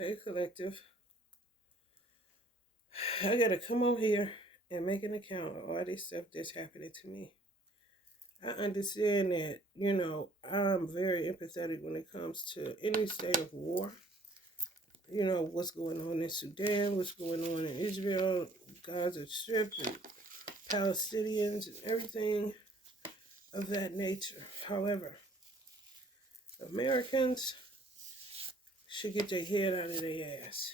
Hey, collective. I gotta come on here and make an account of all this stuff that's happening to me. I understand that, I'm very empathetic when it comes to any state of war. What's going on in Sudan, what's going on in Israel, Gaza Strip, and Palestinians, and everything of that nature. However, Americans should get their head out of their ass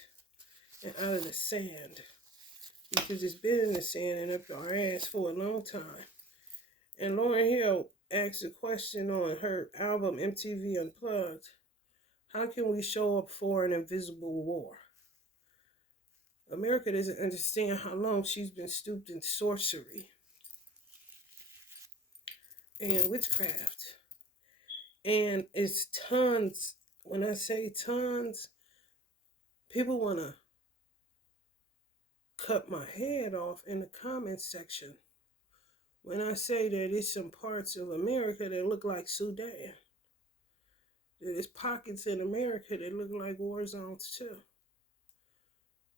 and out of the sand because it's been in the sand and up our ass for a long time. And Lauryn Hill asked a question on her album MTV Unplugged. How can we show up for an invisible war? America doesn't understand how long she's been stooped in sorcery and witchcraft. And it's tons. When I say tons, people want to cut my head off in the comments section when I say that it's some parts of America that look like Sudan. There's pockets in America that look like war zones too.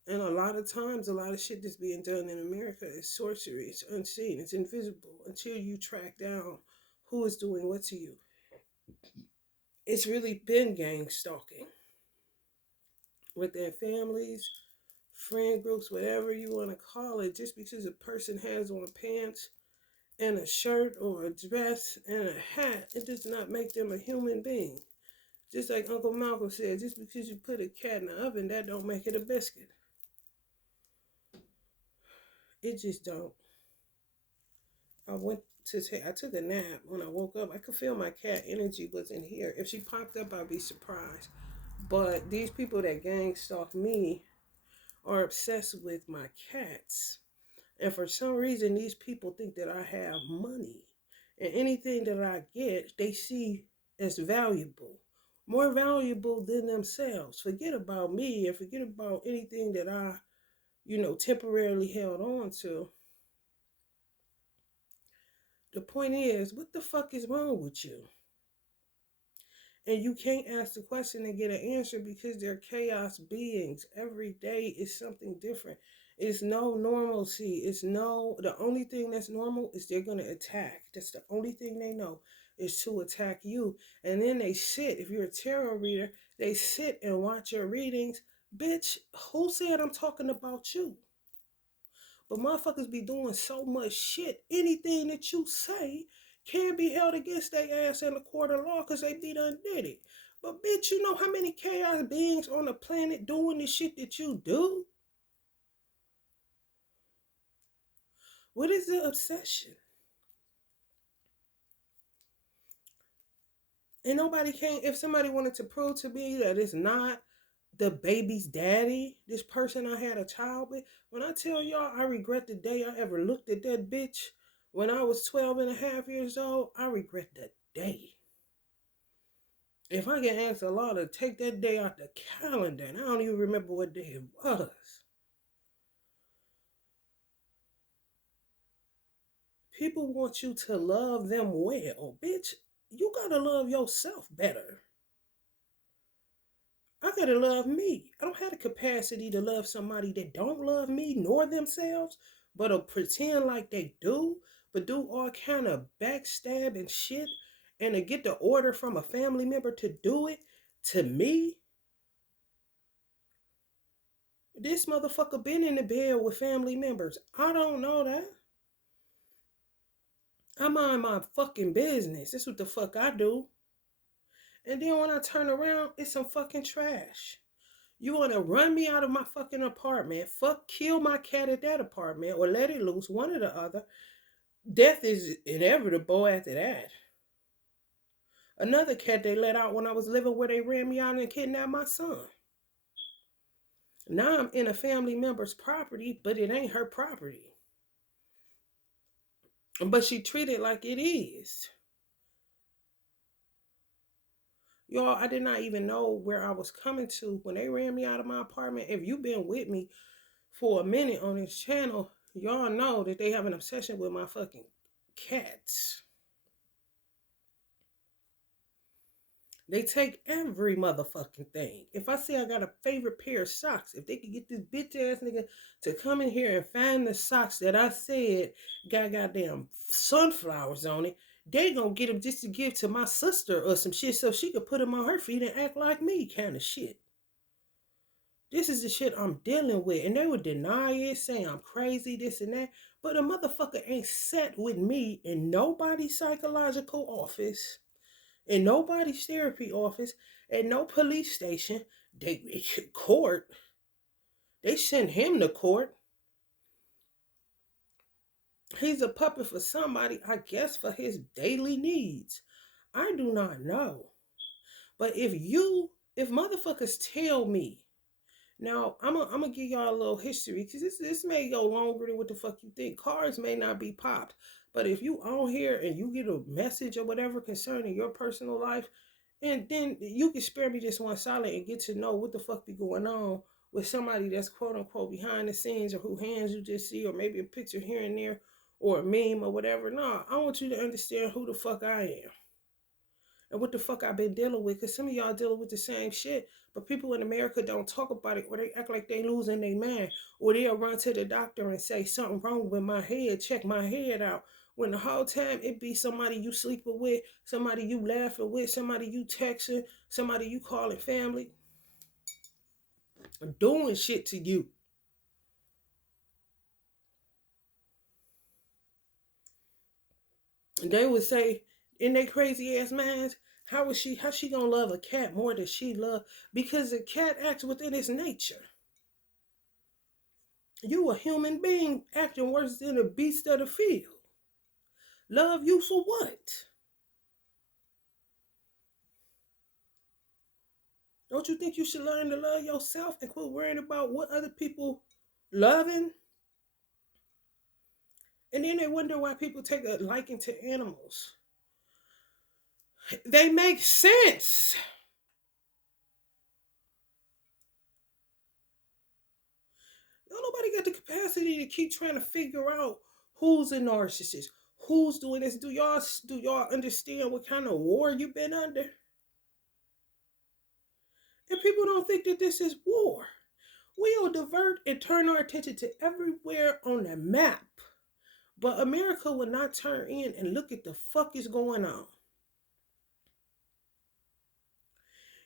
And a lot of times, a lot of shit that's being done in America is sorcery. It's unseen. It's invisible until you track down who is doing what to you. It's really been gang stalking with their families, friend groups, whatever you want to call it. Just because a person has on pants and a shirt or a dress and a hat, it does not make them a human being. Just like Uncle Malcolm said, just because you put a cat in the oven, that don't make it a biscuit. It just don't. I took a nap. When I woke up, I could feel my cat energy was in here. If she popped up, I'd be surprised. But these people that gang stalk me are obsessed with my cats. And for some reason, these people think that I have money. And anything that I get, they see as valuable. More valuable than themselves. Forget about me and forget about anything that I, temporarily held on to. The point is, what the fuck is wrong with you? And you can't ask the question and get an answer because they're chaos beings. Every day is something different. It's no normalcy. The only thing that's normal is they're going to attack. That's the only thing they know is to attack you. And then they sit, if you're a tarot reader, they sit and watch your readings. Bitch, who said I'm talking about you? But motherfuckers be doing so much shit. Anything that you say can be held against their ass in a court of law because they be done did it. But bitch, you know how many chaos beings on the planet doing the shit that you do? What is the obsession? And nobody can, if somebody wanted to prove to me that it's not the baby's daddy, this person I had a child with, when I tell y'all I regret the day I ever looked at that bitch when I was 12 and a half years old, I regret the day. If I can ask the law to take that day out the calendar, and I don't even remember what day it was. People want you to love them well. Bitch, you gotta love yourself better. I gotta love me. I don't have the capacity to love somebody that don't love me nor themselves, but'll pretend like they do, but do all kind of backstab and shit, and to get the order from a family member to do it to me. This motherfucker been in the bed with family members. I don't know that. I mind my fucking business. That's what the fuck I do. And then when I turn around, it's some fucking trash. You want to run me out of my fucking apartment, kill my cat at that apartment, or let it loose, one or the other. Death is inevitable after that. Another cat they let out when I was living where they ran me out and kidnapped my son. Now I'm in a family member's property, but it ain't her property. But she treated like it is. Y'all, I did not even know where I was coming to when they ran me out of my apartment. If you've been with me for a minute on this channel, y'all know that they have an obsession with my fucking cats. They take every motherfucking thing. If I say I got a favorite pair of socks, if they could get this bitch ass nigga to come in here and find the socks that I said got goddamn sunflowers on it, they gonna get them just to give to my sister or some shit so she could put them on her feet and act like me kind of shit. This is the shit I'm dealing with. And they would deny it, saying I'm crazy, this and that. But a motherfucker ain't sat with me in nobody's psychological office, in nobody's therapy office, at no police station. They court. They send him to court. He's a puppet for somebody, I guess, for his daily needs. I do not know. But if motherfuckers tell me, now I'm gonna give y'all a little history because this may go longer than what the fuck you think. Cards may not be popped, but if you on here and you get a message or whatever concerning your personal life, and then you can spare me just one solid and get to know what the fuck be going on with somebody that's quote unquote behind the scenes or who hands you just see or maybe a picture here and there or a meme or whatever. No, I want you to understand who the fuck I am and what the fuck I've been dealing with. Because some of y'all dealing with the same shit, but people in America don't talk about it, or they act like they losing their mind, or they'll run to the doctor and say something wrong with my head, check my head out. When the whole time it be somebody you sleeping with, somebody you laughing with, somebody you texting, somebody you calling family, doing shit to you. And they would say in their crazy ass minds, how she gonna love a cat more than she love? Because the cat acts within its nature. You a human being acting worse than a beast of the field. Love you for what? Don't you think you should learn to love yourself and quit worrying about what other people loving? And then they wonder why people take a liking to animals. They make sense. Nobody got the capacity to keep trying to figure out who's a narcissist, who's doing this. Do y'all understand what kind of war you've been under? And people don't think that this is war. We'll divert and turn our attention to everywhere on the map. But America will not turn in and look at the fuck is going on.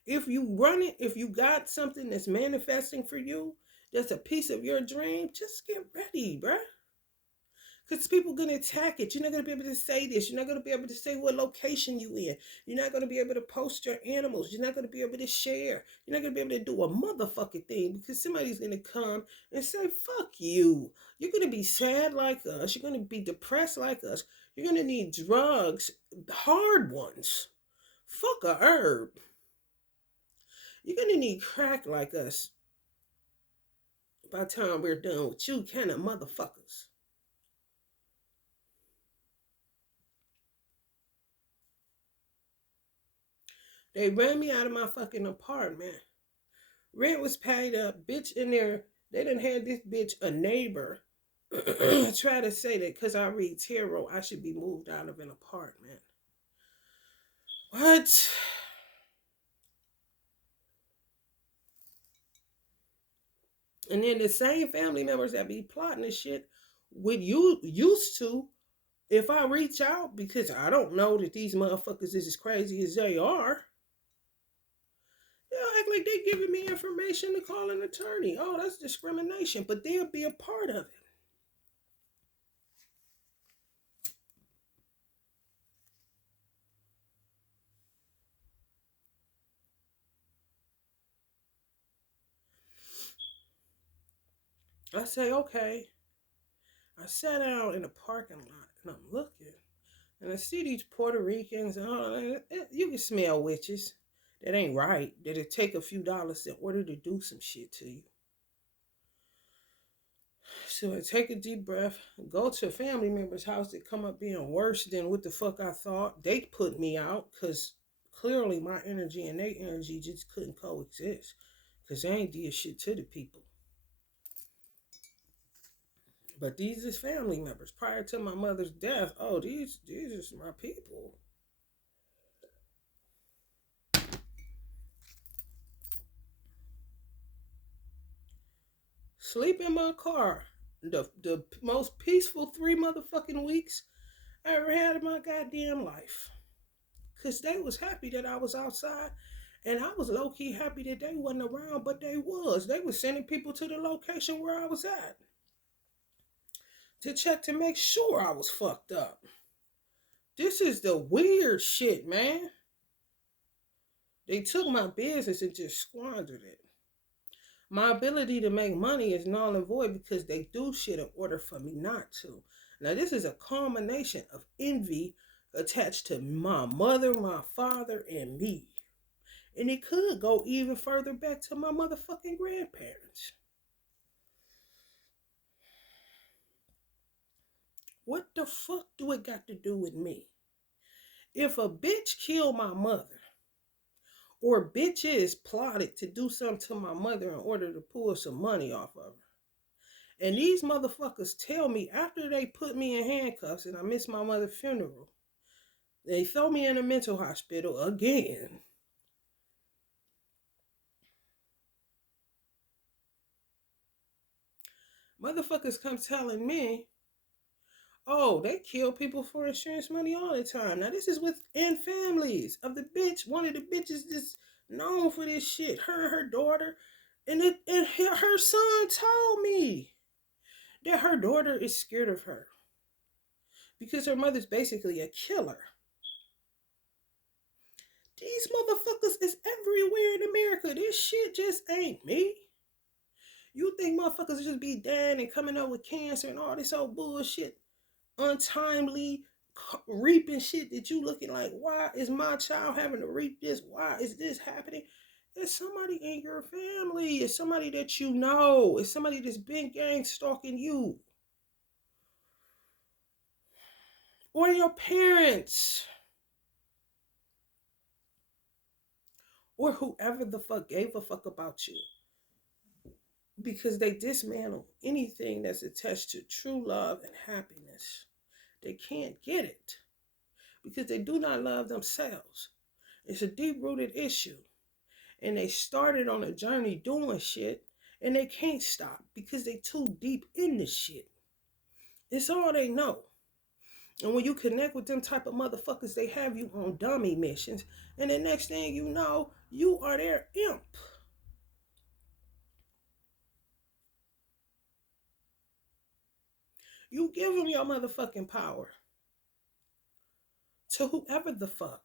If you run it, if you got something that's manifesting for you, that's a piece of your dream, just get ready, bruh. Because people gonna attack it. You're not gonna be able to say this. You're not gonna be able to say what location you in. You're not gonna be able to post your animals. You're not gonna be able to share. You're not gonna be able to do a motherfucking thing because somebody's gonna come and say, fuck you. You're gonna be sad like us. You're gonna be depressed like us. You're gonna need drugs, hard ones. Fuck a herb. You're gonna need crack like us by the time we're done with you kind of motherfuckers. They ran me out of my fucking apartment. Rent was paid up. Bitch in there, they done had this bitch, a neighbor, try to say that because I read tarot, I should be moved out of an apartment. What? And then the same family members that be plotting this shit with you used to, if I reach out because I don't know that these motherfuckers is as crazy as they are, they'll act like they giving me information to call an attorney. Oh, that's discrimination, but they'll be a part of it. I say, okay. I sat down in the parking lot and I'm looking and I see these Puerto Ricans and all that. You can smell witches. That ain't right. That'll take a few dollars in order to do some shit to you. So I take a deep breath, go to a family member's house that come up being worse than what the fuck I thought. They put me out because clearly my energy and their energy just couldn't coexist because they ain't did shit to the people. But these is family members. Prior to my mother's death, oh, these are my people. Sleep in my car. The most peaceful 3 motherfucking weeks I ever had in my goddamn life. Cause they was happy that I was outside. And I was low key happy that they wasn't around, but they was. They was sending people to the location where I was at to check to make sure I was fucked up. This is the weird shit, man. They took my business and just squandered it. My ability to make money is null and void because they do shit in order for me not to. Now, this is a culmination of envy attached to my mother, my father, and me. And it could go even further back to my motherfucking grandparents. What the fuck do it got to do with me? If a bitch killed my mother, or bitches plotted to do something to my mother in order to pull some money off of her, and these motherfuckers tell me after they put me in handcuffs and I missed my mother's funeral, they throw me in a mental hospital again. Motherfuckers come telling me, oh, they kill people for insurance money all the time. Now this is within families of the bitch. One of the bitches that's known for this shit. Her and her daughter, and her son told me that her daughter is scared of her because her mother's basically a killer. These motherfuckers is everywhere in America. This shit just ain't me. You think motherfuckers just be dying and coming up with cancer and all this old bullshit, untimely reaping shit that you looking like, why is my child having to reap this? Why is this happening? It's somebody in your family. It's somebody that you know. It's somebody that's been gang stalking you. Or your parents. Or whoever the fuck gave a fuck about you. Because they dismantle anything that's attached to true love and happiness. They can't get it because they do not love themselves. It's a deep-rooted issue. And they started on a journey doing shit and they can't stop because they too deep in the shit. It's all they know. And when you connect with them type of motherfuckers, they have you on dummy missions. And the next thing you know, you are their imp. You give them your motherfucking power to whoever the fuck.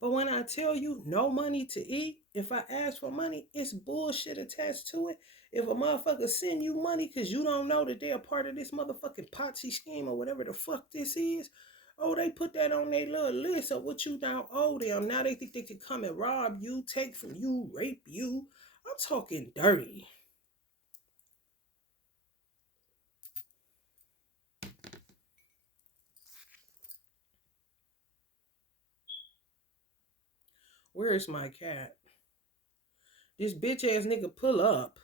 But when I tell you no money to eat, if I ask for money, it's bullshit attached to it. If a motherfucker send you money because you don't know that they're a part of this motherfucking Potsy scheme or whatever the fuck this is, oh, they put that on their little list of what you now owe them. Now they think they can come and rob you, take from you, rape you. I'm talking dirty. Where's my cat? This bitch ass nigga pull up.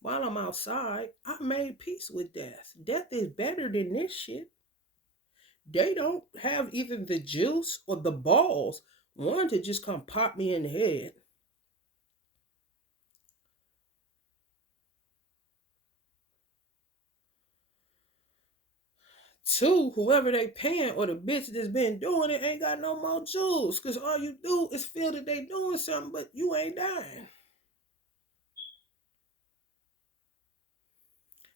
While I'm outside, I made peace with death. Death is better than this shit. They don't have either the juice or the balls, one, to just come pop me in the head. Two, whoever they paying or the bitch that's been doing it ain't got no more juice. Cause all you do is feel that they doing something, but you ain't dying.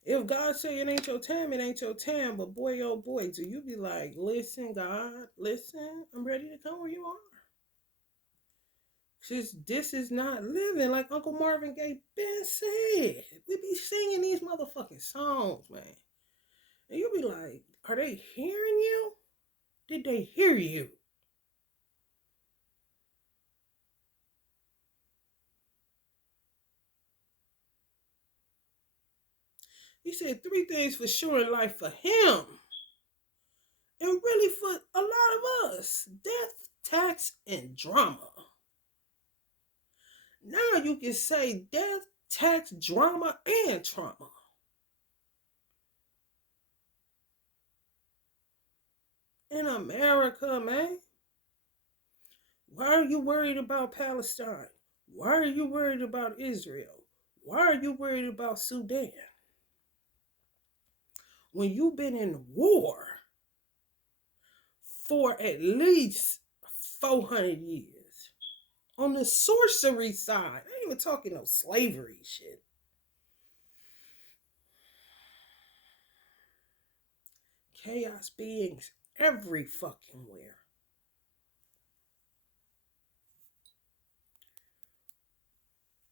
If God say it ain't your time, it ain't your time. But boy, oh boy, do you be like, listen, God, listen, I'm ready to come where you are. Cause this is not living like Uncle Marvin Gaye been said. We be singing these motherfucking songs, man. And you be like, are they hearing you? Did they hear you? He said 3 things for sure in life for him. And really for a lot of us. Death, tax, and drama. Now you can say death, tax, drama, and trauma. In America, man. Why are you worried about Palestine? Why are you worried about Israel? Why are you worried about Sudan when you've been in war for at least 400 years? On the sorcery side, I ain't even talking no slavery shit. Chaos beings every fucking where.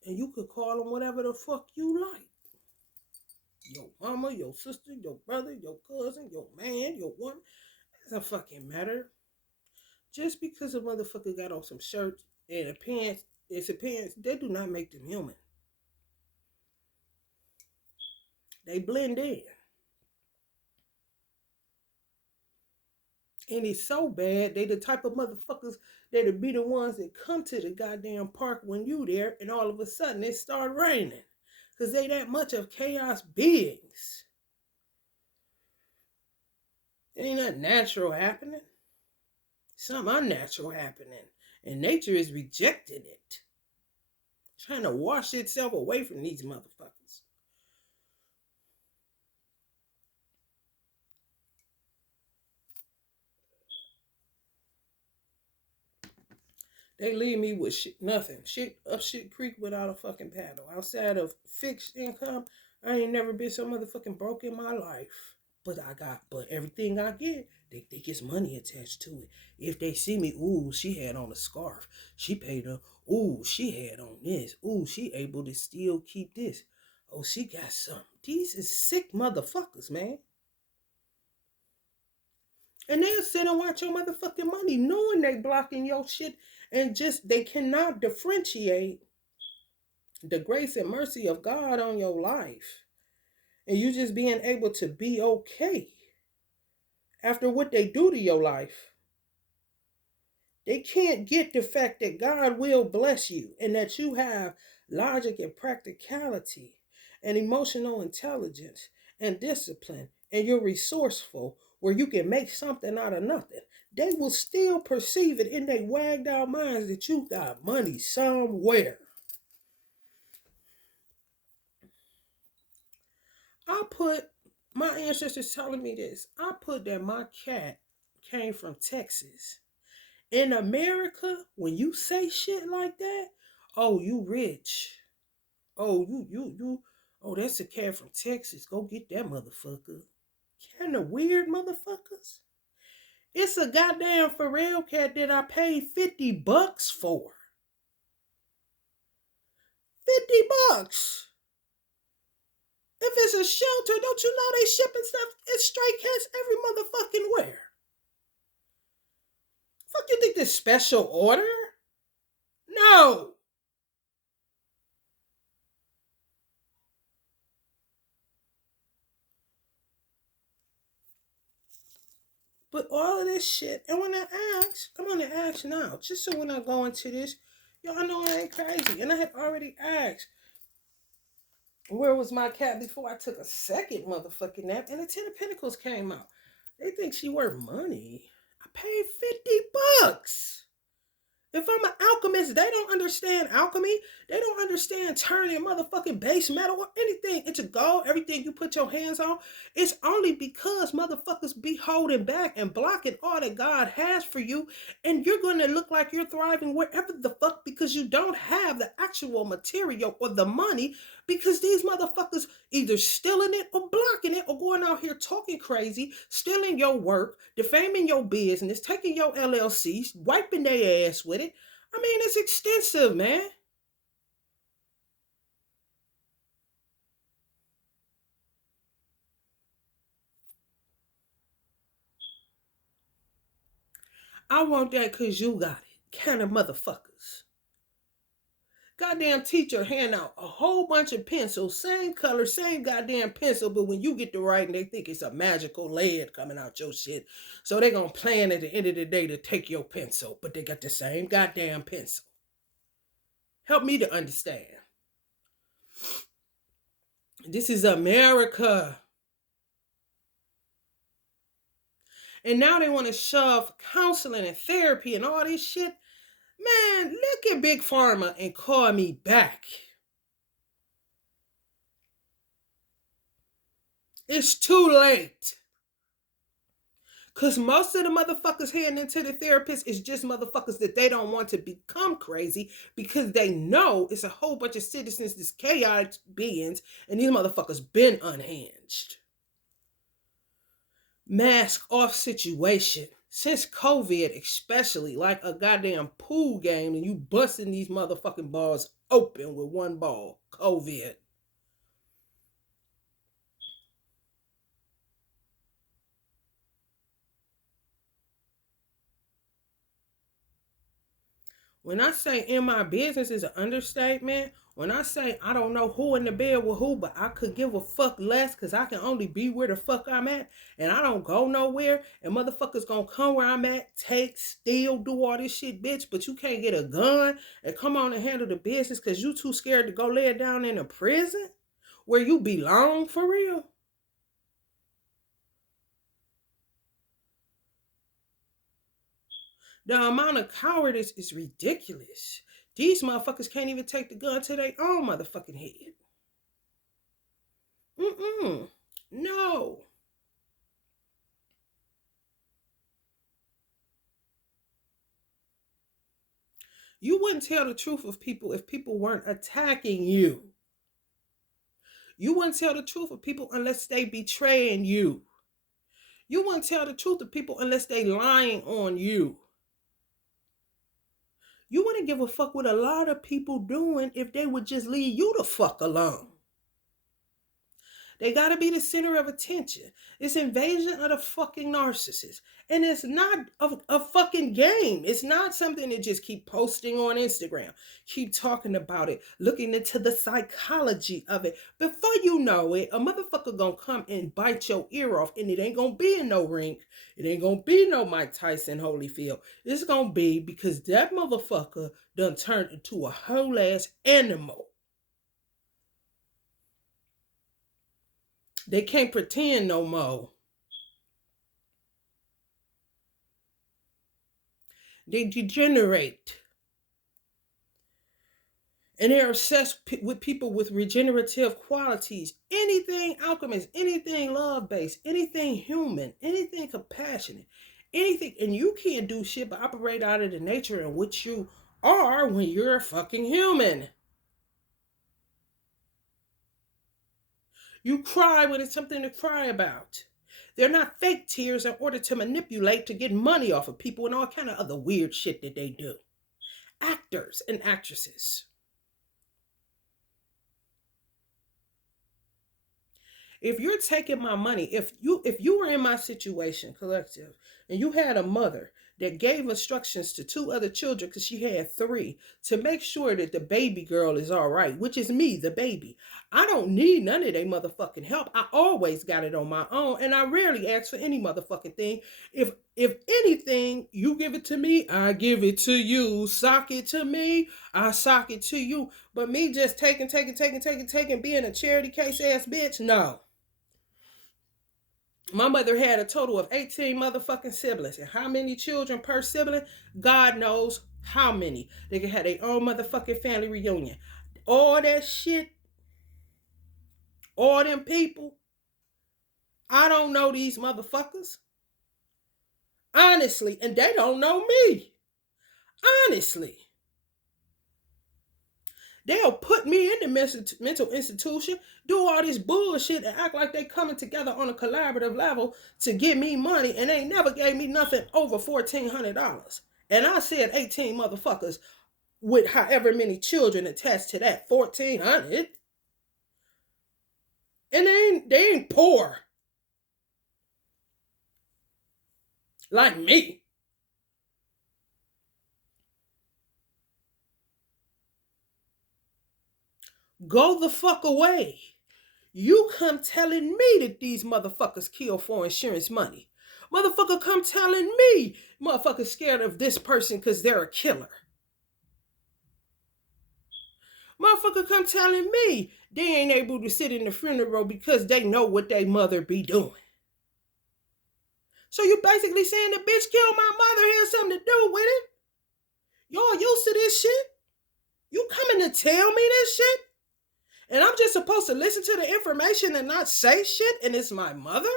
And you could call them whatever the fuck you like. Your mama, your sister, your brother, your cousin, your man, your woman. It doesn't fucking matter. Just because a motherfucker got on some shirts and a pants, it's a pants, they do not make them human. They blend in. And it's so bad, they the type of motherfuckers that'll be the ones that come to the goddamn park when you there, and all of a sudden it start raining. Because they that much of chaos beings. It ain't nothing natural happening. Something unnatural happening. And nature is rejecting it. Trying to wash itself away from these motherfuckers. They leave me with shit, nothing. Shit up shit creek without a fucking paddle. Outside of fixed income, I ain't never been so motherfucking broke in my life. But everything I get, they think it's money attached to it. If they see me, ooh, she had on a scarf. She paid her. Ooh, she had on this. Ooh, she able to still keep this. Oh, she got something. These is sick motherfuckers, man. And they'll sit and watch your motherfucking money, knowing they blocking your shit, and just they cannot differentiate the grace and mercy of God on your life. And you just being able to be okay after what they do to your life. They can't get the fact that God will bless you and that you have logic and practicality and emotional intelligence and discipline and you're resourceful where you can make something out of nothing. They will still perceive it in their wagged out minds that you got money somewhere. I put, my ancestors telling me this, I put that my cat came from Texas. In America, when you say shit like that, oh, you rich. Oh, oh, that's a cat from Texas. Go get that motherfucker. Kind of weird motherfuckers. It's a goddamn feral cat that I paid $50 for. $50. If it's a shelter, don't you know they shipping stuff? It's stray cats every motherfucking where. Fuck you think this special order? No. But all of this shit, and when I ask, I'm gonna ask now, just so when I go into this, y'all know I ain't crazy. And I had already asked, where was my cat before I took a second motherfucking nap, and the Ten of Pentacles came out. They think she worth money. I paid $50. If I'm an alchemist, they don't understand alchemy. They don't understand turning motherfucking base metal or anything into gold. Everything you put your hands on. It's only because motherfuckers be holding back and blocking all that God has for you. And you're going to look like you're thriving wherever the fuck because you don't have the actual material or the money because these motherfuckers either stealing it or blocking it or going out here talking crazy, stealing your work, defaming your business, taking your LLCs, wiping their ass with it. I mean, it's extensive, man. I want that because you got it. Kind of motherfuckers. Goddamn teacher hand out a whole bunch of pencils, same color, same goddamn pencil, but when you get to writing, they think it's a magical lead coming out your shit. So they gonna plan at the end of the day to take your pencil, but they got the same goddamn pencil. Help me to understand. This is America. And now they want to shove counseling and therapy and all this shit. Man, look at Big Pharma and call me back. It's too late. Because most of the motherfuckers heading into the therapist is just motherfuckers that they don't want to become crazy because they know it's a whole bunch of citizens, these chaotic beings, and these motherfuckers been unhinged. Mask off situation. Since COVID, especially like a goddamn pool game and you busting these motherfucking balls open with one ball. COVID. When I say in my business is an understatement. When I say I don't know who in the bed with who, but I could give a fuck less because I can only be where the fuck I'm at and I don't go nowhere and motherfuckers gonna come where I'm at, take, steal, do all this shit, bitch, but you can't get a gun and come on and handle the business because you too scared to go lay it down in a prison where you belong for real. The amount of cowardice is ridiculous. These motherfuckers can't even take the gun to their own motherfucking head. Mm-mm. No. You wouldn't tell the truth of people if people weren't attacking you. You wouldn't tell the truth of people unless they betraying you. You wouldn't tell the truth of people unless they lying on you. You wouldn't give a fuck what a lot of people doing if they would just leave you the fuck alone. They gotta be the center of attention. It's invasion of the fucking narcissist. And it's not a fucking game. It's not something that just keep posting on Instagram. Keep talking about it. Looking into the psychology of it. Before you know it, a motherfucker gonna come and bite your ear off. And it ain't gonna be in no rink. It ain't gonna be no Mike Tyson Holyfield. It's gonna be because that motherfucker done turned into a whole ass animal. They can't pretend no more. They degenerate. And they're obsessed with people with regenerative qualities. Anything alchemist, anything love based, anything human, anything compassionate, anything. And you can't do shit but operate out of the nature in which you are when you're a fucking human. You cry when it's something to cry about. They're not fake tears in order to manipulate to get money off of people and all kind of other weird shit that they do. Actors and actresses. If you're taking my money, if you were in my situation, collective, and you had a mother that gave instructions to two other children because she had three to make sure that the baby girl is all right, which is me, the baby. I don't need none of their motherfucking help. I always got it on my own, and I rarely ask for any motherfucking thing. If anything, you give it to me, I give it to you. Sock it to me, I sock it to you. But me just taking, being a charity case ass bitch, no. My mother had a total of 18 motherfucking siblings. And how many children per sibling? God knows how many. They could have their own motherfucking family reunion. All that shit, all them people, I don't know these motherfuckers. Honestly, and they don't know me. Honestly. They'll put me in the mental institution, do all this bullshit, and act like they coming together on a collaborative level to give me money, and they never gave me nothing over $1,400. And I said 18 motherfuckers with however many children attached to that 1,400, and they ain't poor like me. Go the fuck away. You come telling me that these motherfuckers kill for insurance money. Motherfucker come telling me motherfuckers scared of this person because they're a killer. Motherfucker come telling me they ain't able to sit in the funeral because they know what they mother be doing. So you basically saying the bitch killed my mother has something to do with it? Y'all used to this shit? You coming to tell me this shit? And I'm just supposed to listen to the information and not say shit, and it's my mother?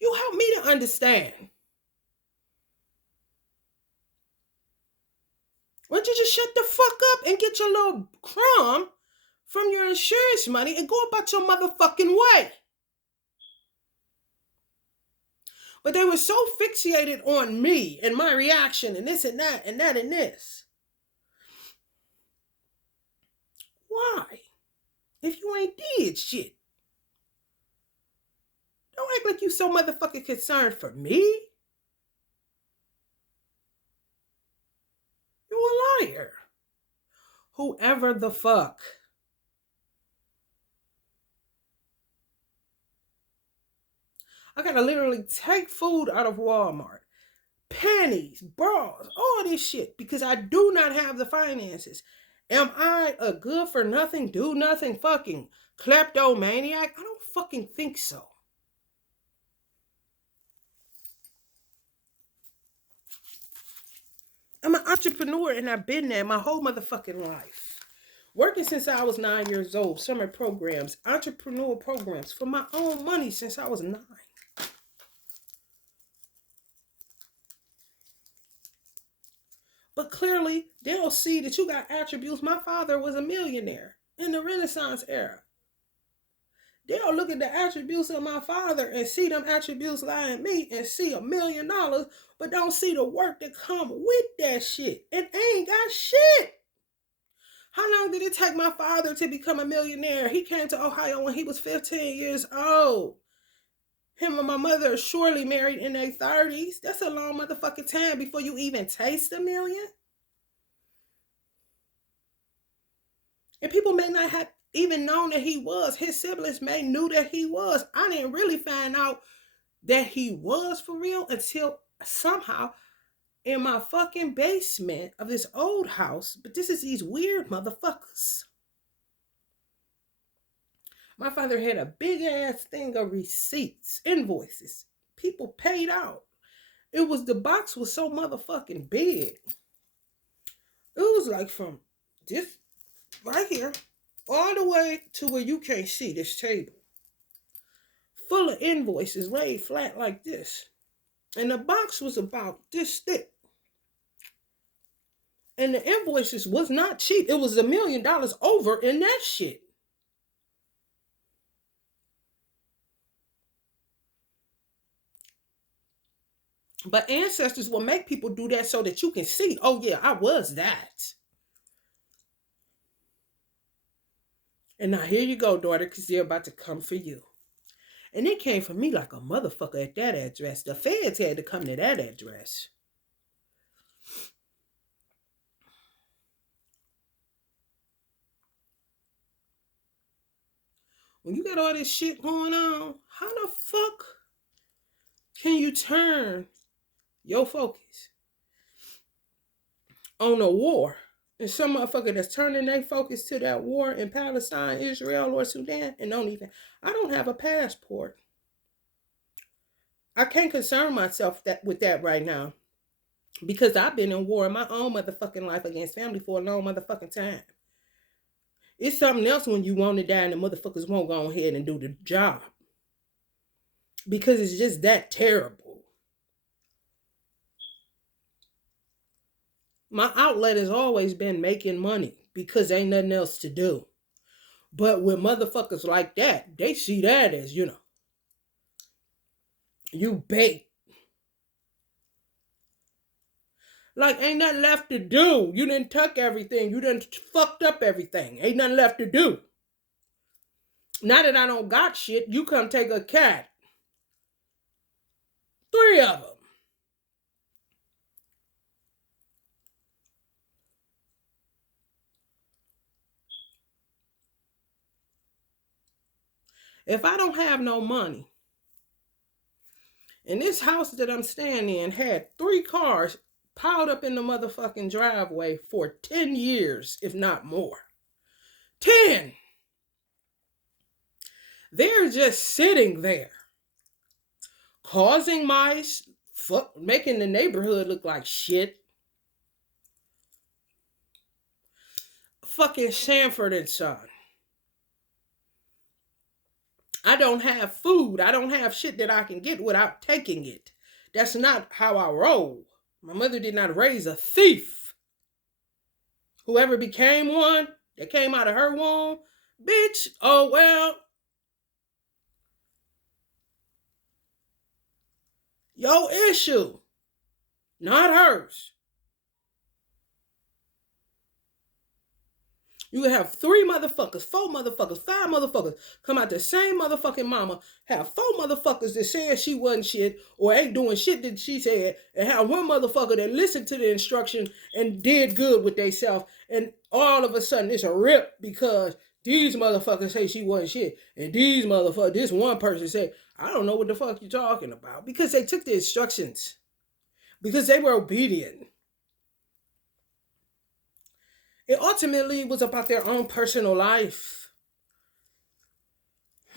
You help me to understand. Why don't you just shut the fuck up and get your little crumb from your insurance money and go about your motherfucking way? But they were so fixated on me and my reaction and this and that and that and this. Why? If you ain't did shit. Don't act like you so motherfucking concerned for me. You a liar. Whoever the fuck. I gotta literally take food out of Walmart. Panties, bras, all this shit because I do not have the finances. Am I a good for nothing, do nothing fucking kleptomaniac? I don't fucking think so. I'm an entrepreneur and I've been there my whole motherfucking life. Working since I was 9 years old, summer programs, entrepreneur programs for my own money since I was 9. But clearly, they'll see that you got attributes. My father was a millionaire in the Renaissance era. They'll look at the attributes of my father and see them attributes lie in me and see $1 million, but don't see the work that come with that shit. And ain't got shit. How long did it take my father to become a millionaire? He came to Ohio when he was 15 years old. Him and my mother are surely married in their 30s. That's a long motherfucking time before you even taste $1 million. And people may not have even known that he was. His siblings may knew that he was. I didn't really find out that he was for real until somehow in my fucking basement of this old house. But this is these weird motherfuckers. My father had a big ass thing of receipts, invoices. People paid out. The box was so motherfucking big. It was like from this right here all the way to where you can't see this table. Full of invoices laid flat like this. And the box was about this thick. And the invoices was not cheap. It was $1 million over in that shit. But ancestors will make people do that so that you can see, oh yeah, I was that. And now here you go, daughter, because they're about to come for you. And it came for me like a motherfucker at that address. The feds had to come to that address. When you got all this shit going on, how the fuck can you turn your focus on a war? And some motherfucker that's turning their focus to that war in Palestine, Israel, or Sudan, and I don't have a passport. I can't concern myself with that right now. Because I've been in war in my own motherfucking life against family for a long motherfucking time. It's something else when you want to die and the motherfuckers won't go ahead and do the job. Because it's just that terrible. My outlet has always been making money because ain't nothing else to do. But with motherfuckers like that, they see that as, you bait. Like, ain't nothing left to do. You done took everything. You done fucked up everything. Ain't nothing left to do. Now that I don't got shit, you come take a cat. 3 of them. If I don't have no money, and this house that I'm staying in had 3 cars piled up in the motherfucking driveway for 10 years, if not more. 10! They're just sitting there, causing mice, making the neighborhood look like shit. Fucking Sanford and Son. I don't have food. I don't have shit that I can get without taking it. That's not how I roll. My mother did not raise a thief. Whoever became one that came out of her womb, bitch, oh well, your issue, not hers. You can have 3 motherfuckers, 4 motherfuckers, 5 motherfuckers come out the same motherfucking mama, have 4 motherfuckers that said she wasn't shit or ain't doing shit that she said, and have one motherfucker that listened to the instruction and did good with themselves, and all of a sudden it's a rip because these motherfuckers say she wasn't shit, and these motherfuckers, this one person said, I don't know what the fuck you're talking about, because they took the instructions, because they were obedient. It ultimately was about their own personal life.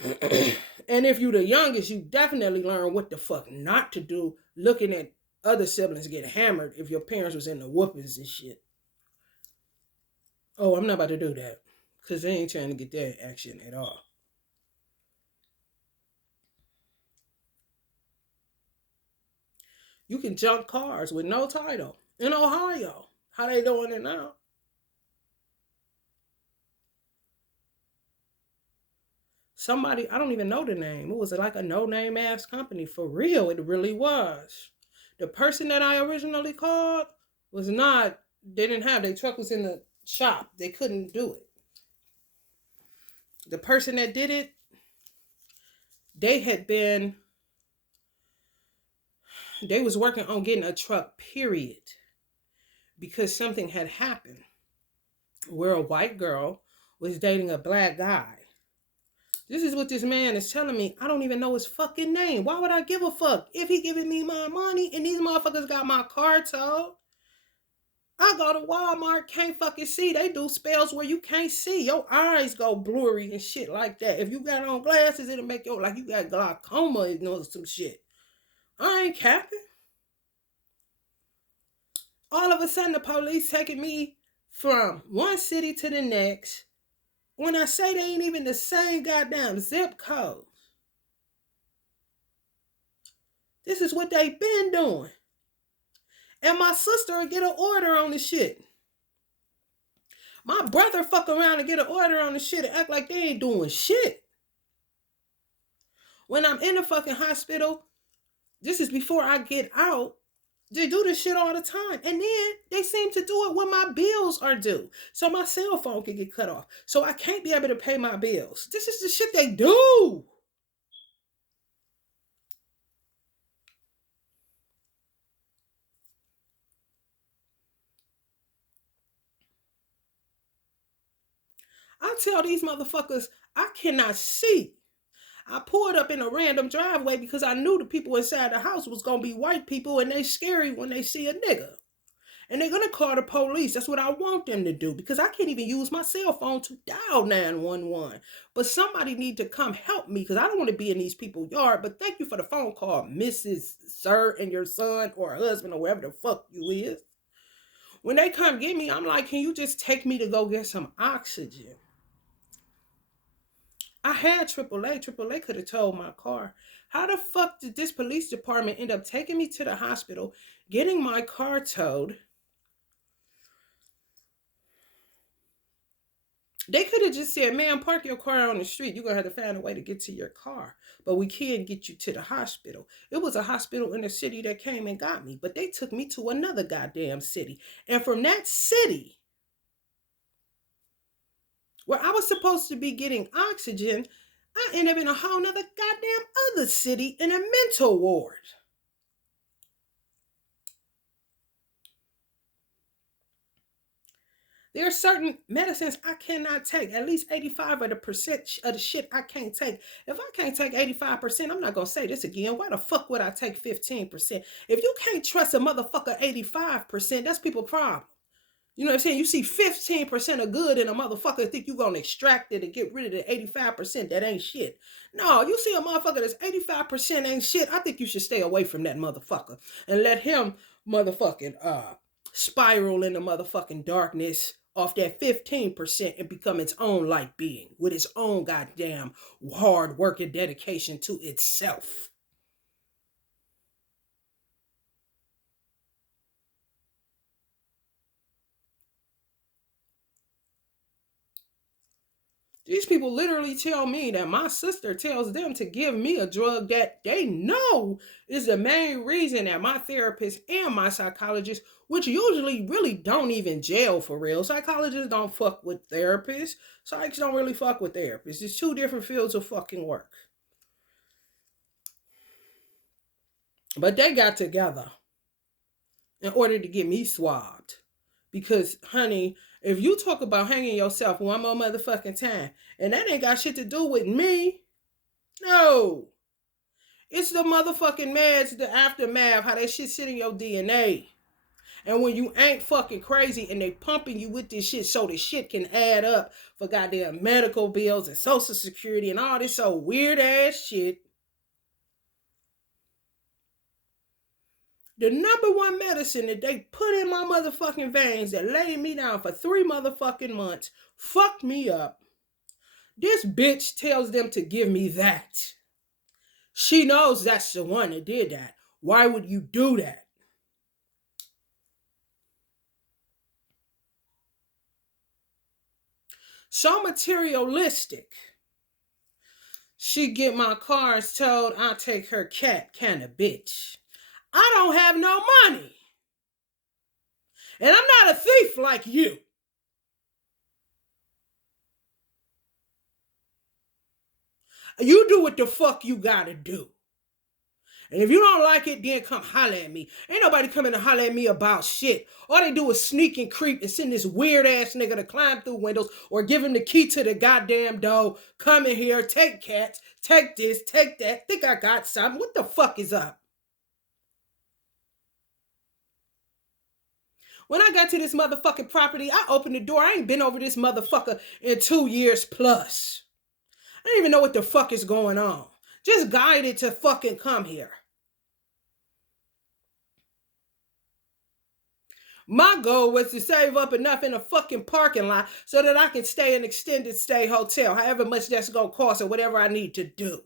And if you're the youngest, you definitely learn what the fuck not to do looking at other siblings get hammered if your parents was in the whoopings and shit. Oh, I'm not about to do that. Because they ain't trying to get that action at all. You can junk cars with no title in Ohio. How they doing it now? Somebody, I don't even know the name. It was like a no-name ass company. For real, it really was. The person that I originally called was not, they didn't have, their truck was in the shop. They couldn't do it. The person that did it, they had been, they was working on getting a truck, period. Because something had happened where a white girl was dating a black guy. This is what this man is telling me. I don't even know his fucking name. Why would I give a fuck if he giving me my money and these motherfuckers got my car towed? I go to Walmart, can't fucking see. They do spells where you can't see. Your eyes go blurry and shit like that. If you got on glasses, it'll make you like you got glaucoma and some shit. I ain't capping. All of a sudden, the police taking me from one city to the next. When I say they ain't even the same goddamn zip code. This is what they been doing. And my sister will get an order on the shit. My brother fuck around and get an order on the shit and act like they ain't doing shit. When I'm in the fucking hospital, this is before I get out, they do this shit all the time. And then they seem to do it when my bills are due. So my cell phone can get cut off. So I can't be able to pay my bills. This is the shit they do. I tell these motherfuckers, I cannot see. I pulled up in a random driveway because I knew the people inside the house was going to be white people and they scary when they see a nigga. And they're going to call the police. That's what I want them to do because I can't even use my cell phone to dial 911. But somebody need to come help me because I don't want to be in these people's yard. But thank you for the phone call, Mrs. Sir and your son or husband or wherever the fuck you is. When they come get me, I'm like, can you just take me to go get some oxygen? I had AAA. AAA could have towed my car. How the fuck did this police department end up taking me to the hospital, getting my car towed? They could have just said, man, park your car on the street. You're going to have to find a way to get to your car. But we can't get you to the hospital. It was a hospital in the city that came and got me. But they took me to another goddamn city. And from that city, where I was supposed to be getting oxygen, I ended up in a whole nother goddamn other city in a mental ward. There are certain medicines I cannot take. At least 85% of the shit I can't take. If I can't take 85%, I'm not going to say this again. Why the fuck would I take 15%? If you can't trust a motherfucker 85%, that's people's problem. You know what I'm saying? You see 15% of good in a motherfucker, think you gonna extract it and get rid of the 85% that ain't shit. No, you see a motherfucker that's 85% ain't shit, I think you should stay away from that motherfucker and let him motherfucking spiral in the motherfucking darkness off that 15% and become its own light being with its own goddamn hard work and dedication to itself. These people literally tell me that my sister tells them to give me a drug that they know is the main reason that my therapist and my psychologist, which usually really don't even jail for real. Psychologists don't fuck with therapists. Psychs don't really fuck with therapists. It's two different fields of fucking work. But they got together in order to get me swabbed. Because, honey, if you talk about hanging yourself one more motherfucking time, and that ain't got shit to do with me, no. It's the motherfucking meds, the aftermath, how that shit sit in your DNA. And when you ain't fucking crazy and they pumping you with this shit so the shit can add up for goddamn medical bills and social security and all this so weird ass shit. The number one medicine that they put in my motherfucking veins that laid me down for 3 motherfucking months fucked me up. This bitch tells them to give me that. She knows that's the one that did that. Why would you do that? So materialistic. She get my cars towed, I'll take her cat, kind of bitch. I don't have no money. And I'm not a thief like you. You do what the fuck you gotta do. And if you don't like it, then come holler at me. Ain't nobody coming to holler at me about shit. All they do is sneak and creep and send this weird ass nigga to climb through windows or give him the key to the goddamn door. Come in here, take cats, take this, take that. Think I got something. What the fuck is up? When I got to this motherfucking property, I opened the door. I ain't been over this motherfucker in 2 years plus. I don't even know what the fuck is going on. Just guided to fucking come here. My goal was to save up enough in a fucking parking lot so that I can stay in an extended stay hotel, however much that's going to cost or whatever I need to do.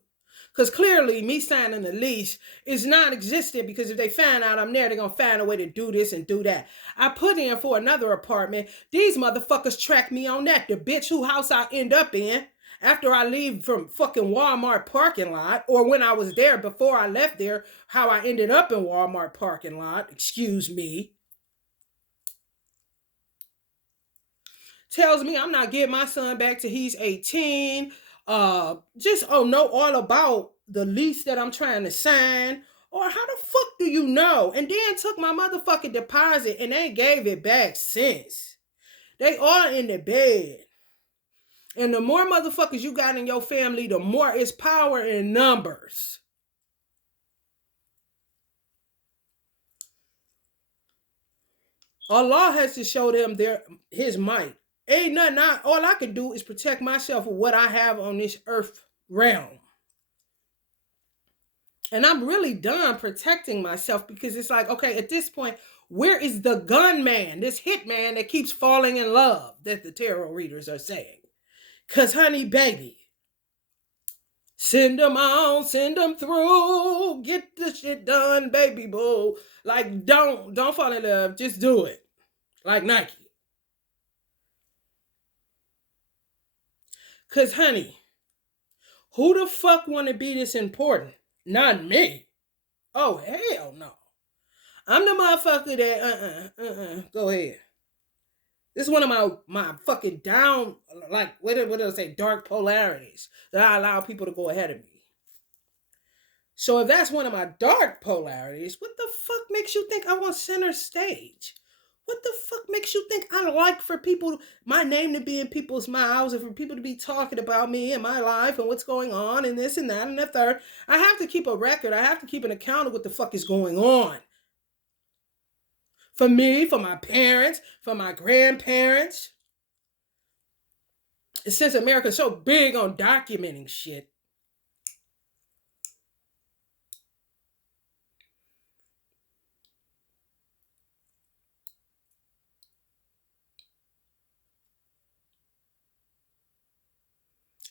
Because clearly me signing the lease is non-existent because if they find out I'm there, they're going to find a way to do this and do that. I put in for another apartment. These motherfuckers track me on that. The bitch whose house I end up in after I leave from fucking Walmart parking lot, or when I was there before I left there, how I ended up in Walmart parking lot, excuse me, tells me I'm not getting my son back till he's 18. Know all about the lease that I'm trying to sign. Or how the fuck do you know? And then took my motherfucking deposit and they gave it back since. They are in the bed. And the more motherfuckers you got in your family, the more it's power in numbers. Allah has to show them his might. Ain't nothing. All I can do is protect myself with what I have on this earth realm. And I'm really done protecting myself because it's like, okay, at this point, where is the gunman, this hitman that keeps falling in love that the tarot readers are saying? Because, honey, baby, send them on, send them through, get the shit done, baby boo. Like, don't fall in love, just do it. Like Nike. Because, honey, who the fuck want to be this important? Not me. Oh, hell no. I'm the motherfucker that, go ahead. This is one of my fucking down, like, what do I say, dark polarities that I allow people to go ahead of me. So if that's one of my dark polarities, what the fuck makes you think I want center stage? What the fuck makes you think I like for people, my name to be in people's mouths and for people to be talking about me and my life and what's going on and this and that and the third? I have to keep a record. I have to keep an account of what the fuck is going on. For me, for my parents, for my grandparents. Since America's so big on documenting shit.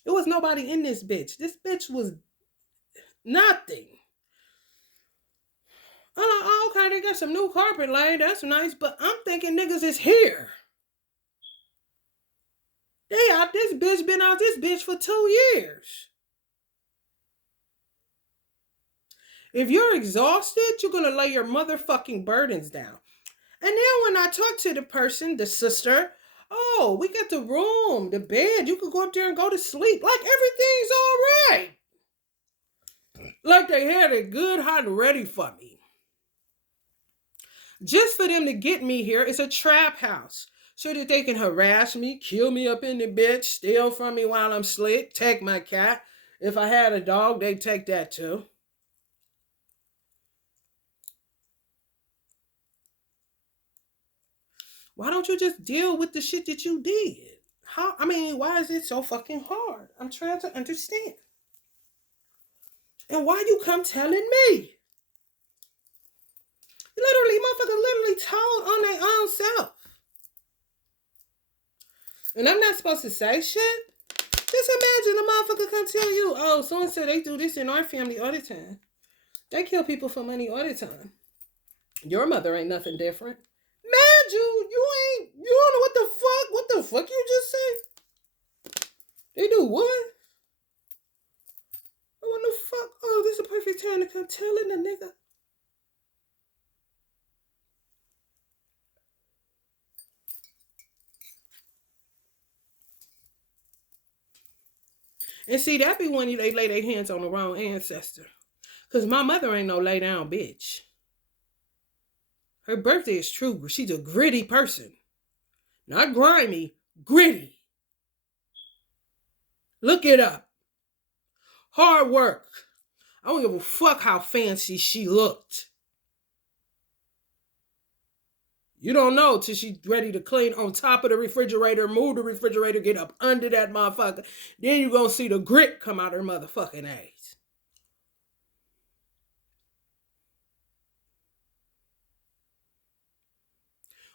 It was nobody in this bitch. This bitch was nothing. I'm like, oh, okay, they got some new carpet laid. That's nice. But I'm thinking niggas is here. They out this bitch, been out this bitch for 2 years. If you're exhausted, you're going to lay your motherfucking burdens down. And then when I talk to the person, the sister, oh, we got the room, the bed. You could go up there and go to sleep. Like everything's all right. Like they had it good, hot, and ready for me. Just for them to get me here, it's a trap house. So that they can harass me, kill me up in the bitch, steal from me while I'm asleep, take my cat. If I had a dog, they'd take that too. Why don't you just deal with the shit that you did? Why is it so fucking hard? I'm trying to understand. And why you come telling me? Motherfuckers literally told on their own self. And I'm not supposed to say shit? Just imagine a motherfucker come tell you, oh, so-and-so, they do this in our family all the time. They kill people for money all the time. Your mother ain't nothing different. Man, you don't know what the fuck you just say? They do what? What the fuck? Oh, this is a perfect time to come telling a nigga. And see, that be when they lay their hands on the wrong ancestor. Because my mother ain't no lay down bitch. Her birthday is true. She's a gritty person. Not grimy, gritty. Look it up. Hard work. I don't give a fuck how fancy she looked. You don't know till she's ready to clean on top of the refrigerator, move the refrigerator, get up under that motherfucker. Then you're going to see the grit come out her motherfucking ass.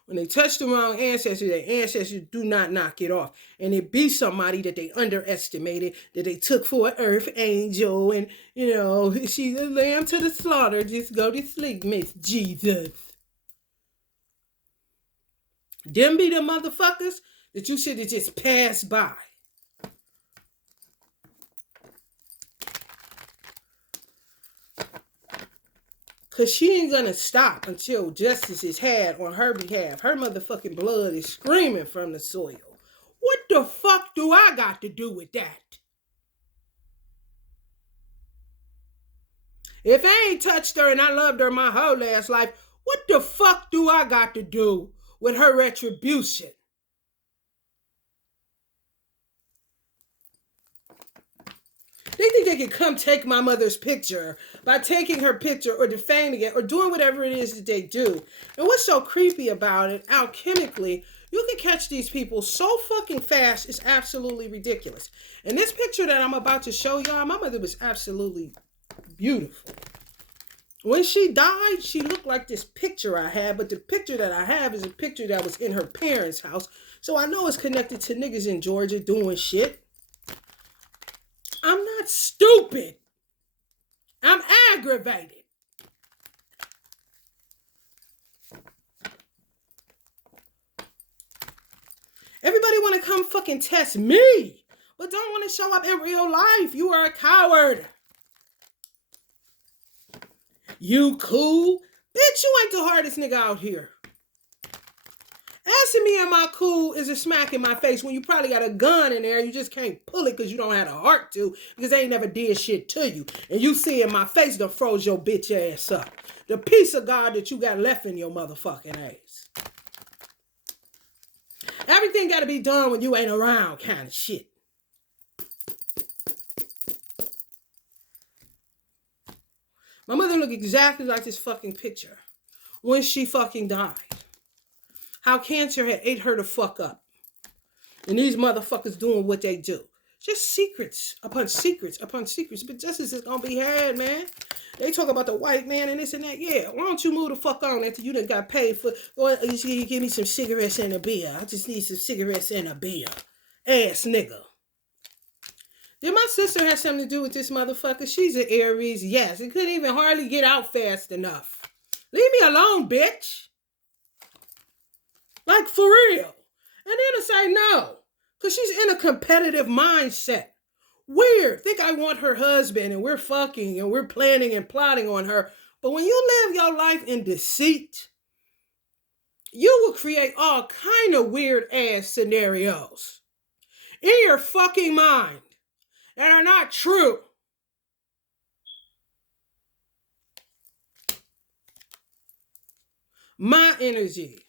When they touch the wrong ancestors, their ancestors do not knock it off. And it be somebody that they underestimated, that they took for an earth angel. And, she's a lamb to the slaughter. Just go to sleep, Miss Jesus. Them be the motherfuckers that you should have just passed by. Because she ain't going to stop until justice is had on her behalf. Her motherfucking blood is screaming from the soil. What the fuck do I got to do with that? If I ain't touched her and I loved her my whole last life, what the fuck do I got to do with her retribution? They think they can come take my mother's picture by taking her picture or defaming it or doing whatever it is that they do. And what's so creepy about it, alchemically, you can catch these people so fucking fast, it's absolutely ridiculous. And this picture that I'm about to show y'all, my mother was absolutely beautiful. When she died, she looked like this picture I had, but the picture that I have is a picture that was in her parents' house. So I know it's connected to niggas in Georgia doing shit. I'm not stupid. I'm aggravated. Everybody want to come fucking test me, but don't want to show up in real life. You are a coward. You cool? Bitch, you ain't the hardest nigga out here. Asking me am I cool is a smack in my face when you probably got a gun in there. You just can't pull it because you don't have the heart to, because they ain't never did shit to you. And you see in my face done froze your bitch ass up. The piece of God that you got left in your motherfucking ass. Everything got to be done when you ain't around kind of shit. My mother looked exactly like this fucking picture when she fucking died. How cancer had ate her the fuck up. And these motherfuckers doing what they do. Just secrets upon secrets upon secrets. But justice is gonna be had, man. They talk about the white man and this and that. Yeah, why don't you move the fuck on after you done got paid for, you give me some cigarettes and a beer. I just need some cigarettes and a beer. Ass nigga. Did my sister have something to do with this motherfucker? She's an Aries. Yes. It couldn't even hardly get out fast enough. Leave me alone, bitch. Like, for real. And then to say no. Because she's in a competitive mindset. Weird. Think I want her husband and we're fucking and we're planning and plotting on her. But when you live your life in deceit, you will create all kind of weird ass scenarios in your fucking mind that are not true. My energy.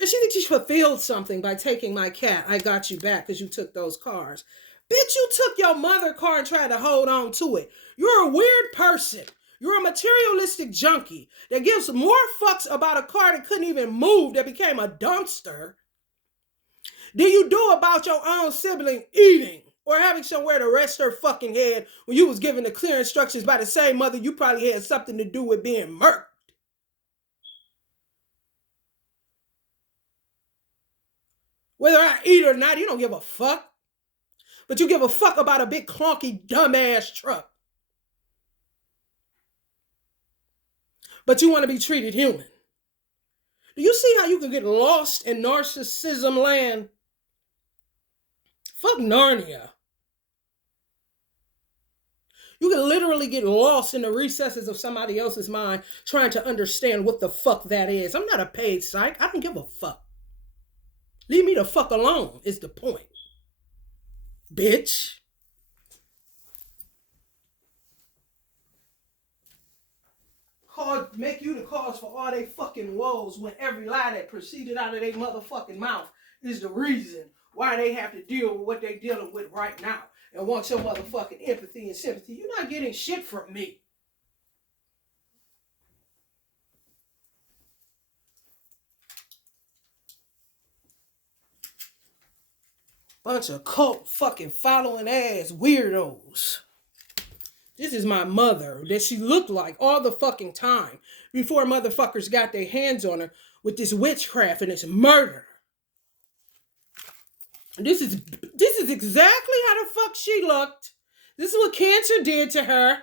And she thinks she fulfilled something by taking my cat. I got you back because you took those cars. Bitch, you took your mother car and tried to hold on to it. You're a weird person. You're a materialistic junkie that gives more fucks about a car that couldn't even move, that became a dumpster, than you do about your own sibling eating or having somewhere to rest her fucking head when you was given the clear instructions by the same mother you probably had something to do with being murked. Whether I eat or not, you don't give a fuck. But you give a fuck about a big clunky dumbass truck. But you want to be treated human. Do you see how you can get lost in narcissism land? Fuck Narnia. You can literally get lost in the recesses of somebody else's mind trying to understand what the fuck that is. I'm not a paid psych. I don't give a fuck. Leave me the fuck alone is the point. Bitch. Make you the cause for all they fucking woes when every lie that proceeded out of their motherfucking mouth is the reason why they have to deal with what they're dealing with right now and want your motherfucking empathy and sympathy. You're not getting shit from me. Bunch of cult fucking following ass weirdos. This is my mother that she looked like all the fucking time before motherfuckers got their hands on her with this witchcraft and this murder. This is exactly how the fuck she looked. This is what cancer did to her.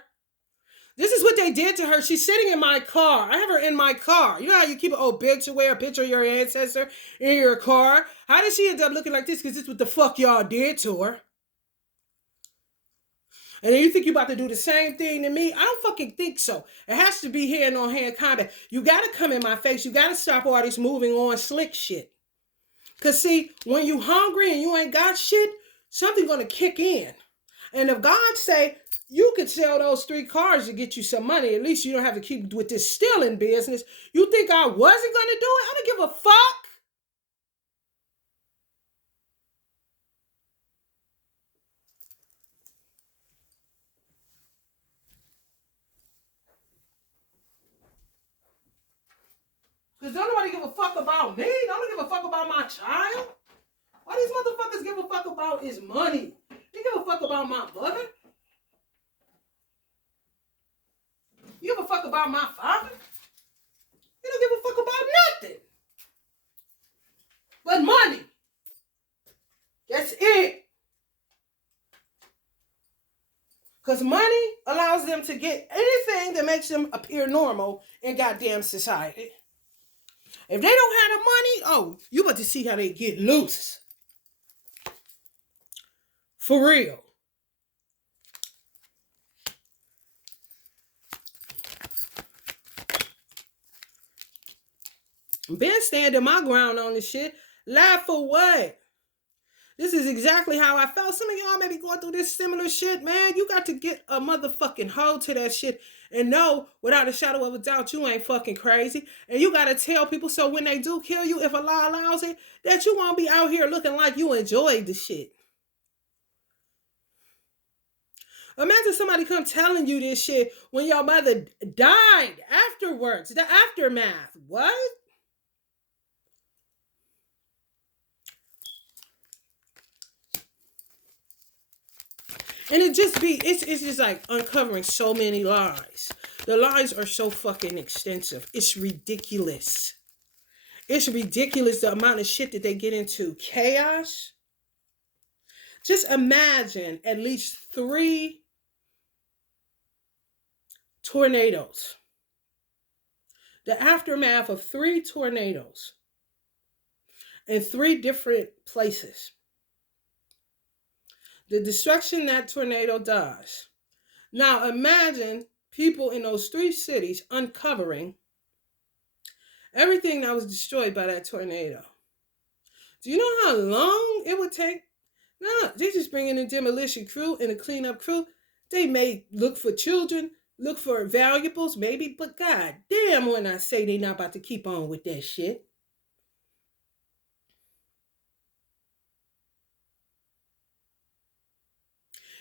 This is what they did to her. She's sitting in my car. I have her in my car. You know how you keep an obituary, a picture of your ancestor in your car? How did she end up looking like this? Because this is what the fuck y'all did to her. And then you think you about to do the same thing to me? I don't fucking think so. It has to be hand-on-hand combat. You got to come in my face. You got to stop all this moving on slick shit. Because see, when you hungry and you ain't got shit, something's going to kick in. And if God say, you could sell those 3 cars to get you some money, at least you don't have to keep with this stealing business. You think I wasn't going to do it? I don't give a fuck. Because don't nobody give a fuck about me. Don't give a fuck about my child. All these motherfuckers give a fuck about is money. They give a fuck about my mother. You give a fuck about my father? You don't give a fuck about nothing. But money. That's it. Because money allows them to get anything that makes them appear normal in goddamn society. If they don't have the money, oh, you about to see how they get loose. For real. Been standing my ground on this shit. Lie for what? This is exactly how I felt. Some of y'all may be going through this similar shit, man. You got to get a motherfucking hold to that shit and know without a shadow of a doubt you ain't fucking crazy. And you got to tell people so when they do kill you, if Allah allows it, that you won't be out here looking like you enjoyed the shit. Imagine somebody come telling you this shit when your mother died afterwards. The aftermath. What? And it's just like uncovering so many lies. The lies are so fucking extensive. It's ridiculous. It's ridiculous the amount of shit that they get into. Chaos. Just imagine at least 3 tornadoes. The aftermath of 3 tornadoes in 3 different places. The destruction that tornado does. Now imagine people in those 3 cities uncovering everything that was destroyed by that tornado. Do you know how long it would take? No, they just bring in a demolition crew and a cleanup crew. They may look for children, look for valuables, maybe, but god damn when I say they not about to keep on with that shit.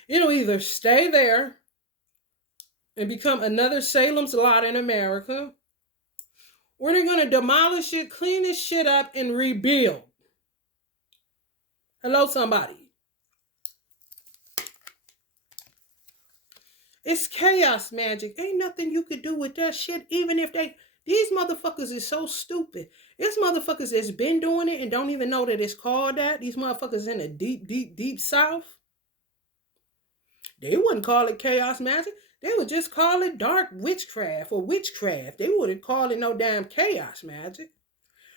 It'll either stay there and become another Salem's Lot in America, or they're gonna demolish it, clean this shit up, and rebuild. Hello, somebody. It's chaos magic. Ain't nothing you could do with that shit, even if these motherfuckers is so stupid. It's motherfuckers that's been doing it and don't even know that it's called that. These motherfuckers in the deep, deep, deep south. They wouldn't call it chaos magic. They would just call it dark witchcraft or witchcraft. They wouldn't call it no damn chaos magic.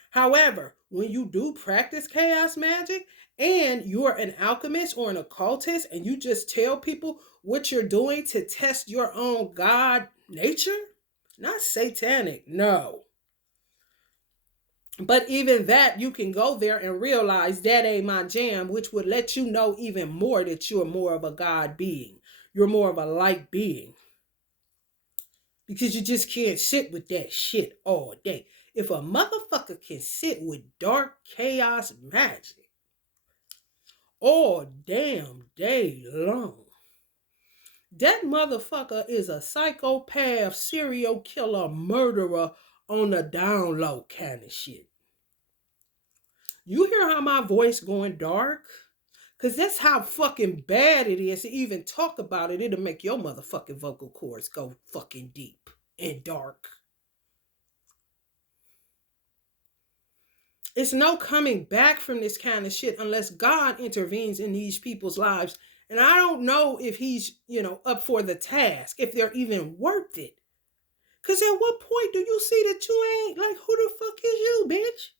However, when you do practice chaos magic and you're an alchemist or an occultist and you just tell people what you're doing to test your own God nature, not satanic, no. But even that, you can go there and realize that ain't my jam, which would let you know even more that you're more of a God being. You're more of a light being. Because you just can't sit with that shit all day. If a motherfucker can sit with dark chaos magic all damn day long, that motherfucker is a psychopath, serial killer, murderer on the down low kind of shit. You hear how my voice going dark? Because that's how fucking bad it is to even talk about it. It'll make your motherfucking vocal cords go fucking deep and dark. It's no coming back from this kind of shit unless God intervenes in these people's lives. And I don't know if he's, up for the task, if they're even worth it. Because at what point do you see that you ain't, like, who the fuck is you, bitch?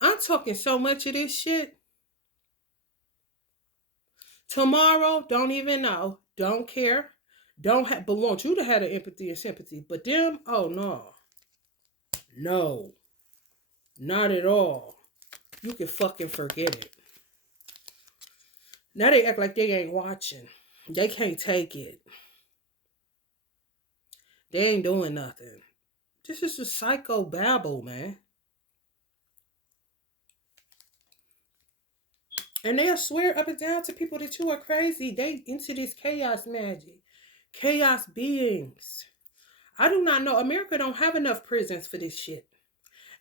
I'm talking so much of this shit. Tomorrow, don't even know, don't care, but want you to have the empathy and sympathy. But them, oh no. No. Not at all. You can fucking forget it. Now they act like they ain't watching. They can't take it. They ain't doing nothing. This is just psycho babble, man. And they'll swear up and down to people that you are crazy. They into this chaos magic. Chaos beings. I do not know. America don't have enough prisons for this shit.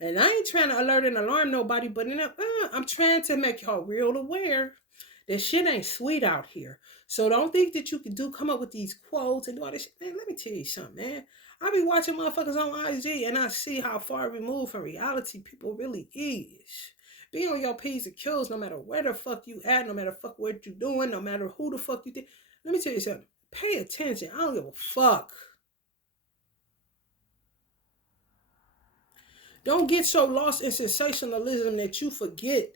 And I ain't trying to alert and alarm nobody, but I'm trying to make y'all real aware that shit ain't sweet out here. So don't think that you can come up with these quotes and do all this shit. Man, let me tell you something, man. I be watching motherfuckers on IG and I see how far removed from reality people really is. Be on your P's and Q's no matter where the fuck you at, no matter fuck what you doing, no matter who the fuck you think. Let me tell you something. Pay attention. I don't give a fuck. Don't get so lost in sensationalism that you forget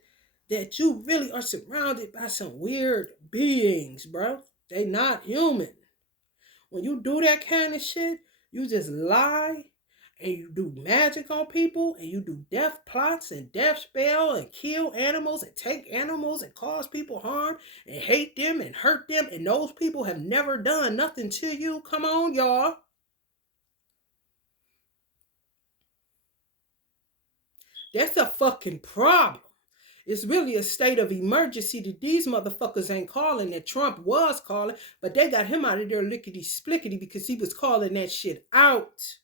that you really are surrounded by some weird beings, bro. They not human. When you do that kind of shit, you just lie and you do magic on people and you do death plots and death spell and kill animals and take animals and cause people harm and hate them and hurt them, and those people have never done nothing to you. Come on, y'all. That's a fucking problem. It's really a state of emergency that these motherfuckers ain't calling, that Trump was calling, but they got him out of there lickety splickety because he was calling that shit out.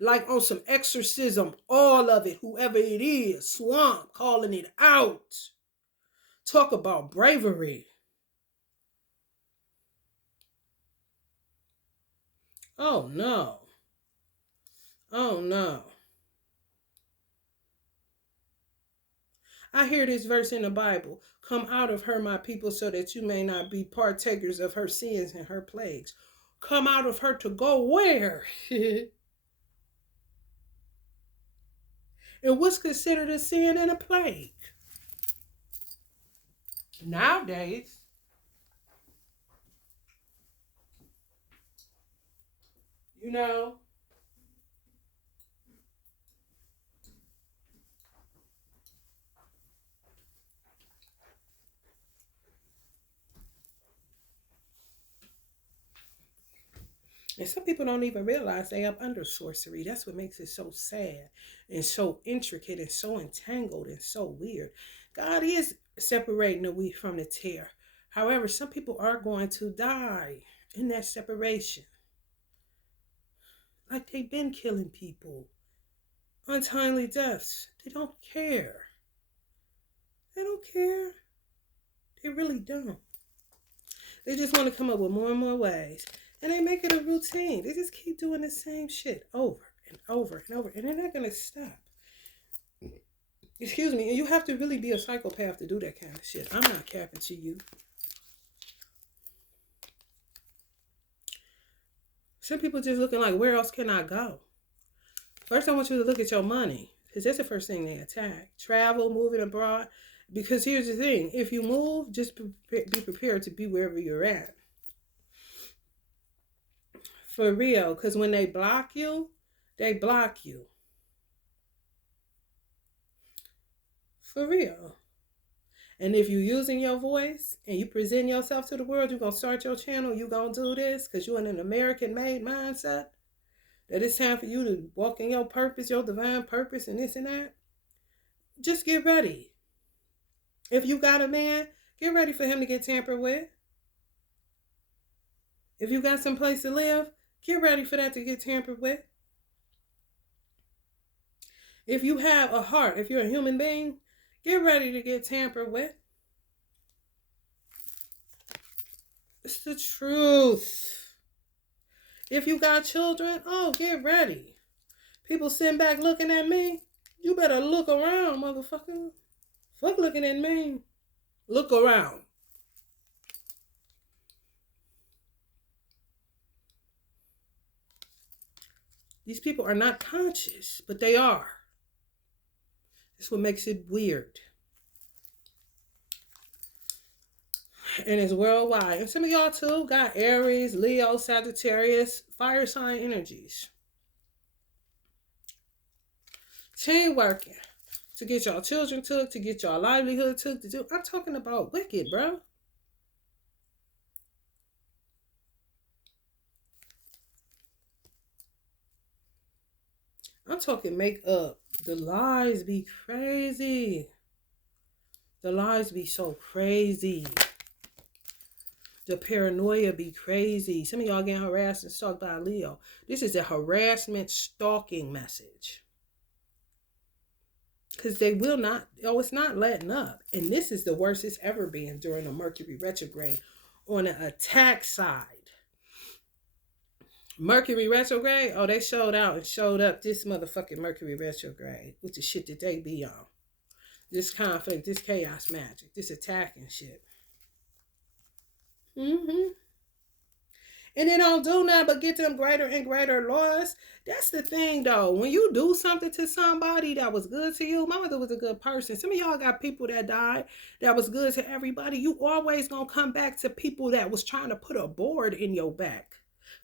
Like on some exorcism, all of it, whoever it is, Swamp calling it out. Talk about bravery. Oh no. Oh no. I hear this verse in the Bible. Come out of her, my people, so that you may not be partakers of her sins and her plagues. Come out of her to go where? And what's considered a sin and a plague? Nowadays, you know, and some people don't even realize they up under sorcery. That's what makes it so sad and so intricate and so entangled and so weird. God is separating the wheat from the tare. However, some people are going to die in that separation. Like they've been killing people. Untimely deaths. They don't care. They don't care. They really don't. They just want to come up with more and more ways. And they make it a routine. They just keep doing the same shit over and over and over. And they're not going to stop. Excuse me. And you have to really be a psychopath to do that kind of shit. I'm not capping to you. Some people just looking like, where else can I go? First, I want you to look at your money. Because that's the first thing they attack. Travel, moving abroad. Because here's the thing. If you move, just be prepared to be wherever you're at. For real. Because when they block you, they block you. For real. And if you're using your voice and you present yourself to the world, you're going to start your channel, you're going to do this because you're in an American-made mindset, that it's time for you to walk in your purpose, your divine purpose, and this and that. Just get ready. If you got a man, get ready for him to get tampered with. If you got some place to live, get ready for that to get tampered with. If you have a heart, if you're a human being, get ready to get tampered with. It's the truth. If you got children, oh, get ready. People sitting back looking at me. You better look around, motherfucker. Fuck looking at me. Look around. These people are not conscious, but they are. That's what makes it weird. And it's worldwide. And some of y'all too got Aries, Leo, Sagittarius, fire sign energies. Team working to get y'all children took, to get y'all livelihood took, to do. I'm talking about wicked, bro. I'm talking make up. The lies be crazy. The lies be so crazy. The paranoia be crazy. Some of y'all getting harassed and stalked by Leo. This is a harassment stalking message. Because they will not, it's not letting up. And this is the worst it's ever been during a Mercury retrograde on an attack side. Mercury retrograde, oh, they showed out and showed up this motherfucking Mercury retrograde with the shit that they be on. This conflict, this chaos magic, this attacking shit. Mm-hmm. And they don't do nothing but get them greater and greater loss. That's the thing, though. When you do something to somebody that was good to you, my mother was a good person. Some of y'all got people that died that was good to everybody. You always gonna come back to people that was trying to put a board in your back.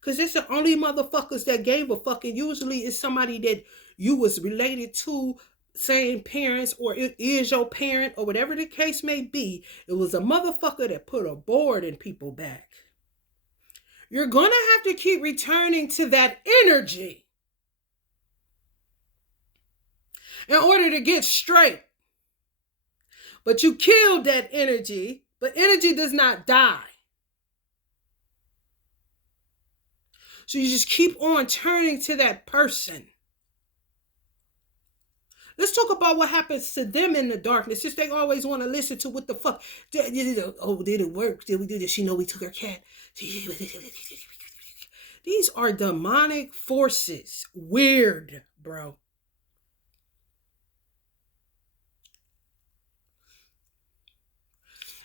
Because it's the only motherfuckers that gave a fuck. And usually it's somebody that you was related to, same parents, or it is your parent, or whatever the case may be. It was a motherfucker that put a board in people's back. You're going to have to keep returning to that energy in order to get straight. But you killed that energy, but energy does not die. So you just keep on turning to that person. Let's talk about what happens to them in the darkness. Since they always want to listen to what the fuck. Oh, did it work? Did we do this? She know we took her cat. These are demonic forces. Weird, bro.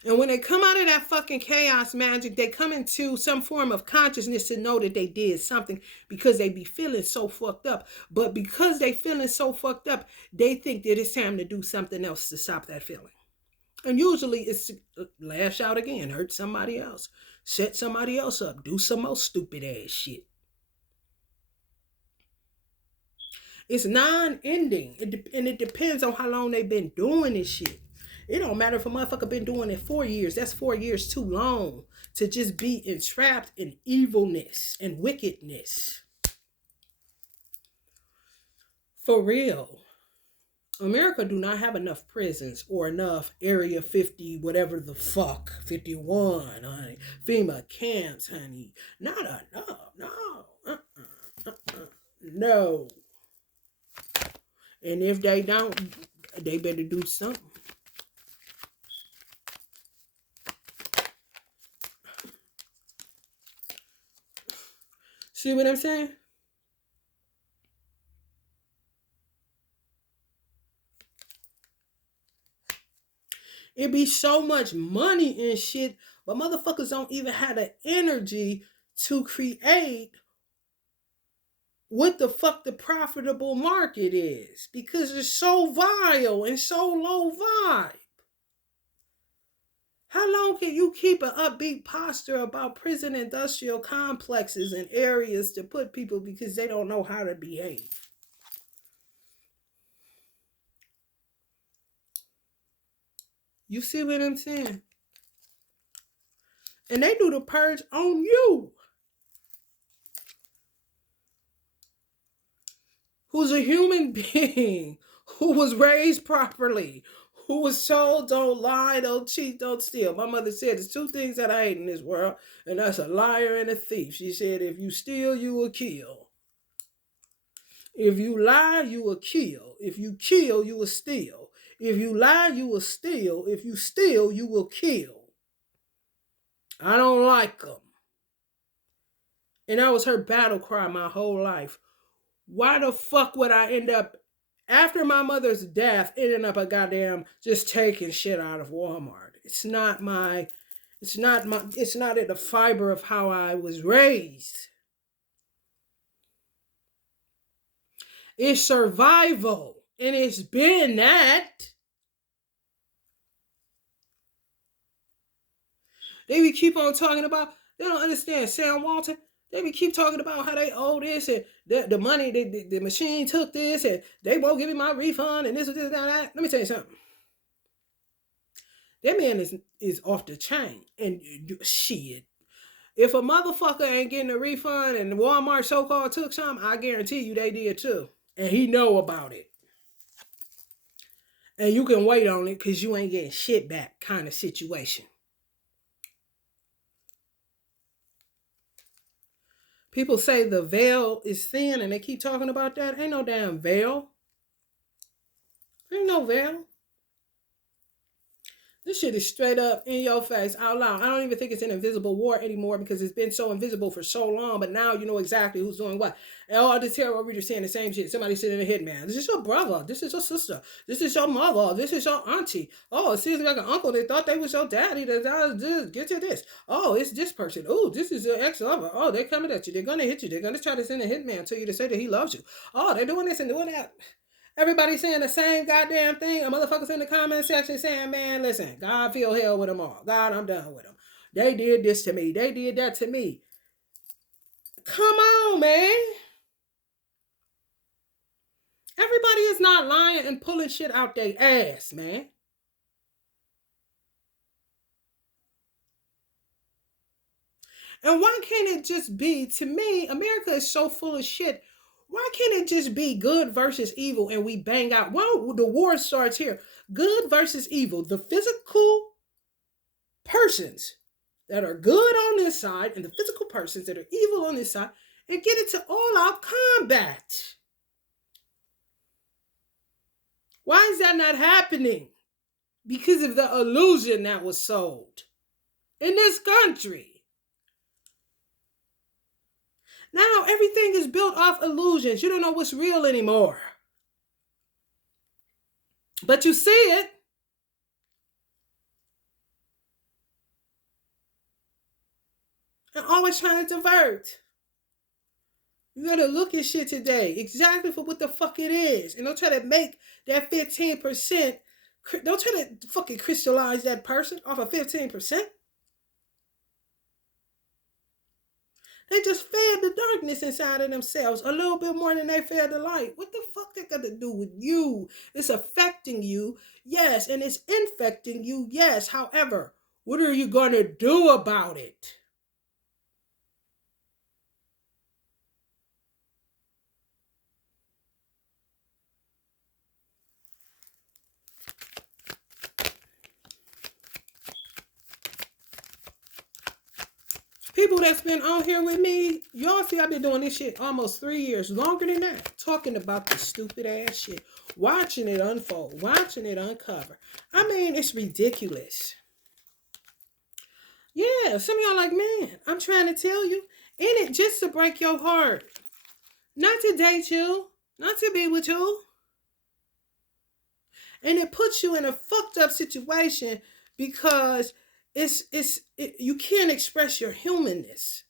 And when they come out of that fucking chaos magic, they come into some form of consciousness to know that they did something because they be feeling so fucked up. But because they feeling so fucked up, they think that it's time to do something else to stop that feeling. And usually it's lash out again, hurt somebody else, set somebody else up, do some more stupid ass shit. It's non-ending. And it depends on how long they've been doing this shit. It don't matter if a motherfucker been doing it 4 years. That's 4 years too long to just be entrapped in evilness and wickedness. For real. America do not have enough prisons or enough Area 50, whatever the fuck, 51, honey. FEMA camps, honey. Not enough. No. No. And if they don't, they better do something. See what I'm saying? It be so much money and shit, but motherfuckers don't even have the energy to create what the fuck the profitable market is because it's so vile and so low vibe. How long can you keep an upbeat posture about prison industrial complexes and areas to put people because they don't know how to behave? You see what I'm saying? And they do the purge on you. Who's a human being, who was raised properly, who was told don't lie, don't cheat, don't steal. My mother said there's two things that I hate in this world, and that's a liar and a thief. She said if you steal, you will kill. If you lie, you will kill. If you kill, you will steal. If you lie, you will steal. If you steal, you will kill. I don't like them. And that was her battle cry my whole life. Why the fuck would I end up, after my mother's death, ending up a goddamn just taking shit out of Walmart? It's not in the fiber of how I was raised. It's survival. And it's been that. They keep on talking about, they don't understand Sam Walton. They keep talking about how they owe this and the money, the machine took this and they won't give me my refund and this and this and that. Let me tell you something. That man is off the chain. And shit. If a motherfucker ain't getting a refund and Walmart so-called took something, I guarantee you they did too. And he know about it. And you can wait on it because you ain't getting shit back kind of situation. People say the veil is thin and they keep talking about that. Ain't no damn veil. Ain't no veil. This shit is straight up in your face, out loud. I don't even think it's an invisible war anymore because it's been so invisible for so long, but now you know exactly who's doing what. And all the tarot readers saying the same shit. Somebody sitting in a hitman. This is your brother. This is your sister. This is your mother. This is your auntie. Oh, it seems like an uncle. They thought they was your daddy. Get to this. Oh, it's this person. Oh, this is your ex-lover. Oh, they're coming at you. They're going to hit you. They're going to try to send a hitman to you to say that he loves you. Oh, they're doing this and doing that. Everybody saying the same goddamn thing. A motherfuckers in the comment section saying, man, listen, God feel hell with them all. God, I'm done with them. They did this to me. They did that to me. Come on, man. Everybody is not lying and pulling shit out their ass, man. And why can't it just be, to me, America is so full of shit. Why can't it just be good versus evil and we bang out? Well, the war starts here. Good versus evil. The physical persons that are good on this side and the physical persons that are evil on this side, and get into all-out combat. Why is that not happening? Because of the illusion that was sold in this country. Now everything is built off illusions. You don't know what's real anymore. But you see it. always trying to divert. You gotta look at shit today exactly for what the fuck it is. And don't try to make that 15%. Don't try to fucking crystallize that person off of 15%. They just fed the darkness inside of themselves a little bit more than they fed the light. What the fuck that got to do with you? It's affecting you, yes, and it's infecting you, yes. However, what are you going to do about it? People that's been on here with me, y'all see I've been doing this shit almost 3 years, longer than that, talking about this stupid ass shit, watching it unfold, watching it uncover. I mean, it's ridiculous. Yeah, some of y'all like, man, I'm trying to tell you, ain't it just to break your heart, not to date you, not to be with you. And it puts you in a fucked up situation because you can't express your humanness.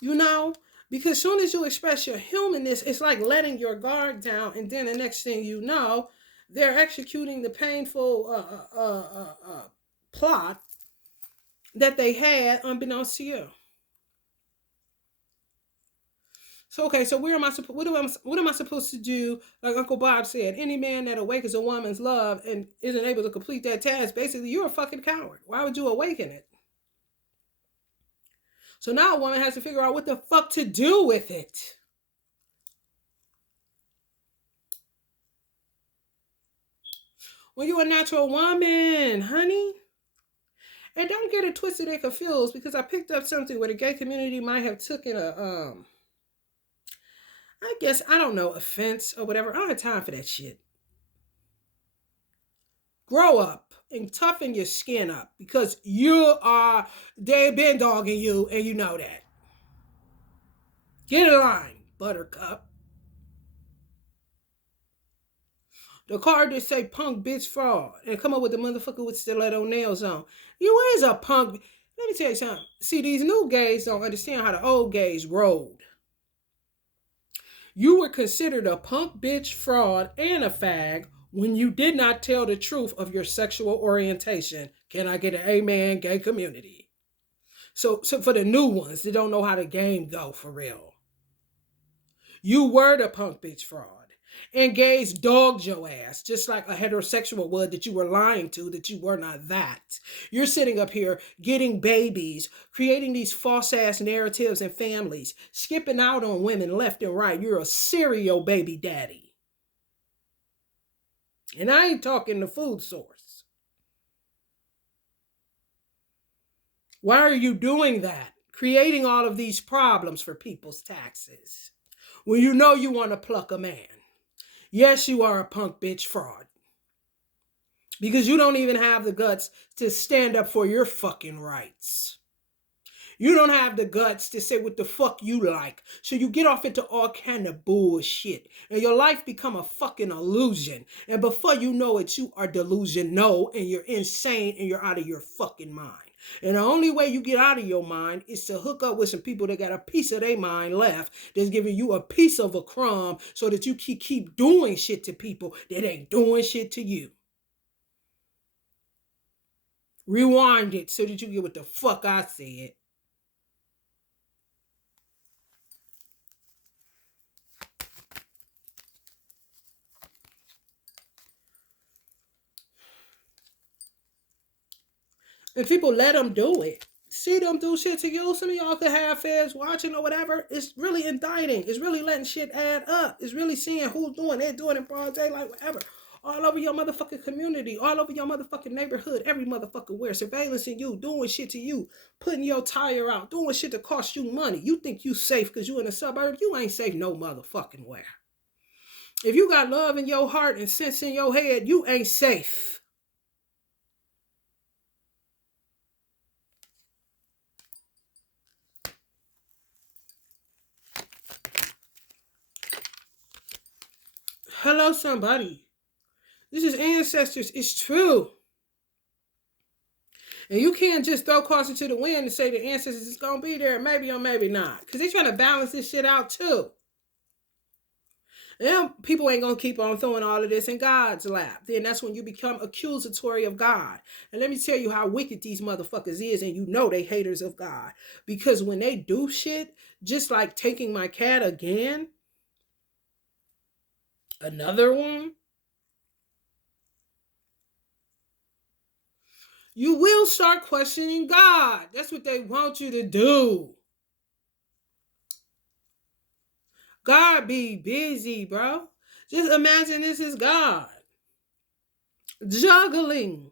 You know? Because as soon as you express your humanness, it's like letting your guard down, and then the next thing you know, they're executing the painful plot that they had unbeknownst to you. So okay, so where am I? What am I supposed to do? Like Uncle Bob said, any man that awakens a woman's love and isn't able to complete that task, basically, you're a fucking coward. Why would you awaken it? So now a woman has to figure out what the fuck to do with it. Well, you're a natural woman, honey. And don't get it twisted and confused, because I picked up something where the gay community might have taken a I guess, I don't know, offense or whatever. I don't have time for that shit. Grow up and toughen your skin up, because they've been dogging you and you know that. Get in line, buttercup. The card that say punk bitch fraud and come up with the motherfucker with stiletto nails on. You is a punk. Let me tell you something. See, these new gays don't understand how the old gays rolled. You were considered a punk bitch fraud and a fag when you did not tell the truth of your sexual orientation. Can I get an amen, gay community? So for the new ones that don't know how the game go for real, you were the punk bitch fraud. And gays dogged your ass, just like a heterosexual would that you were lying to, that you were not that. You're sitting up here getting babies, creating these false ass narratives and families, skipping out on women left and right. You're a serial baby daddy. And I ain't talking the food source. Why are you doing that? Creating all of these problems for people's taxes when you know you want to pluck a man. Yes, you are a punk bitch fraud. Because you don't even have the guts to stand up for your fucking rights. You don't have the guts to say what the fuck you like. So you get off into all kind of bullshit. And your life become a fucking illusion. And before you know it, you are delusional and you're insane and you're out of your fucking mind. And the only way you get out of your mind is to hook up with some people that got a piece of their mind left, that's giving you a piece of a crumb so that you keep doing shit to people that ain't doing shit to you. Rewind it so that you get what the fuck I said. And people let them do it. See them do shit to you. Some of y'all could have feds watching or whatever. It's really indicting. It's really letting shit add up. It's really seeing who's doing it, doing it in broad daylight, whatever. All over your motherfucking community, all over your motherfucking neighborhood, every motherfucking where. Surveillancing you, doing shit to you, putting your tire out, doing shit to cost you money. You think you safe because you in a suburb? You ain't safe no motherfucking where. If you got love in your heart and sense in your head, you ain't safe. Hello, somebody. This is ancestors. It's true. And you can't just throw caution to the wind and say the ancestors is going to be there, maybe or maybe not. Because they're trying to balance this shit out too. And people ain't going to keep on throwing all of this in God's lap. Then that's when you become accusatory of God. And let me tell you how wicked these motherfuckers is, and you know they haters of God. Because when they do shit, just like taking my cat again, another one, you will start questioning God. That's what they want you to do. God be busy, bro. Just imagine this is God juggling.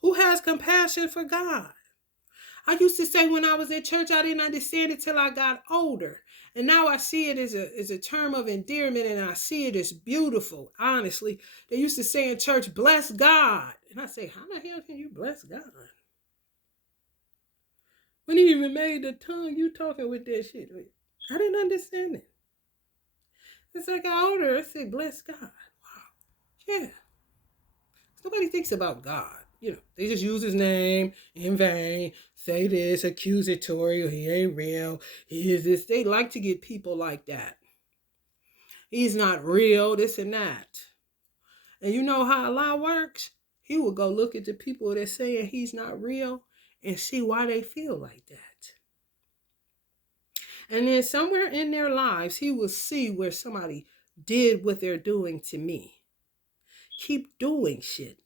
Who has compassion for God? I used to say when I was in church, I didn't understand it till I got older. And now I see it as a term of endearment, and I see it as beautiful, honestly. They used to say in church, bless God. And I say, how the hell can you bless God? When he even made the tongue, you talking with that shit. I didn't understand it. As I got older, I said, bless God. Wow. Yeah. Nobody thinks about God. You know, they just use his name in vain, say this, accusatory, he ain't real, he is this. They like to get people like that. He's not real, this and that. And you know how Allah works? He will go look at the people that saying he's not real and see why they feel like that. And then somewhere in their lives, he will see where somebody did what they're doing to me. Keep doing shit.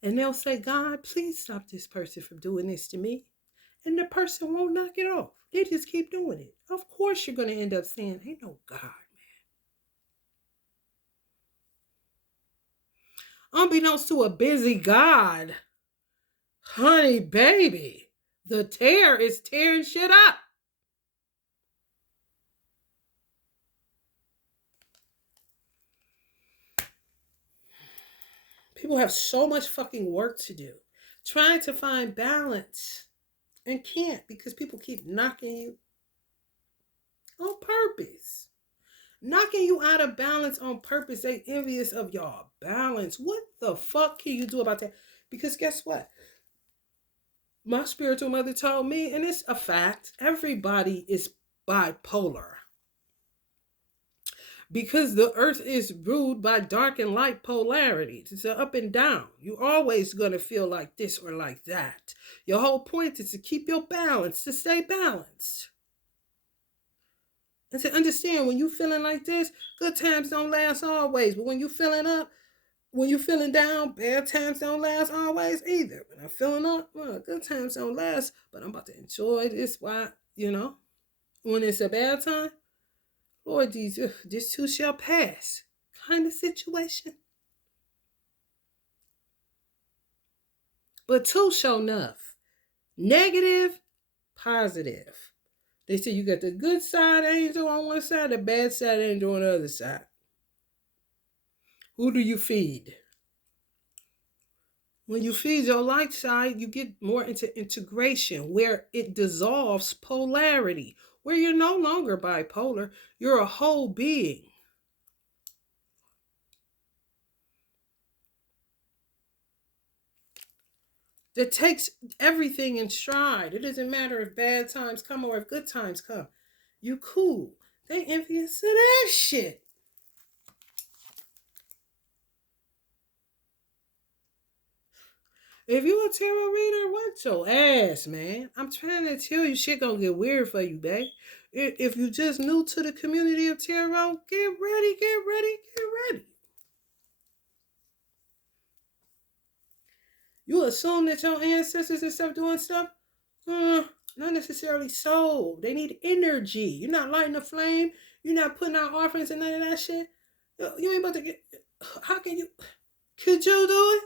And they'll say, God, please stop this person from doing this to me. And the person won't knock it off. They just keep doing it. Of course you're going to end up saying, ain't no God, man. Unbeknownst to a busy God, honey, baby, the tear is tearing shit up. People have so much fucking work to do, trying to find balance, and can't because people keep knocking you on purpose. Knocking you out of balance on purpose. They envious of y'all balance. What the fuck can you do about that? Because guess what? My spiritual mother told me, and it's a fact, everybody is bipolar. Because the earth is ruled by dark and light polarities. It's an up and down. You're always going to feel like this or like that. Your whole point is to keep your balance, to stay balanced. And to understand when you're feeling like this, good times don't last always. But when you're feeling up, when you're feeling down, bad times don't last always either. When I'm feeling up, well, good times don't last, but I'm about to enjoy this. Why, you know, when it's a bad time, Lord Jesus, this too shall pass kind of situation. But two show enough. Negative, positive. They say you got the good side angel on one side, the bad side angel on the other side. Who do you feed? When you feed your light side, you get more into integration where it dissolves polarity, where you're no longer bipolar, you're a whole being. That takes everything in stride. It doesn't matter if bad times come or if good times come. You cool. They envious of that shit. If you a tarot reader, watch your ass, man. I'm trying to tell you, shit gonna get weird for you, babe. If you just new to the community of tarot, get ready, get ready, get ready. You assume that your ancestors and stuff doing stuff? Not necessarily so. They need energy. You're not lighting a flame. You're not putting out offerings and none of that shit. You ain't about to get... How can you... Could you do it?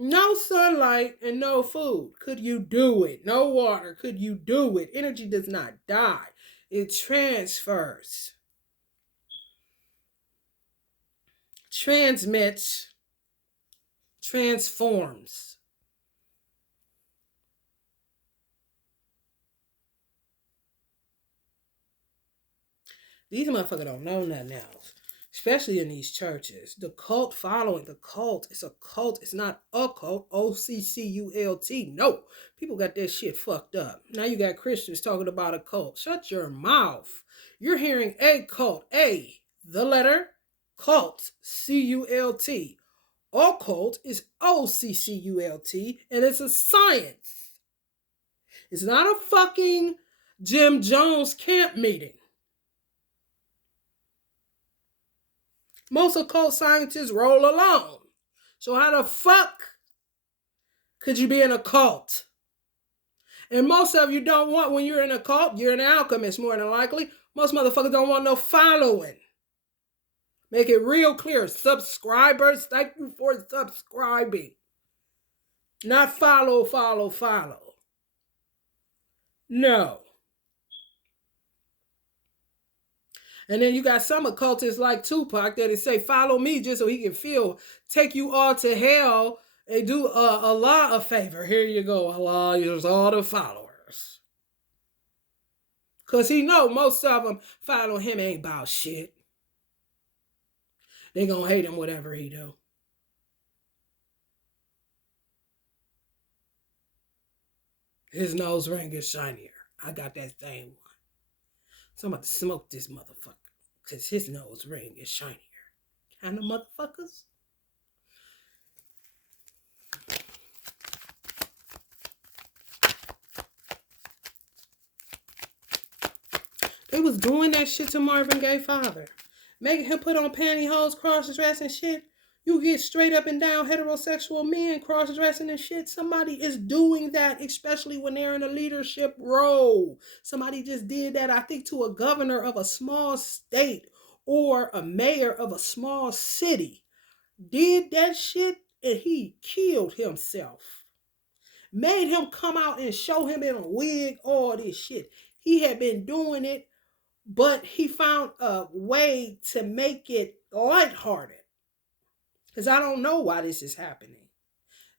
No sunlight and no food. Could you do it? No water. Could you do it? Energy does not die. It transfers. Transmits. Transforms. These motherfuckers don't know nothing else. especially in these churches. The cult following, the cult, it's a cult. It's not a cult, OCCULT. No, people got that shit fucked up. Now you got Christians talking about a cult. Shut your mouth. You're hearing a cult, the letter cult, CULT. Occult is OCCULT, and it's a science. It's not a fucking Jim Jones camp meeting. Most occult scientists roll alone. So how the fuck could you be in a cult? And most of you don't want, when you're in a cult, you're an alchemist more than likely. Most motherfuckers don't want no following. Make it real clear. Subscribers, thank you for subscribing. Not follow. No. And then you got some occultists like Tupac that say, follow me just so he can take you all to hell and do Allah a favor. Here you go, Allah, here's all the followers. Because he know most of them follow him ain't about shit. They gonna hate him whatever he do. His nose ring is shinier. I got that same one. So I'm about to smoke this motherfucker. Because his nose ring is shinier. Kind of motherfuckers. They was doing that shit to Marvin Gaye's father. Making him put on pantyhose, cross-dress and shit. You get straight up and down heterosexual men cross-dressing and shit. Somebody is doing that, especially when they're in a leadership role. Somebody just did that, I think, to a governor of a small state or a mayor of a small city. Did that shit and he killed himself. Made him come out and show him in a wig, all this shit. He had been doing it, but he found a way to make it lighthearted. Because I don't know why this is happening.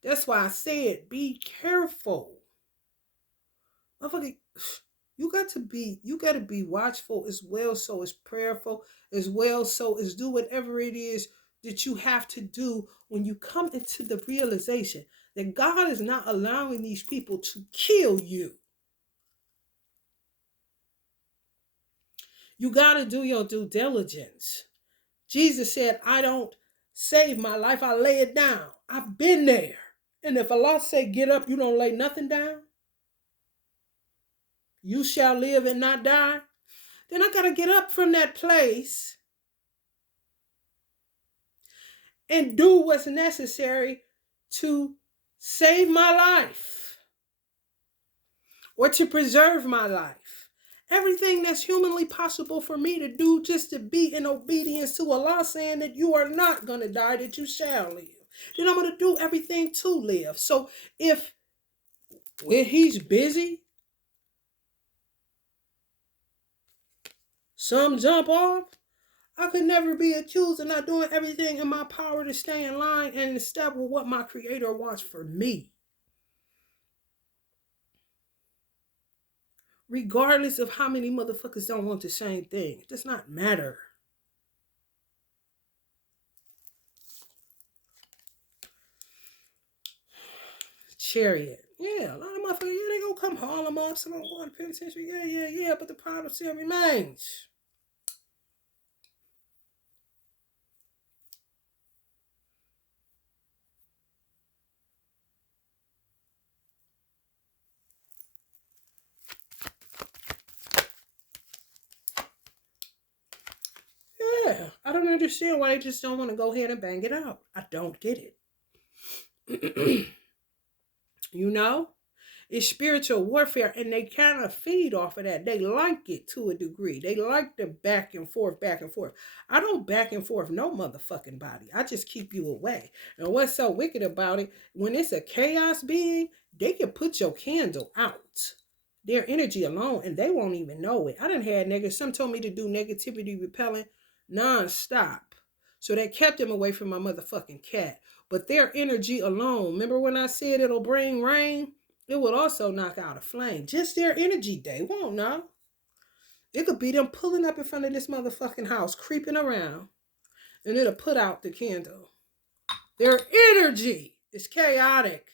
That's why I said, be careful. Motherfucker, you got to be watchful as well, so as prayerful, as well, so as do whatever it is that you have to do when you come into the realization that God is not allowing these people to kill you. You got to do your due diligence. Jesus said, I don't save my life, I lay it down. I've been there. And if Allah say get up, you don't lay nothing down. You shall live and not die. Then I got to get up from that place and do what's necessary to save my life or to preserve my life. Everything that's humanly possible for me to do just to be in obedience to Allah saying that you are not going to die, that you shall live. Then I'm going to do everything to live. So if when he's busy, some jump off, I could never be accused of not doing everything in my power to stay in line and in step with what my Creator wants for me. Regardless of how many motherfuckers don't want the same thing. It does not matter. Chariot. Yeah, a lot of motherfuckers, yeah, they gonna come haul them up. Some going to penitentiary. Yeah, but the problem still remains. Yeah, I don't understand why they just don't want to go ahead and bang it out. I don't get it. You know? It's spiritual warfare, and they kind of feed off of that. They like it to a degree. They like the back and forth. I don't back and forth no motherfucking body. I just keep you away. And what's so wicked about it, when it's a chaos being, they can put your candle out. Their energy alone, and they won't even know it. I done had niggas, some told me to do negativity repellent non-stop. So that kept them away from my motherfucking cat. But their energy alone, remember when I said it'll bring rain? It would also knock out a flame. Just their energy, they won't know. It could be them pulling up in front of this motherfucking house, creeping around. and it'll put out the candle. Their energy is chaotic.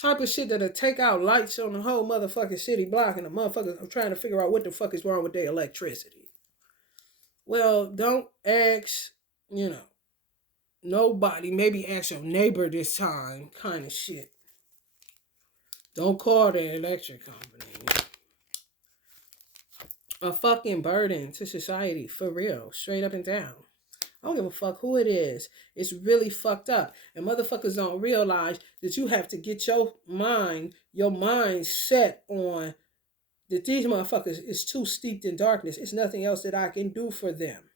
Type of shit that'll take out lights on the whole motherfucking city block, and the motherfuckers are trying to figure out what the fuck is wrong with their electricity. Well, don't ask, you know, nobody. Maybe ask your neighbor this time, kind of shit. Don't call the electric company. A fucking burden to society, for real, straight up and down. I don't give a fuck who it is. It's really fucked up. And motherfuckers don't realize that you have to get your mind set on that these motherfuckers is too steeped in darkness. It's nothing else that I can do for them.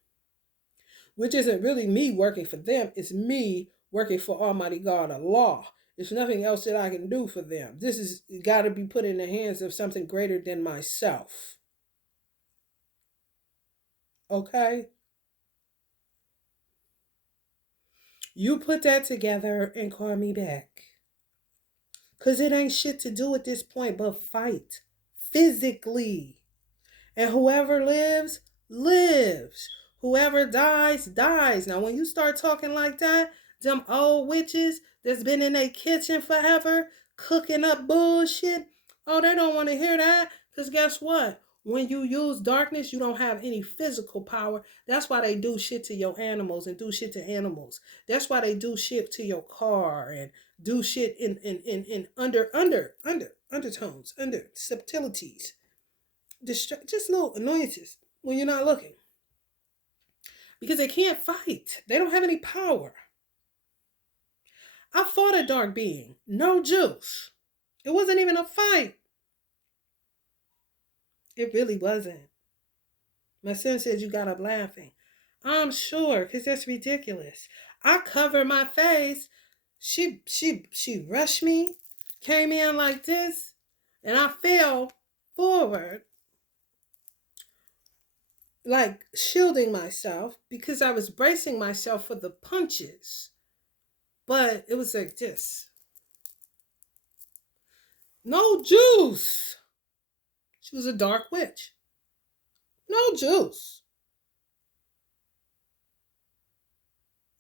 Which isn't really me working for them. It's me working for Almighty God, Allah. There's nothing else that I can do for them. This is got to be put in the hands of something greater than myself. Okay? You put that together and call me back. Because it ain't shit to do at this point but fight. Physically. And whoever lives, lives. Whoever dies, dies. Now, when you start talking like that, them old witches that's been in their kitchen forever, cooking up bullshit, oh, they don't want to hear that. Because guess what? When you use darkness, you don't have any physical power. That's why they do shit to your animals and do shit to animals. That's why they do shit to your car and do shit in undertones, under subtleties. Just little annoyances when you're not looking. Because they can't fight. They don't have any power. I fought a dark being. No juice. It wasn't even a fight. It really wasn't. My son said you got up laughing. I'm sure, because that's ridiculous. I covered my face. She rushed me, came in like this, and I fell forward, like shielding myself because I was bracing myself for the punches. But it was like this. No juice. She was a dark witch. No juice.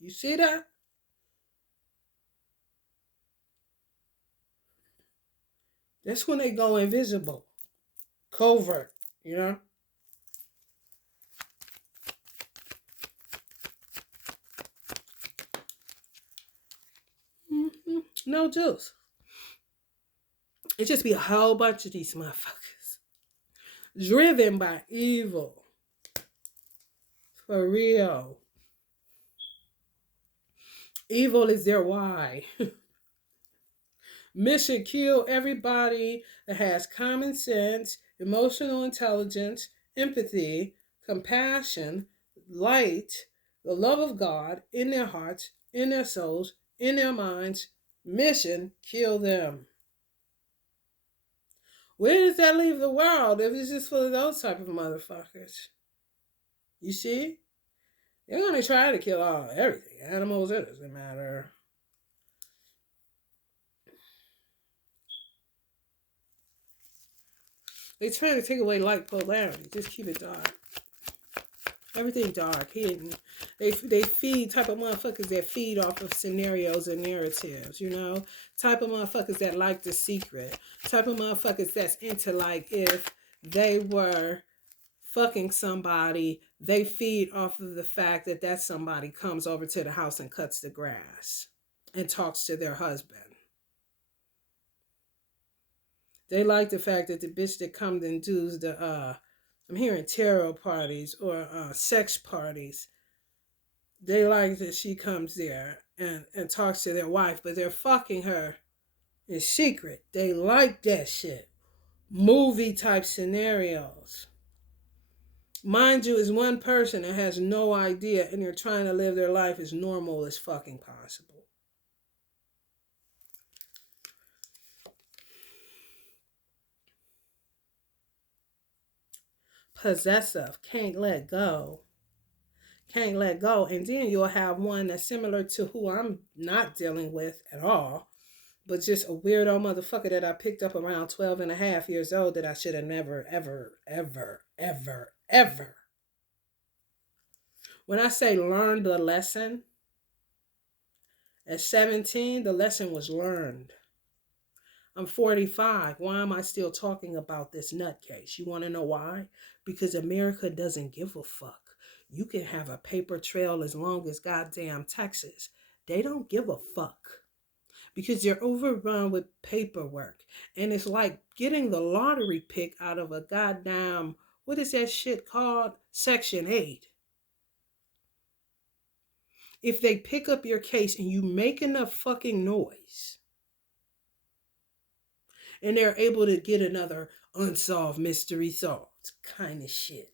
You see that? That's when they go invisible. Covert, you know? Mm-hmm. No juice. It just be a whole bunch of these motherfuckers. Driven by evil. For real. Evil is their why. Mission: kill everybody that has common sense, emotional intelligence, empathy, compassion, light, the love of God in their hearts, in their souls, in their minds. Mission: kill them. Where does that leave the world if it's just full of those type of motherfuckers? You see? They're going to try to kill everything. Animals, it doesn't matter. They trying to take away light polarity. Just keep it dark. Everything dark, hidden. They feed type of motherfuckers that feed off of scenarios and narratives, you know? Type of motherfuckers that like the secret. Type of motherfuckers that's into like if they were fucking somebody, they feed off of the fact that that somebody comes over to the house and cuts the grass and talks to their husband. They like the fact that the bitch that comes and does the, I'm hearing tarot parties or sex parties. They like that she comes there and talks to their wife, but they're fucking her in secret. They like that shit. Movie type scenarios. Mind you, is one person that has no idea and they're trying to live their life as normal as fucking possible. Possessive, can't let go. Can't let go. And then you'll have one that's similar to who I'm not dealing with at all, but just a weirdo motherfucker that I picked up around 12 and a half years old that I should have never, ever, ever, ever, ever. When I say learn the lesson, at 17, the lesson was learned. I'm 45. Why am I still talking about this nutcase? You want to know why? Because America doesn't give a fuck. You can have a paper trail as long as goddamn Texas. They don't give a fuck because they're overrun with paperwork. And it's like getting the lottery pick out of a goddamn, what is that shit called? Section 8. If they pick up your case and you make enough fucking noise, and they're able to get another unsolved mystery solved kind of shit.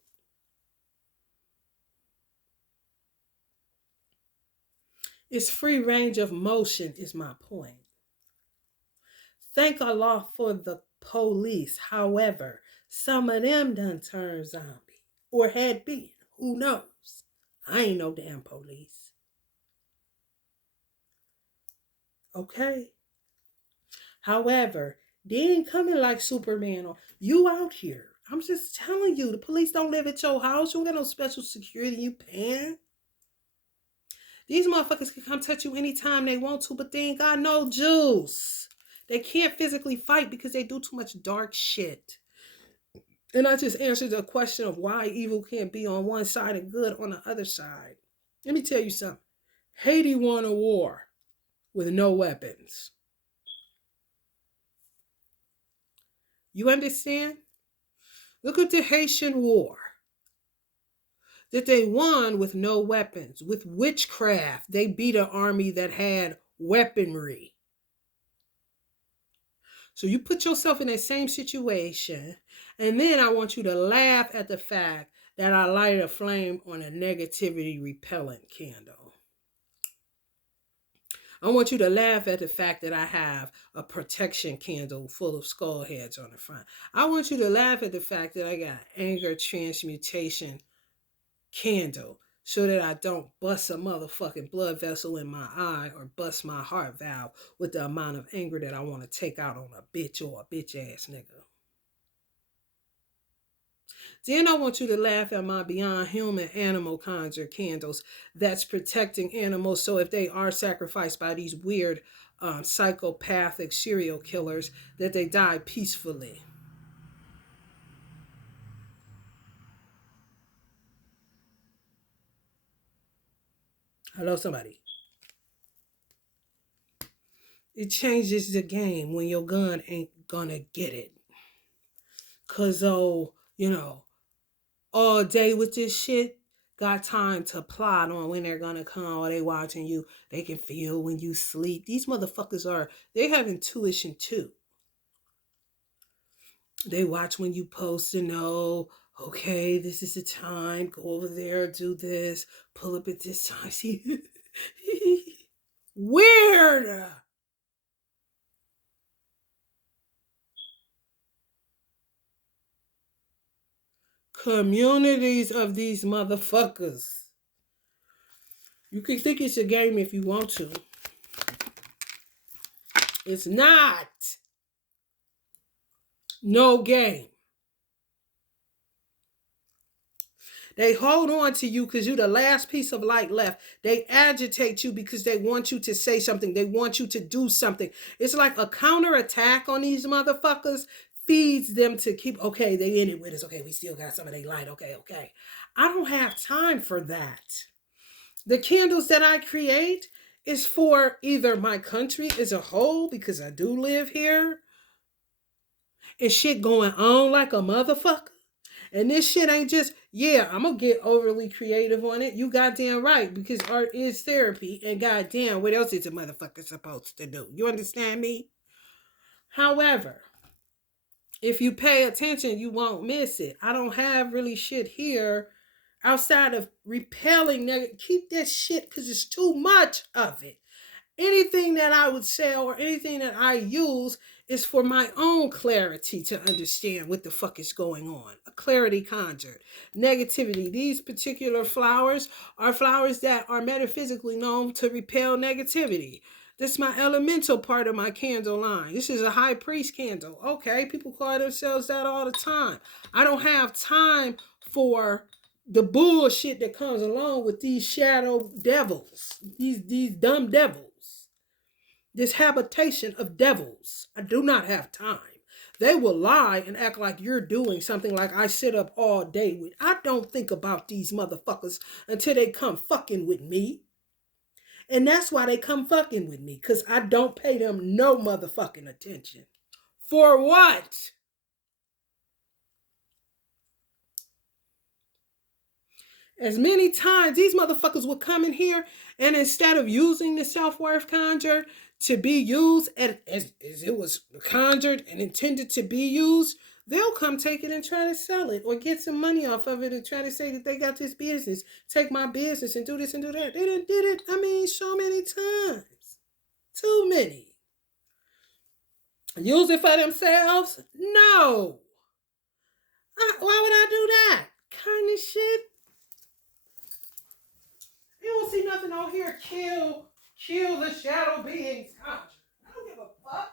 It's free range of motion is my point. Thank Allah for the police. However, some of them done turned zombie or had been. Who knows? I ain't no damn police. Okay? However, they ain't coming like Superman or you out here. I'm just telling you, the police don't live at your house. You don't got no special security you paying. These motherfuckers can come touch you anytime they want to, but they ain't got no juice. They can't physically fight because they do too much dark shit. And I just answered the question of why evil can't be on one side and good on the other side. Let me tell you something. Haiti won a war with no weapons. You understand? Look at the Haitian war that they won with no weapons. With witchcraft, they beat an army that had weaponry. So you put yourself in that same situation, and then I want you to laugh at the fact that I light a flame on a negativity repellent candle. I want you to laugh at the fact that I have a protection candle full of skull heads on the front. I want you to laugh at the fact that I got anger transmutation candle so that I don't bust a motherfucking blood vessel in my eye or bust my heart valve with the amount of anger that I want to take out on a bitch or a bitch ass nigga. Then I want you to laugh at my beyond human animal conjure candles that's protecting animals so if they are sacrificed by these weird psychopathic serial killers that they die peacefully. Hello, somebody. It changes the game when your gun ain't gonna get it. Cause all day with this shit, got time to plot on when they're gonna come or they watching you. They can feel when you sleep. These motherfuckers they have intuition too. They watch when you post and know, okay, this is the time, go over there, do this, pull up at this time. See, weird. Communities of these motherfuckers. You can think it's a game if you want to. It's not. No game. They hold on to you because you're the last piece of light left. They agitate you because they want you to say something. They want you to do something. It's like a counterattack on these motherfuckers feeds them to keep, okay, they in it with us. Okay, we still got some of their light. Okay. I don't have time for that. The candles that I create is for either my country as a whole, because I do live here, and shit going on like a motherfucker. And this shit ain't just, yeah, I'm gonna get overly creative on it. You goddamn right, because art is therapy, and goddamn, what else is a motherfucker supposed to do? You understand me? However, if you pay attention, you won't miss it. I don't have really shit here outside of repelling negative. Keep that shit because it's too much of it. Anything that I would sell or anything that I use is for my own clarity to understand what the fuck is going on. A clarity conjured. Negativity. These particular flowers are flowers that are metaphysically known to repel negativity. This is my elemental part of my candle line. This is a high priest candle. Okay, people call themselves that all the time. I don't have time for the bullshit that comes along with these shadow devils, these dumb devils, this habitation of devils. I do not have time. They will lie and act like you're doing something like I sit up all day with. I don't think about these motherfuckers until they come fucking with me. And that's why they come fucking with me, because I don't pay them no motherfucking attention. For what? As many times these motherfuckers would come in here, and instead of using the self-worth conjured to be used as it was conjured and intended to be used, they'll come take it and try to sell it or get some money off of it and try to say that they got this business, take my business and do this and do that. They done did it, so many times. Too many. Use it for themselves? No. Why would I do that? Kind of shit. You don't see nothing on here. Kill the shadow beings conjured. I don't give a fuck.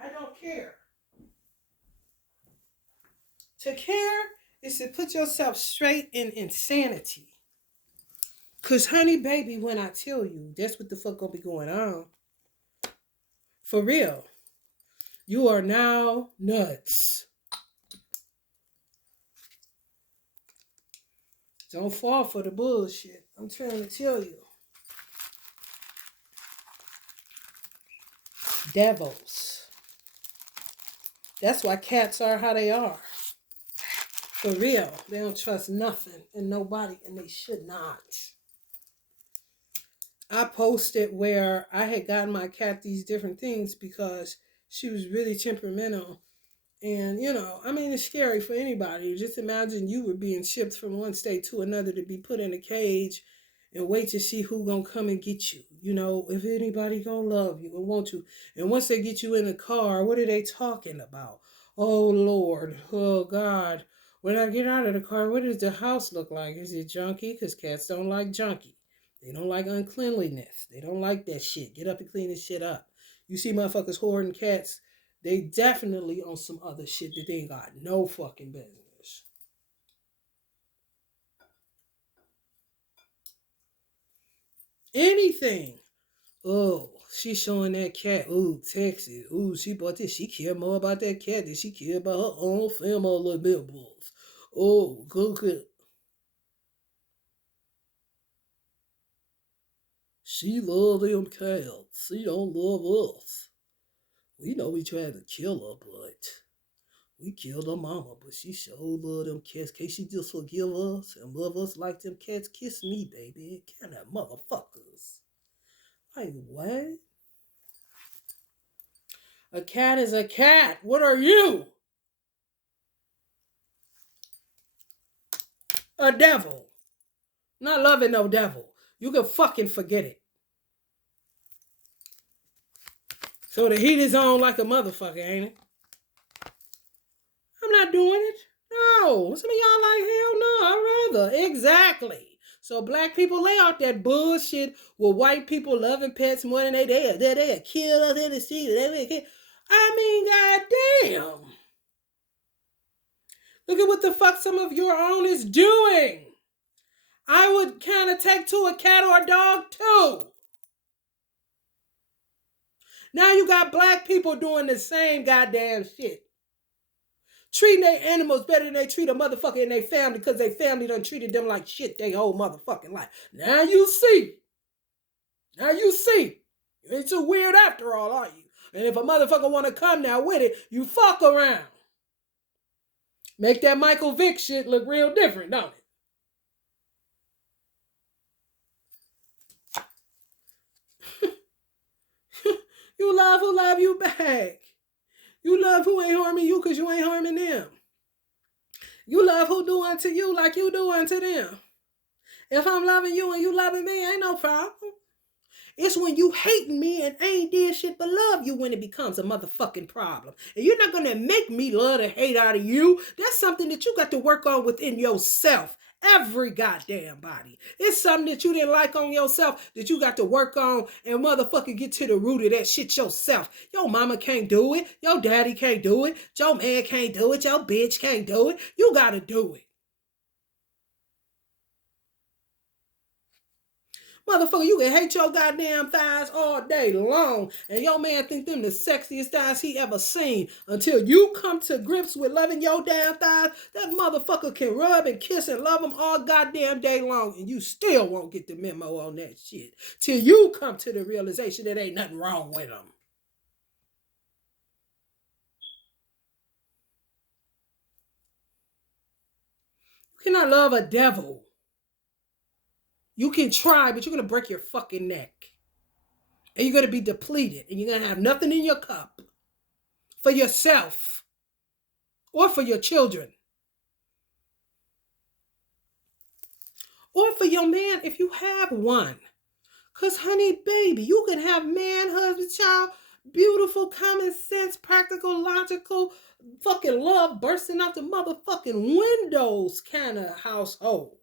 I don't care. To care is to put yourself straight in insanity. Cause honey baby, when I tell you, that's what the fuck gonna be going on. For real. You are now nuts. Don't fall for the bullshit. I'm trying to tell you. Devils. That's why cats are how they are. For real. They don't trust nothing and nobody, and they should not. I posted where I had gotten my cat these different things because she was really temperamental. And, it's scary for anybody. Just imagine you were being shipped from one state to another to be put in a cage and wait to see who gonna come and get you. If anybody gonna love you and want you. And once they get you in the car, what are they talking about? Oh, Lord. Oh, God. When I get out of the car, what does the house look like? Is it junky? Because cats don't like junky. They don't like uncleanliness. They don't like that shit. Get up and clean this shit up. You see motherfuckers hoarding cats, they definitely on some other shit that they ain't got no fucking business. Anything. Oh, she showing that cat. Ooh, Texas. Ooh, she bought this. She care more about that cat than she care about her own family members. Oh, good. She love them cats. She don't love us. We know we tried to kill her, but we killed her mama. But she sure love them cats. Can't she just forgive us and love us like them cats? Kiss me, baby. Kind of motherfuckers. Like, what? A cat is a cat. What are you? A devil. Not loving no devil. You can fucking forget it. So the heat is on like a motherfucker, ain't it? I'm not doing it. No. Some of y'all like, hell no, I'd rather. Exactly. So black people lay out that bullshit with white people loving pets more than they kill us in the street. Goddamn. Look at what the fuck some of your own is doing. I would kind of take to a cat or a dog too. Now you got black people doing the same goddamn shit. Treating their animals better than they treat a motherfucker in their family because their family done treated them like shit their whole motherfucking life. Now you see. You ain't too weird after all, are you? And if a motherfucker want to come now with it, you fuck around. Make that Michael Vick shit look real different, don't it? You love who love you back. You love who ain't harming you because you ain't harming them. You love who do unto you like you do unto them. If I'm loving you and you loving me, ain't no problem. It's when you hating me and ain't did shit but love you when it becomes a motherfucking problem. And you're not going to make me love the hate out of you. That's something that you got to work on within yourself Every goddamn body. It's something that you didn't like on yourself that you got to work on and motherfucking get to the root of that shit yourself. Your mama can't do it. Your daddy can't do it. Your man can't do it. Your bitch can't do it. You gotta do it. Motherfucker, you can hate your goddamn thighs all day long, and your man think them the sexiest thighs he ever seen. Until you come to grips with loving your damn thighs, that motherfucker can rub and kiss and love them all goddamn day long, and you still won't get the memo on that shit. Till you come to the realization that ain't nothing wrong with them. You cannot love a devil. You can try, but you're gonna break your fucking neck. And you're gonna be depleted, and you're gonna have nothing in your cup for yourself or for your children or for your man if you have one. Because, honey, baby, you can have man, husband, child, beautiful, common sense, practical, logical, fucking love bursting out the motherfucking windows kind of household.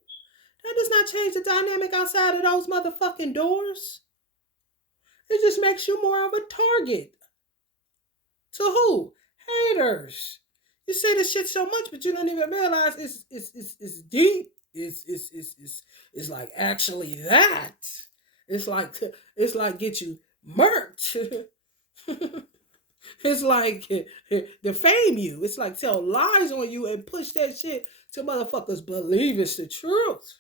That does not change the dynamic outside of those motherfucking doors. It just makes you more of a target. To who? Haters. You say this shit so much, but you don't even realize it's deep. It's like actually that. It's like get you murked. It's like defame you. It's like tell lies on you and push that shit to motherfuckers believe it's the truth.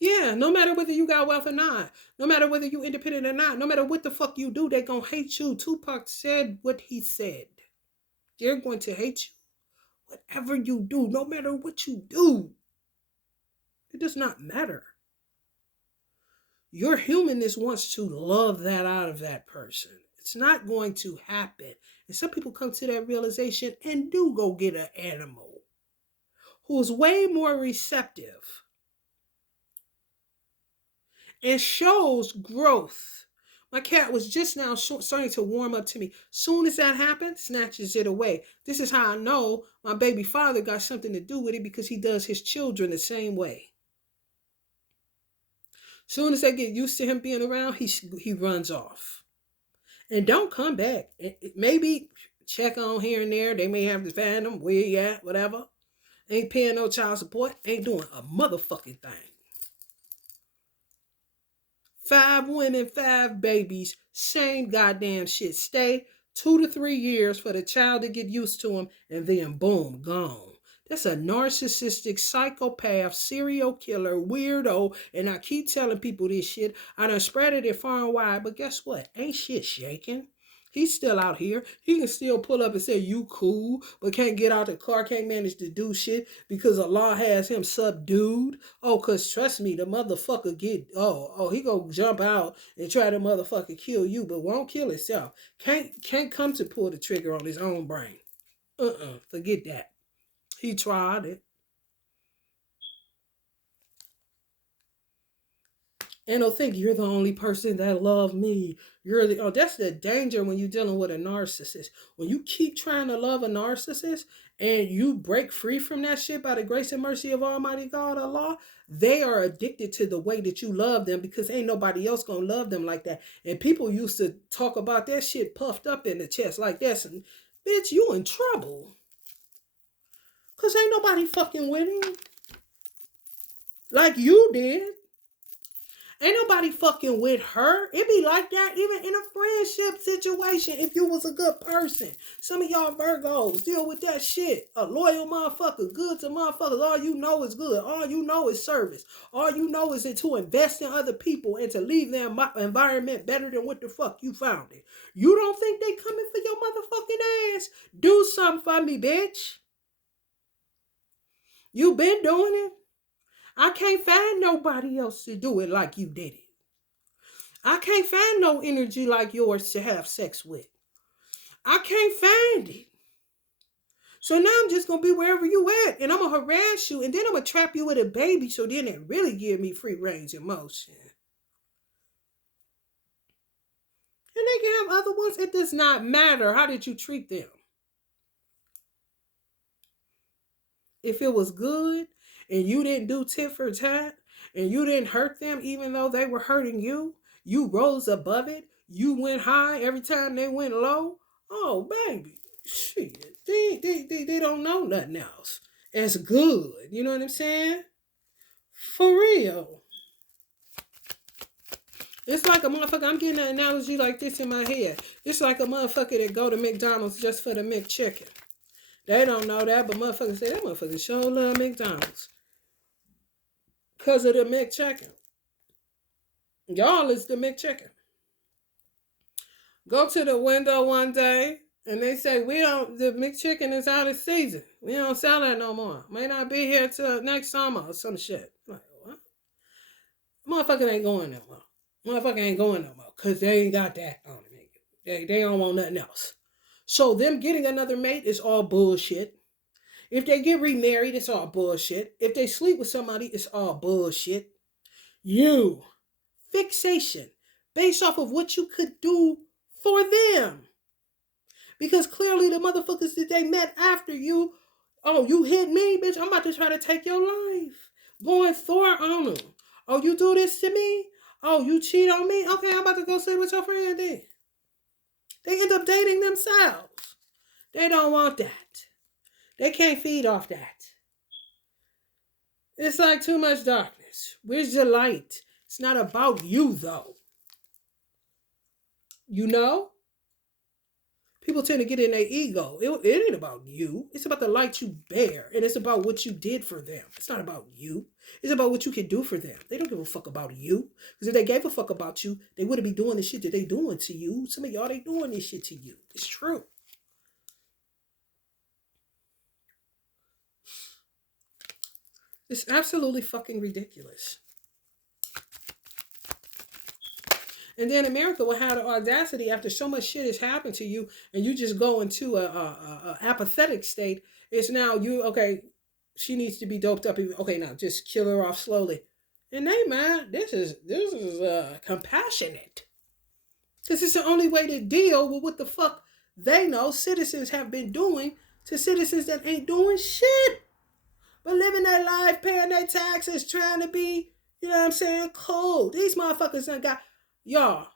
Yeah, no matter whether you got wealth or not, no matter whether you independent or not, no matter what the fuck you do, they gonna hate you. Tupac said what he said. They're going to hate you. Whatever you do, no matter what you do, it does not matter. Your humanness wants to love that out of that person. It's not going to happen. And some people come to that realization and do go get an animal who's way more receptive and shows growth. My cat was just now starting to warm up to me. Soon as that happens, snatches it away. This is how I know my baby father got something to do with it because he does his children the same way. Soon as they get used to him being around, he runs off. And don't come back. Maybe check on here and there. They may have to find them, where you at, whatever. Ain't paying no child support. Ain't doing a motherfucking thing. 5 women, 5 babies, same goddamn shit. Stay 2 to 3 years for the child to get used to him, and then boom, gone. That's a narcissistic psychopath, serial killer, weirdo, and I keep telling people this shit. I done spread it far and wide, but guess what? Ain't shit shaking. He's still out here. He can still pull up and say, you cool, but can't get out the car, can't manage to do shit because Allah has him subdued. Oh, because trust me, the motherfucker he gonna jump out and try to motherfucker kill you, but won't kill himself. Can't come to pull the trigger on his own brain. Forget that. He tried it. And they'll think you're the only person that love me. That's the danger when you're dealing with a narcissist. When you keep trying to love a narcissist and you break free from that shit by the grace and mercy of Almighty God, Allah, they are addicted to the way that you love them because ain't nobody else gonna love them like that. And people used to talk about that shit puffed up in the chest like this. And bitch, you in trouble. Cause ain't nobody fucking with him like you did. Ain't nobody fucking with her. It be like that even in a friendship situation if you was a good person. Some of y'all Virgos deal with that shit. A loyal motherfucker, good to motherfuckers. All you know is good. All you know is service. All you know is to invest in other people and to leave their environment better than what the fuck you found it. You don't think they coming for your motherfucking ass? Do something for me, bitch. You been doing it. I can't find nobody else to do it like you did it. I can't find no energy like yours to have sex with. I can't find it. So now I'm just going to be wherever you at. And I'm going to harass you. And then I'm going to trap you with a baby. So then it really give me free range of motion. And they can have other ones. It does not matter. How did you treat them? If it was good and you didn't do tit for tat and you didn't hurt them even though they were hurting you, you rose above it, you went high every time they went low. Oh, baby. Shit. They don't know nothing else. It's good. You know what I'm saying? For real. It's like a motherfucker. I'm getting an analogy like this in my head. It's like a motherfucker that go to McDonald's just for the McChicken. They don't know that, but motherfuckers say that motherfucker sure love McDonald's. Because of the McChicken. Y'all is the McChicken. Go to the window one day and they say, the McChicken is out of season. We don't sell that no more. May not be here till next summer or some shit. Like, what? Motherfucker ain't going no more. Motherfucker ain't going no more. Because they ain't got that on it. They don't want nothing else. So them getting another mate is all bullshit. If they get remarried, it's all bullshit. If they sleep with somebody, it's all bullshit. You. Fixation. Based off of what you could do for them. Because clearly the motherfuckers that they met after you, oh, you hit me, bitch, I'm about to try to take your life. Going Thor on them. Oh, you do this to me? Oh, you cheat on me? Okay, I'm about to go sit with your friend then. They end up dating themselves. They don't want that. They can't feed off that. It's like too much darkness. Where's your light? It's not about you, though. You know? People tend to get in their ego. It ain't about you. It's about the light you bear. And it's about what you did for them. It's not about you. It's about what you can do for them. They don't give a fuck about you. Because if they gave a fuck about you, they wouldn't be doing the shit that they doing to you. Some of y'all, they doing this shit to you. It's true. It's absolutely fucking ridiculous. And then America will have the audacity after so much shit has happened to you and you just go into a apathetic state. It's now you, okay, she needs to be doped up. Okay, now just kill her off slowly. And they, man, this is compassionate. This is the only way to deal with what the fuck they know citizens have been doing to citizens that ain't doing shit. But living their life, paying their taxes, trying to be, you know what I'm saying, cool. These motherfuckers done got, y'all,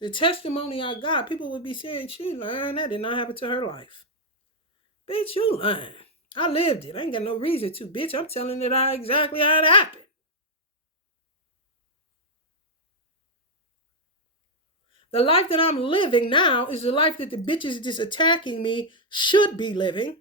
the testimony I got, people would be saying, she lying, that did not happen to her life. Bitch, you lying. I lived it. I ain't got no reason to, bitch. I'm telling it exactly how it happened. The life that I'm living now is the life that the bitches just attacking me should be living,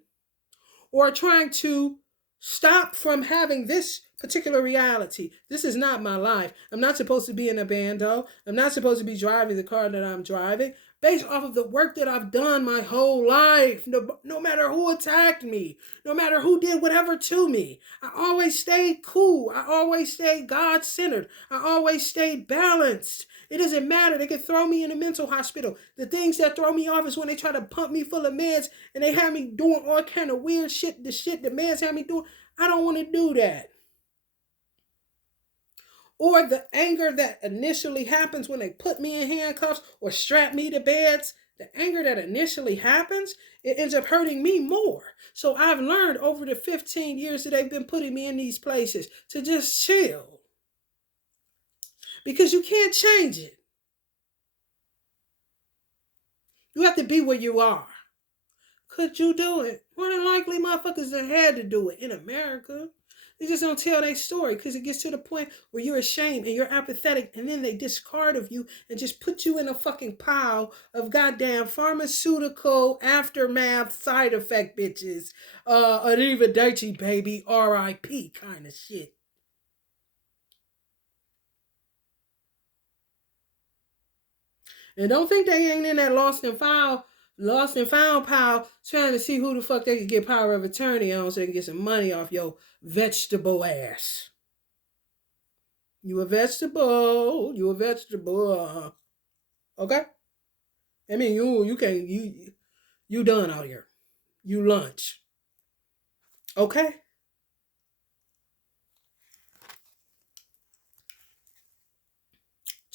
or trying to stop from having this particular reality. This is not my life. I'm not supposed to be in a bando. I'm not supposed to be driving the car that I'm driving based off of the work that I've done my whole life. No matter who attacked me, no matter who did whatever to me, I always stayed cool. I always stayed God-centered. I always stayed balanced. It doesn't matter. They can throw me in a mental hospital. The things that throw me off is when they try to pump me full of meds and they have me doing all kind of weird shit. The shit the meds have me doing. I don't want to do that. Or the anger that initially happens when they put me in handcuffs or strap me to beds, the anger that initially happens, it ends up hurting me more. So I've learned over the 15 years that they've been putting me in these places to just chill. Because you can't change it. You have to be where you are. Could you do it? More than likely, motherfuckers that had to do it in America. They just don't tell their story because it gets to the point where you're ashamed and you're apathetic, and then they discard of you and just put you in a fucking pile of goddamn pharmaceutical aftermath side effect bitches. Arrivederci, baby, R.I.P. kind of shit. And don't think they ain't in that lost and found pile trying to see who the fuck they could get power of attorney on so they can get some money off your vegetable ass. You a vegetable. You a vegetable. Okay? I mean, you can't, you done out here. You lunch. Okay?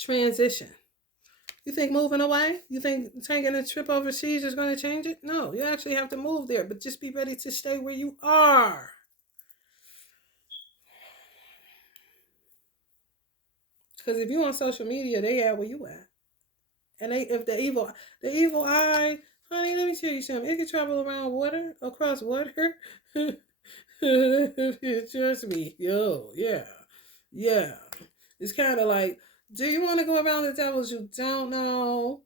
transition. You think moving away? You think taking a trip overseas is going to change it? No, you actually have to move there, but just be ready to stay where you are. Because if you on social media, they at where you at. And they, if the evil eye, honey, let me tell you something. It can travel around water, across water. Trust me, yo, yeah, yeah. It's kind of like, do you want to go around the devils you don't know,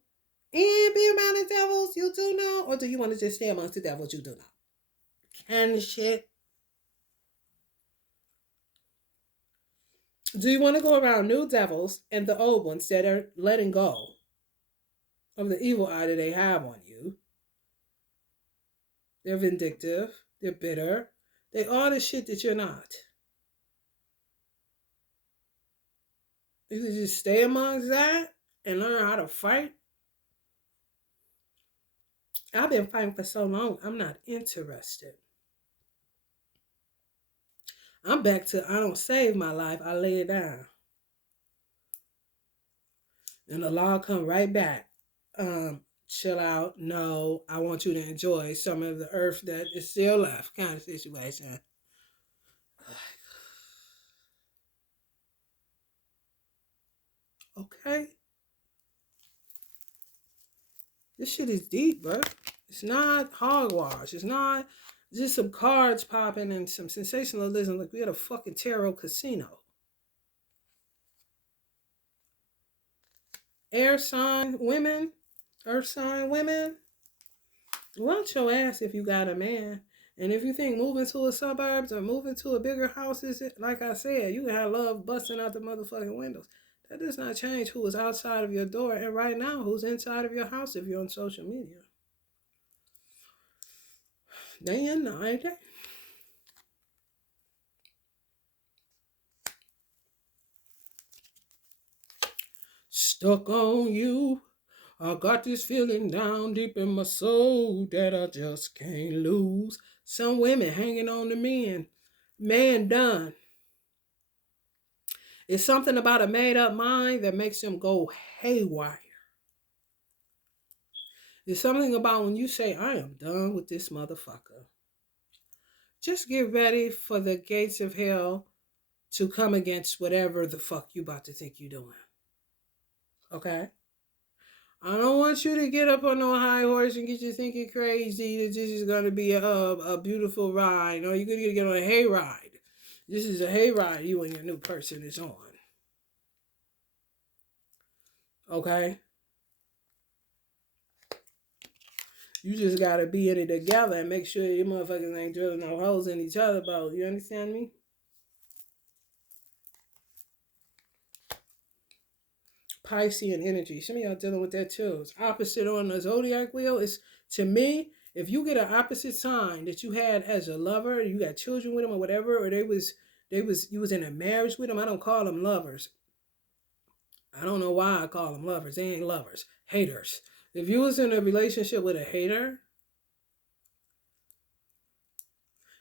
and be around the devils you do know, or do you want to just stay amongst the devils you do know? Kind of shit. Do you want to go around new devils and the old ones that are letting go of the evil eye that they have on you? They're vindictive. They're bitter. They are the shit that you're not. You can just stay amongst that and learn how to fight. I've been fighting for so long, I'm not interested. I'm back to I don't save my life, I lay it down. And the law come right back. Chill out. No, I want you to enjoy some of the earth that is still left kind of situation. Okay? This shit is deep, bro. It's not hogwash. It's not just some cards popping and some sensationalism like we had a fucking tarot casino. Air sign women, earth sign women, watch your ass if you got a man. And if you think moving to a suburbs or moving to a bigger house is it, like I said, you can have love busting out the motherfucking windows. That does not change who is outside of your door and right now who's inside of your house if you're on social media. Day and night. Stuck on you. I got this feeling down deep in my soul that I just can't lose. Some women hanging on to men. Man done. It's something about a made up mind that makes them go haywire. There's something about when you say, I am done with this motherfucker. Just get ready for the gates of hell to come against whatever the fuck you about to think you're doing. Okay? I don't want you to get up on no high horse and get you thinking crazy that this is going to be a beautiful ride. No, you're going to get on a hay ride. This is a hay ride you and your new person is on. Okay? You just got to be in it together and make sure you motherfuckers ain't drilling no holes in each other, bro. You understand me? Piscean energy. Some of y'all dealing with that too. It's opposite on the zodiac wheel. It's, to me, if you get an opposite sign that you had as a lover, you got children with them or whatever, or you was in a marriage with them, I don't call them lovers. I don't know why I call them lovers. They ain't lovers. Haters. If you was in a relationship with a hater,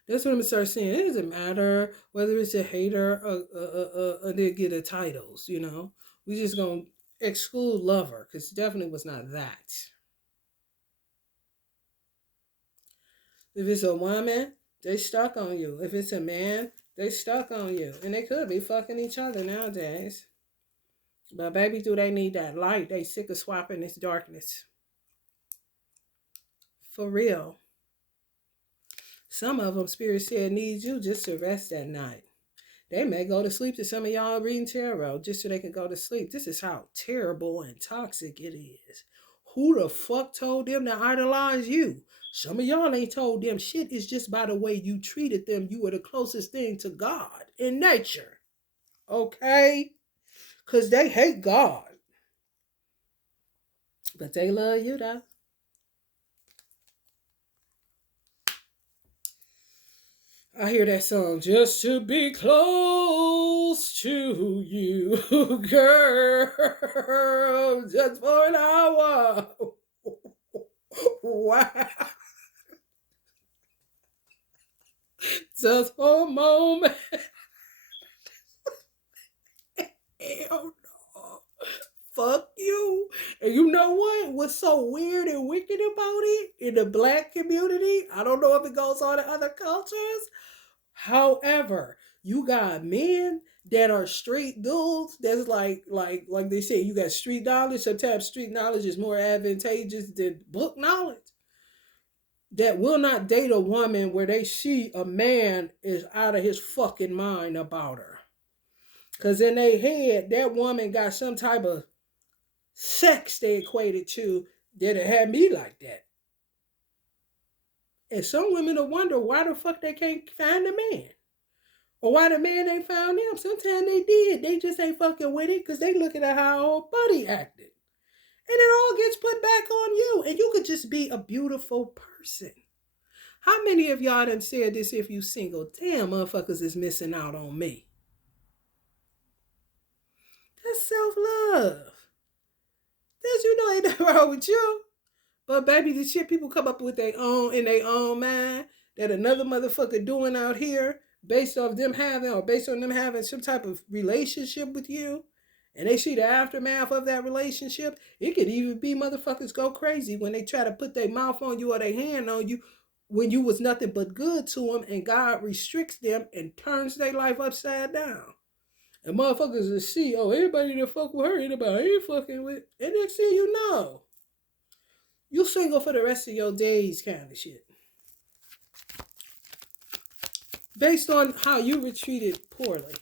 that's when I'm gonna start saying it doesn't matter whether it's a hater or they get the titles, you know. We just gonna exclude lover because it definitely was not that. If it's a woman, they stuck on you. If it's a man, they stuck on you. And they could be fucking each other nowadays. But baby, do they need that light? They sick of swapping this darkness. For real. Some of them, Spirit said, need you just to rest at night. They may go to sleep to some of y'all reading tarot just so they can go to sleep. This is how terrible and toxic it is. Who the fuck told them to idolize you? Some of y'all ain't told them shit. It's just by the way you treated them. You were the closest thing to God in nature. Okay? Because they hate God. But they love you, though. I hear that song, just to be close to you, girl, just for an hour. Wow. Just for a moment. Hell no. so weird and wicked about it in the black community. I don't know if it goes on in other cultures. However, you got men that are street dudes. That's like they say, you got street knowledge. Sometimes street knowledge is more advantageous than book knowledge. That will not date a woman where they see a man is out of his fucking mind about her. Cause in their head, that woman got some type of sex they equated to that it had me like that. And some women will wonder why the fuck they can't find a man. Or why the man ain't found them. Sometimes they did. They just ain't fucking with it because they looking at how old Buddy acted. And it all gets put back on you. And you could just be a beautiful person. How many of y'all done said this if you single? Damn, motherfuckers is missing out on me. That's self-love. That's, ain't nothing wrong with you. But baby, the shit people come up with their own in their own mind that another motherfucker doing out here based on them having some type of relationship with you, and they see the aftermath of that relationship. It could even be motherfuckers go crazy when they try to put their mouth on you or their hand on you when you was nothing but good to them, and God restricts them and turns their life upside down. And motherfuckers will see, oh, everybody that fuck with her, anybody ain't fucking with. And next thing you know, you single for the rest of your days kind of shit. Based on how you were treated poorly.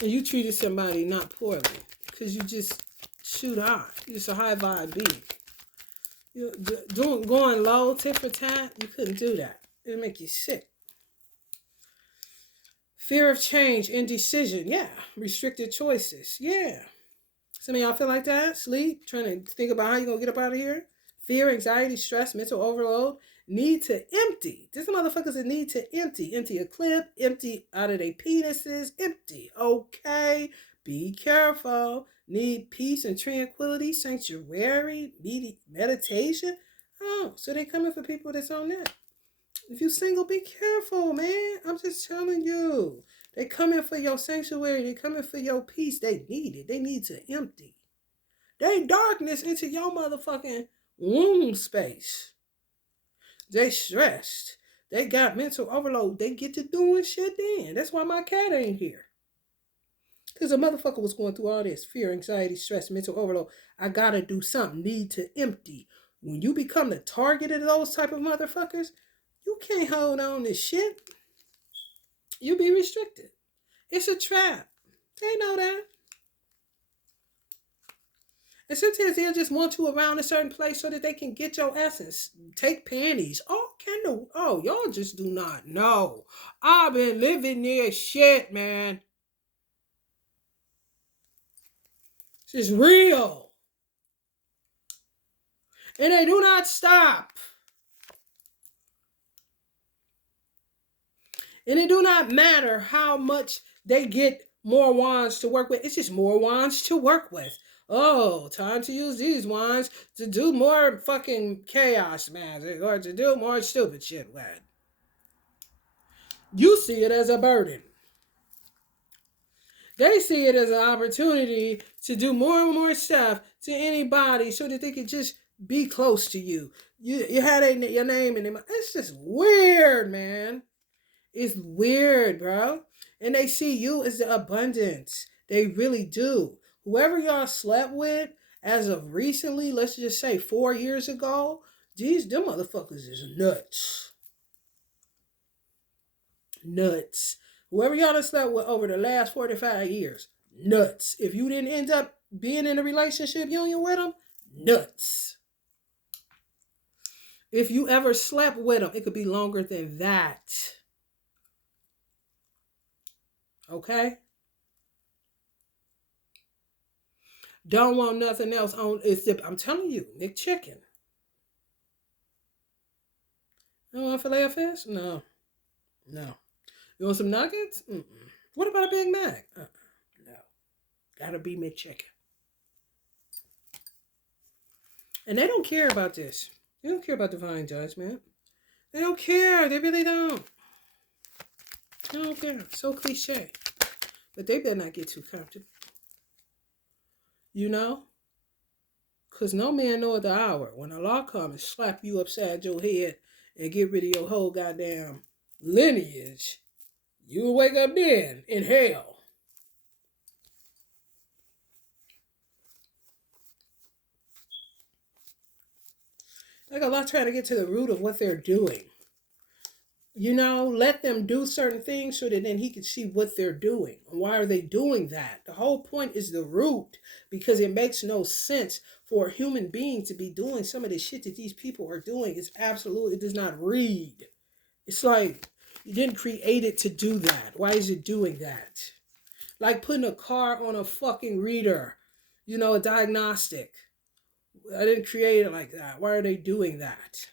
And you treated somebody not poorly. Because you just shoot high. You're just a high vibe being. Going low, tit for tat, you couldn't do that. It'd make you sick. Fear of change, indecision. Yeah. Restricted choices. Yeah. Some of y'all feel like that? Sleep, trying to think about how you're going to get up out of here. Fear, anxiety, stress, mental overload. Need to empty. This motherfuckers that need to empty. Empty a clip. Empty out of their penises. Empty. Okay. Be careful. Need peace and tranquility. Sanctuary. Need meditation. Oh, so they coming for people that's on that. If you single, be careful, man. I'm just telling you. They coming for your sanctuary. They coming for your peace. They need it. They need to empty. They darkness into your motherfucking womb space. They stressed. They got mental overload. They get to doing shit then. That's why my cat ain't here. Because the motherfucker was going through all this. Fear, anxiety, stress, mental overload. I gotta do something. Need to empty. When you become the target of those type of motherfuckers, you can't hold on to shit. You be restricted. It's a trap. They know that. And sometimes they'll just want you around a certain place so that they can get your essence. Take panties. Oh, y'all just do not know. I've been living this shit, man. This is real. And they do not stop. And it do not matter how much they get more wands to work with. It's just more wands to work with. Oh, time to use these wands to do more fucking chaos magic or to do more stupid shit with. You see it as a burden. They see it as an opportunity to do more and more stuff to anybody so that they can just be close to you. You had your name in them. It's just weird, man. It's weird, bro. And they see you as the abundance. They really do. Whoever y'all slept with as of recently, let's just say 4 years ago, them motherfuckers is nuts. Nuts. Whoever y'all done slept with over the last 45 years, nuts. If you didn't end up being in a relationship union with them, nuts. If you ever slept with them, it could be longer than that. Okay? Don't want nothing else on. I'm telling you, McChicken. You want filet of fish? No. You want some nuggets? Mm-mm. What about a Big Mac? No. Gotta be McChicken. And they don't care about this. They don't care about divine judgment. They don't care. They really don't. They don't care. So cliche. But they better not get too comfortable. You know? Because no man knoweth the hour when Allah come and slap you upside your head and get rid of your whole goddamn lineage. You will wake up then in hell. Like Allah trying to get to the root of what they're doing. Let them do certain things so that then he can see what they're doing. Why are they doing that? The whole point is the root, because it makes no sense for a human being to be doing some of the shit that these people are doing. It does not read. It's like you didn't create it to do that. Why is it doing that? Like putting a car on a fucking reader, a diagnostic. I didn't create it like that. Why are they doing that?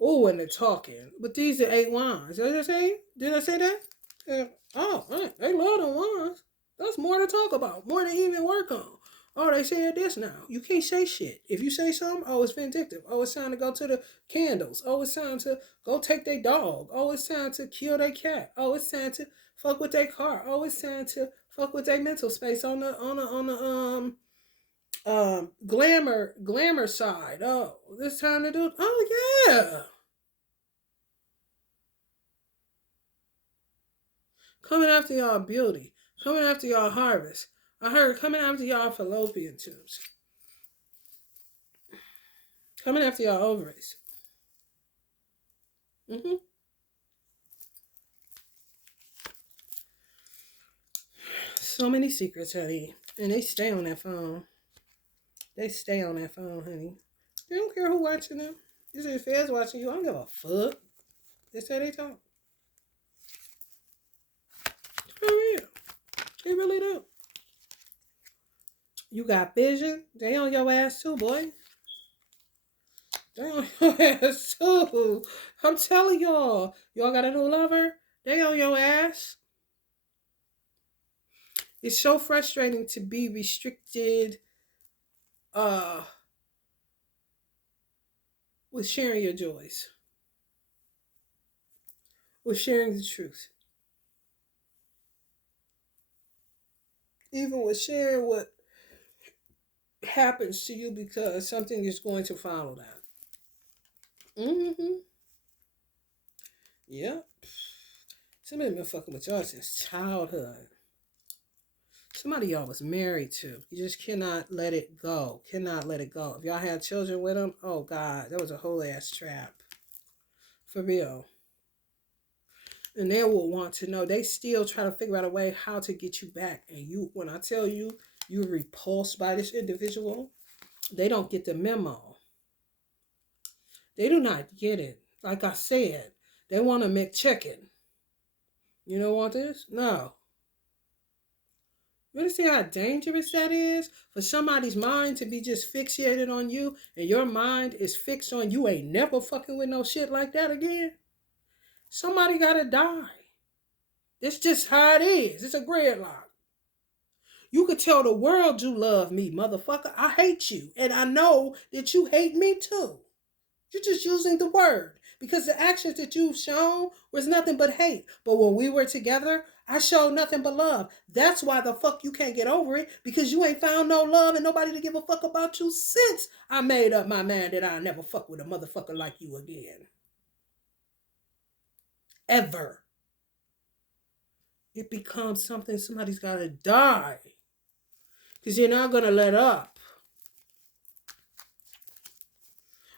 Oh, when they're talking. But these are 8 wands. Did I say? Did I say that? They love them wands. That's more to talk about. More to even work on. Oh, they said this now. You can't say shit. If you say something, oh, it's vindictive. Oh, it's time to go to the candles. Oh, it's time to go take their dog. Oh, it's time to kill their cat. Oh, it's time to fuck with their car. Oh, it's time to fuck with their mental space on the glamour side. Oh, this time to do. Oh yeah. Coming after y'all beauty. Coming after y'all harvest. I heard coming after y'all fallopian tubes. Coming after y'all ovaries. So many secrets, honey. And they stay on that phone. They stay on that phone, honey. They don't care who watching them. You say the feds watching you. I don't give a fuck. That's how they talk. For real. They really do. You got vision. They on your ass too, boy. They on your ass too. I'm telling y'all. Y'all got a new lover? They on your ass. It's so frustrating to be restricted with sharing your joys. With sharing the truth. Even with sharing what happens to you because something is going to follow that. Yep. Somebody been fucking with y'all since childhood. Somebody y'all was married to. You just cannot let it go. Cannot let it go. If y'all had children with them, oh God, that was a whole ass trap. For real. And they will want to know. They still try to figure out a way how to get you back. And when I tell you, you're repulsed by this individual, they don't get the memo. They do not get it. Like I said, they want to make chicken. You don't want this? No. You understand how dangerous that is? For somebody's mind to be just fixated on you and your mind is fixed on you ain't never fucking with no shit like that again? Somebody gotta die. It's just how it is. It's a gridlock. You could tell the world you love me, motherfucker. I hate you. And I know that you hate me too. You're just using the word. Because the actions that you've shown was nothing but hate. But when we were together, I showed nothing but love. That's why the fuck you can't get over it. Because you ain't found no love and nobody to give a fuck about you since I made up my mind that I'll never fuck with a motherfucker like you again. Ever. It becomes something somebody's got to die. Because you're not going to let up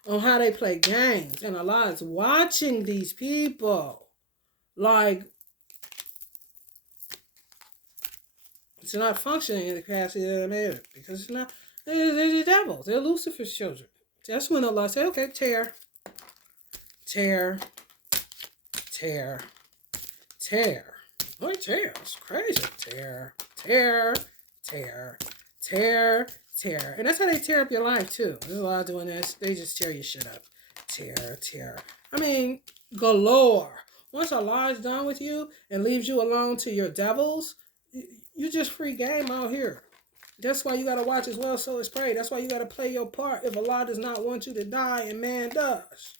on how they play games. And Allah is watching these people. Like, it's not functioning in the capacity that they made it. Because it's not, they're the devils. They're Lucifer's children. That's when Allah said, okay, tear. Oh, tear. It's crazy. Tear. And that's how they tear up your life, too. There's a lot doing this. They just tear your shit up. Tear. I mean, galore. Once Allah is done with you and leaves you alone to your devils, you just free game out here. That's why you got to watch as well, so is pray. That's why you got to play your part if Allah does not want you to die and man does.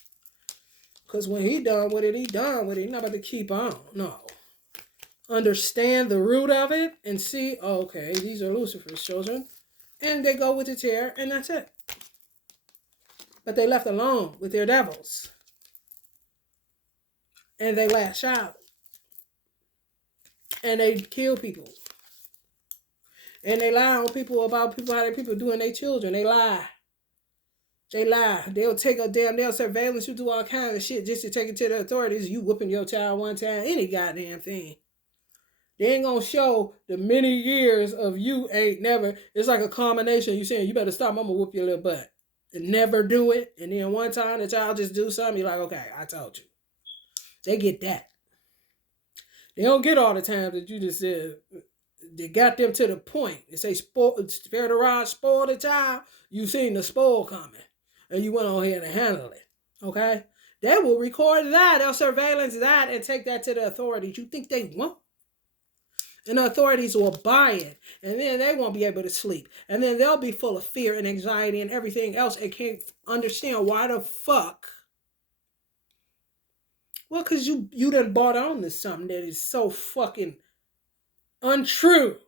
Because when he done with it, he done with it. He's not about to keep on. No. Understand the root of it and see, okay, these are Lucifer's children. and they go with the chair, and that's it. But they left alone with their devils, and they lash out, and they kill people, and they lie on people about people how they people doing their children. They lie. They lie. They'll take a damn. They'll surveillance you, do all kinds of shit just to take it to the authorities. You whooping your child one time, any goddamn thing. They ain't gonna show the many years of you ain't never. It's like a combination. You saying you better stop. I'm gonna whoop your little butt. And never do it. And then one time the child just do something. You're like, okay, I told you. They get that. They don't get all the time that you just said. They got them to the point. They say, spare the rod, spoil the child. You seen the spoil coming. And you went on here to handle it. Okay? They will record that. They'll surveillance that and take that to the authorities. You think they won't? And the authorities will buy it. And then they won't be able to sleep. And then they'll be full of fear and anxiety and everything else and can't understand why the fuck. Well, because you done bought on to something that is so fucking untrue.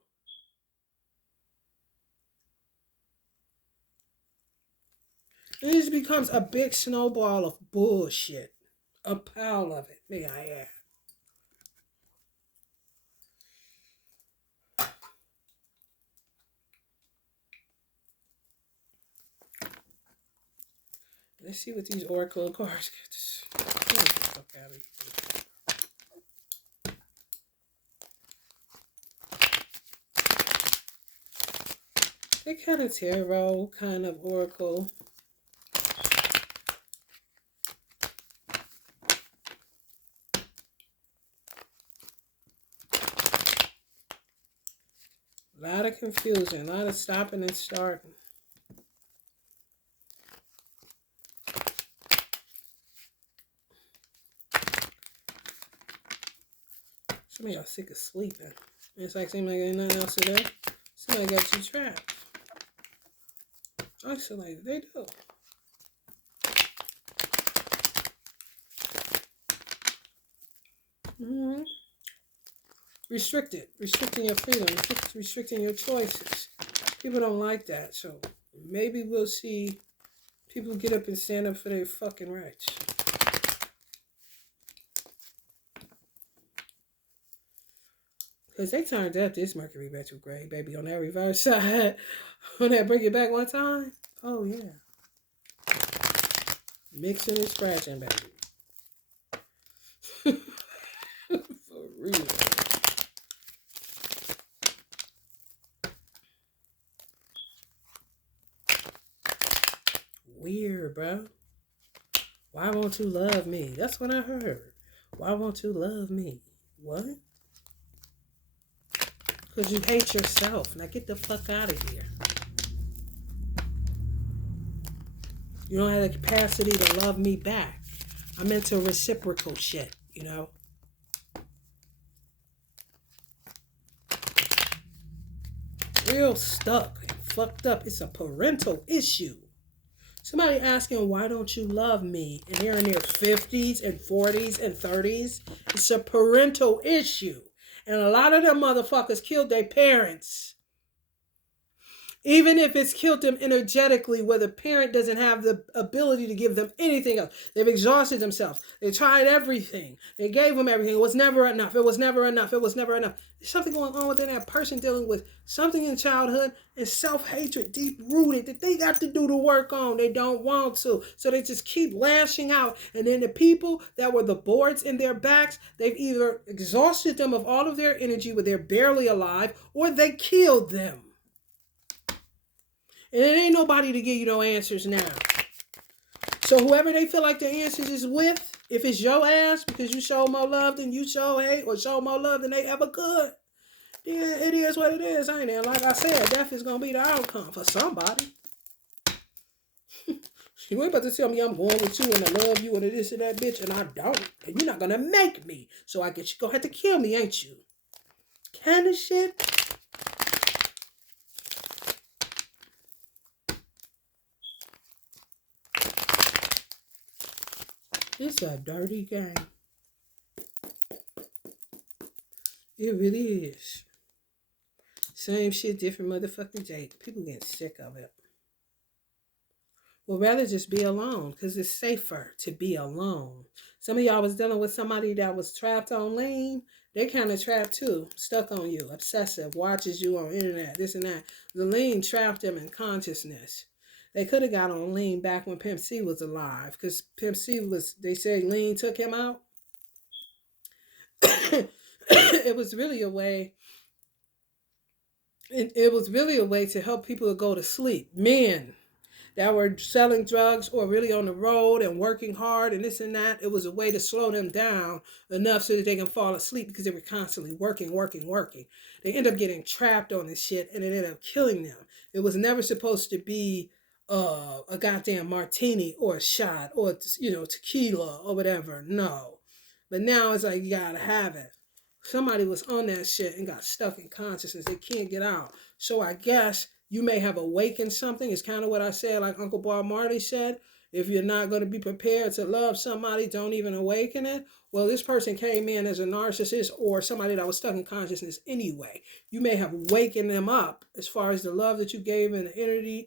It just becomes a big snowball of bullshit. A pile of it, may I add. Let's see what these Oracle cards get. Get the fuck out of here. They kind of tarot, kind of Oracle. A lot of confusion, a lot of stopping and starting. Some of y'all sick of sleeping. It's like seems like ain't nothing else to do. Somebody got you trapped. Actually, they do. Mm-hmm. Restricting your freedom, restricting your choices. People don't like that, so maybe we'll see people get up and stand up for their fucking rights. Because they turned up this Mercury retrograde, baby, on that reverse side. On that bring it back one time. Oh, yeah. Mixing and scratching, baby. For real. Weird, bro. Why won't you love me? That's what I heard. Why won't you love me? What? Because you hate yourself. Now get the fuck out of here. You don't have the capacity to love me back. I'm into reciprocal shit, you know? Real stuck and fucked up. It's a parental issue. Somebody asking, why don't you love me? And they're in their 50s and 40s and 30s. It's a parental issue. And a lot of them motherfuckers killed their parents. Even if it's killed them energetically, where the parent doesn't have the ability to give them anything else. They've exhausted themselves. They tried everything. They gave them everything. It was never enough. It was never enough. It was never enough. There's something going on within that person dealing with something in childhood and self-hatred, deep-rooted, that they got to do the work on. They don't want to. So they just keep lashing out. And then the people that were the boards in their backs, they've either exhausted them of all of their energy where they're barely alive, or they killed them. And it ain't nobody to give you no answers now. So whoever they feel like the answers is with, if it's your ass because you show more love than you show hate, or show more love than they ever could, then it is what it is, ain't it? Like I said, death is going to be the outcome for somebody. You ain't about to tell me I'm going with you and I love you and this and that, bitch, and I don't. And you're not going to make me. So I guess you're going to have to kill me, ain't you? Kind of shit. It's a dirty game. It really is. Same shit, different motherfucking day. People getting sick of it. Well, rather just be alone because it's safer to be alone. Some of y'all was dealing with somebody that was trapped on lean. They kind of trapped too, stuck on you, obsessive, watches you on internet, this and that. The lean trapped them in consciousness. They could have got on lean back when Pimp C was alive because Pimp C was, they say lean took him out. It was really a way, it was really a way to help people to go to sleep. Men that were selling drugs or really on the road and working hard and this and that. It was a way to slow them down enough so that they can fall asleep because they were constantly working, working, working. They end up getting trapped on this shit and it ended up killing them. It was never supposed to be a goddamn martini or a shot or, tequila or whatever. No. But now it's like you gotta have it. Somebody was on that shit and got stuck in consciousness. They can't get out. So I guess you may have awakened something. It's kind of what I said, like Uncle Bob Marley said. If you're not going to be prepared to love somebody, don't even awaken it. Well, this person came in as a narcissist or somebody that was stuck in consciousness anyway. You may have wakened them up as far as the love that you gave and the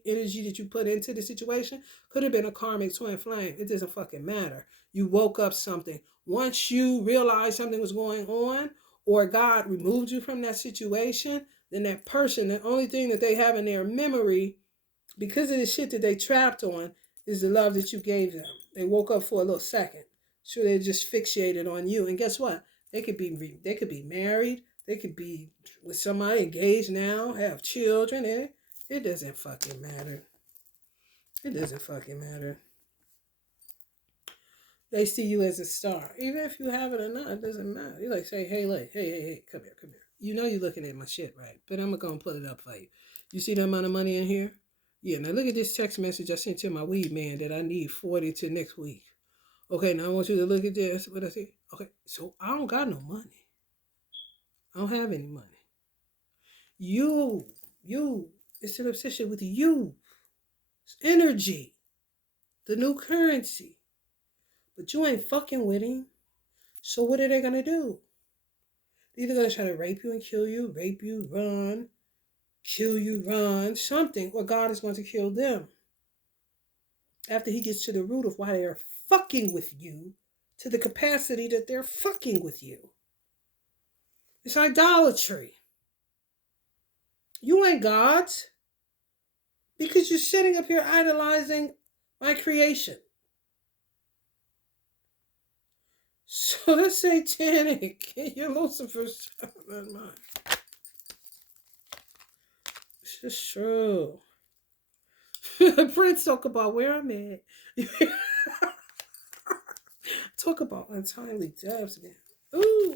energy that you put into the situation. Could have been a karmic twin flame. It doesn't fucking matter. You woke up something. Once you realized something was going on or God removed you from that situation, then that person, the only thing that they have in their memory, because of the shit that they trapped on, is the love that you gave them. They woke up for a little second. So they're just fixated on you. And guess what? They could be married. They could be with somebody engaged now, have children. It doesn't fucking matter. It doesn't fucking matter. They see you as a star. Even if you have it or not, it doesn't matter. You like say, hey, come here. You know you're looking at my shit, right? But I'm going to put it up for you. You see the amount of money in here? Yeah, now look at this text message I sent to my weed man that I need 40 to next week. Okay, now I want you to look at this. What I say? Okay, so I don't got no money. I don't have any money. You, it's an obsession with you. It's energy, the new currency. But you ain't fucking with him. So what are they going to do? They're either going to try to rape you and kill you, run, kill you, run, something, or God is going to kill them. After he gets to the root of why they are fucking with you, to the capacity that they're fucking with you. It's idolatry. You ain't God's because you're sitting up here idolizing my creation. So that's satanic. You're Lucifer's child, mine. It's just true. Prince talk about where I'm at. Talk about untimely deaths, man. Ooh.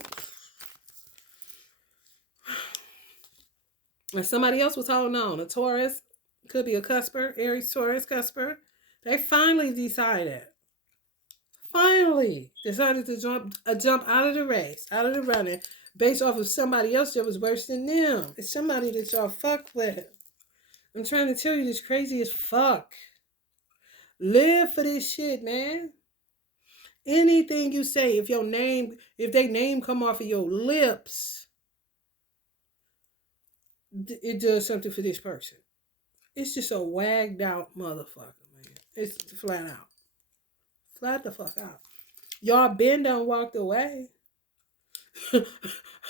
And somebody else was holding on. A Taurus, could be a cusper, Aries, Taurus, cusper. They finally decided to jump out of the race, out of the running, based off of somebody else that was worse than them. It's somebody that y'all fuck with. I'm trying to tell you, this crazy as fuck. Live for this shit, man. Anything you say, if they name come off of your lips, it does something for this person. It's just a wagged out motherfucker, man. It's flat out. Flat the fuck out. Y'all been done walked away.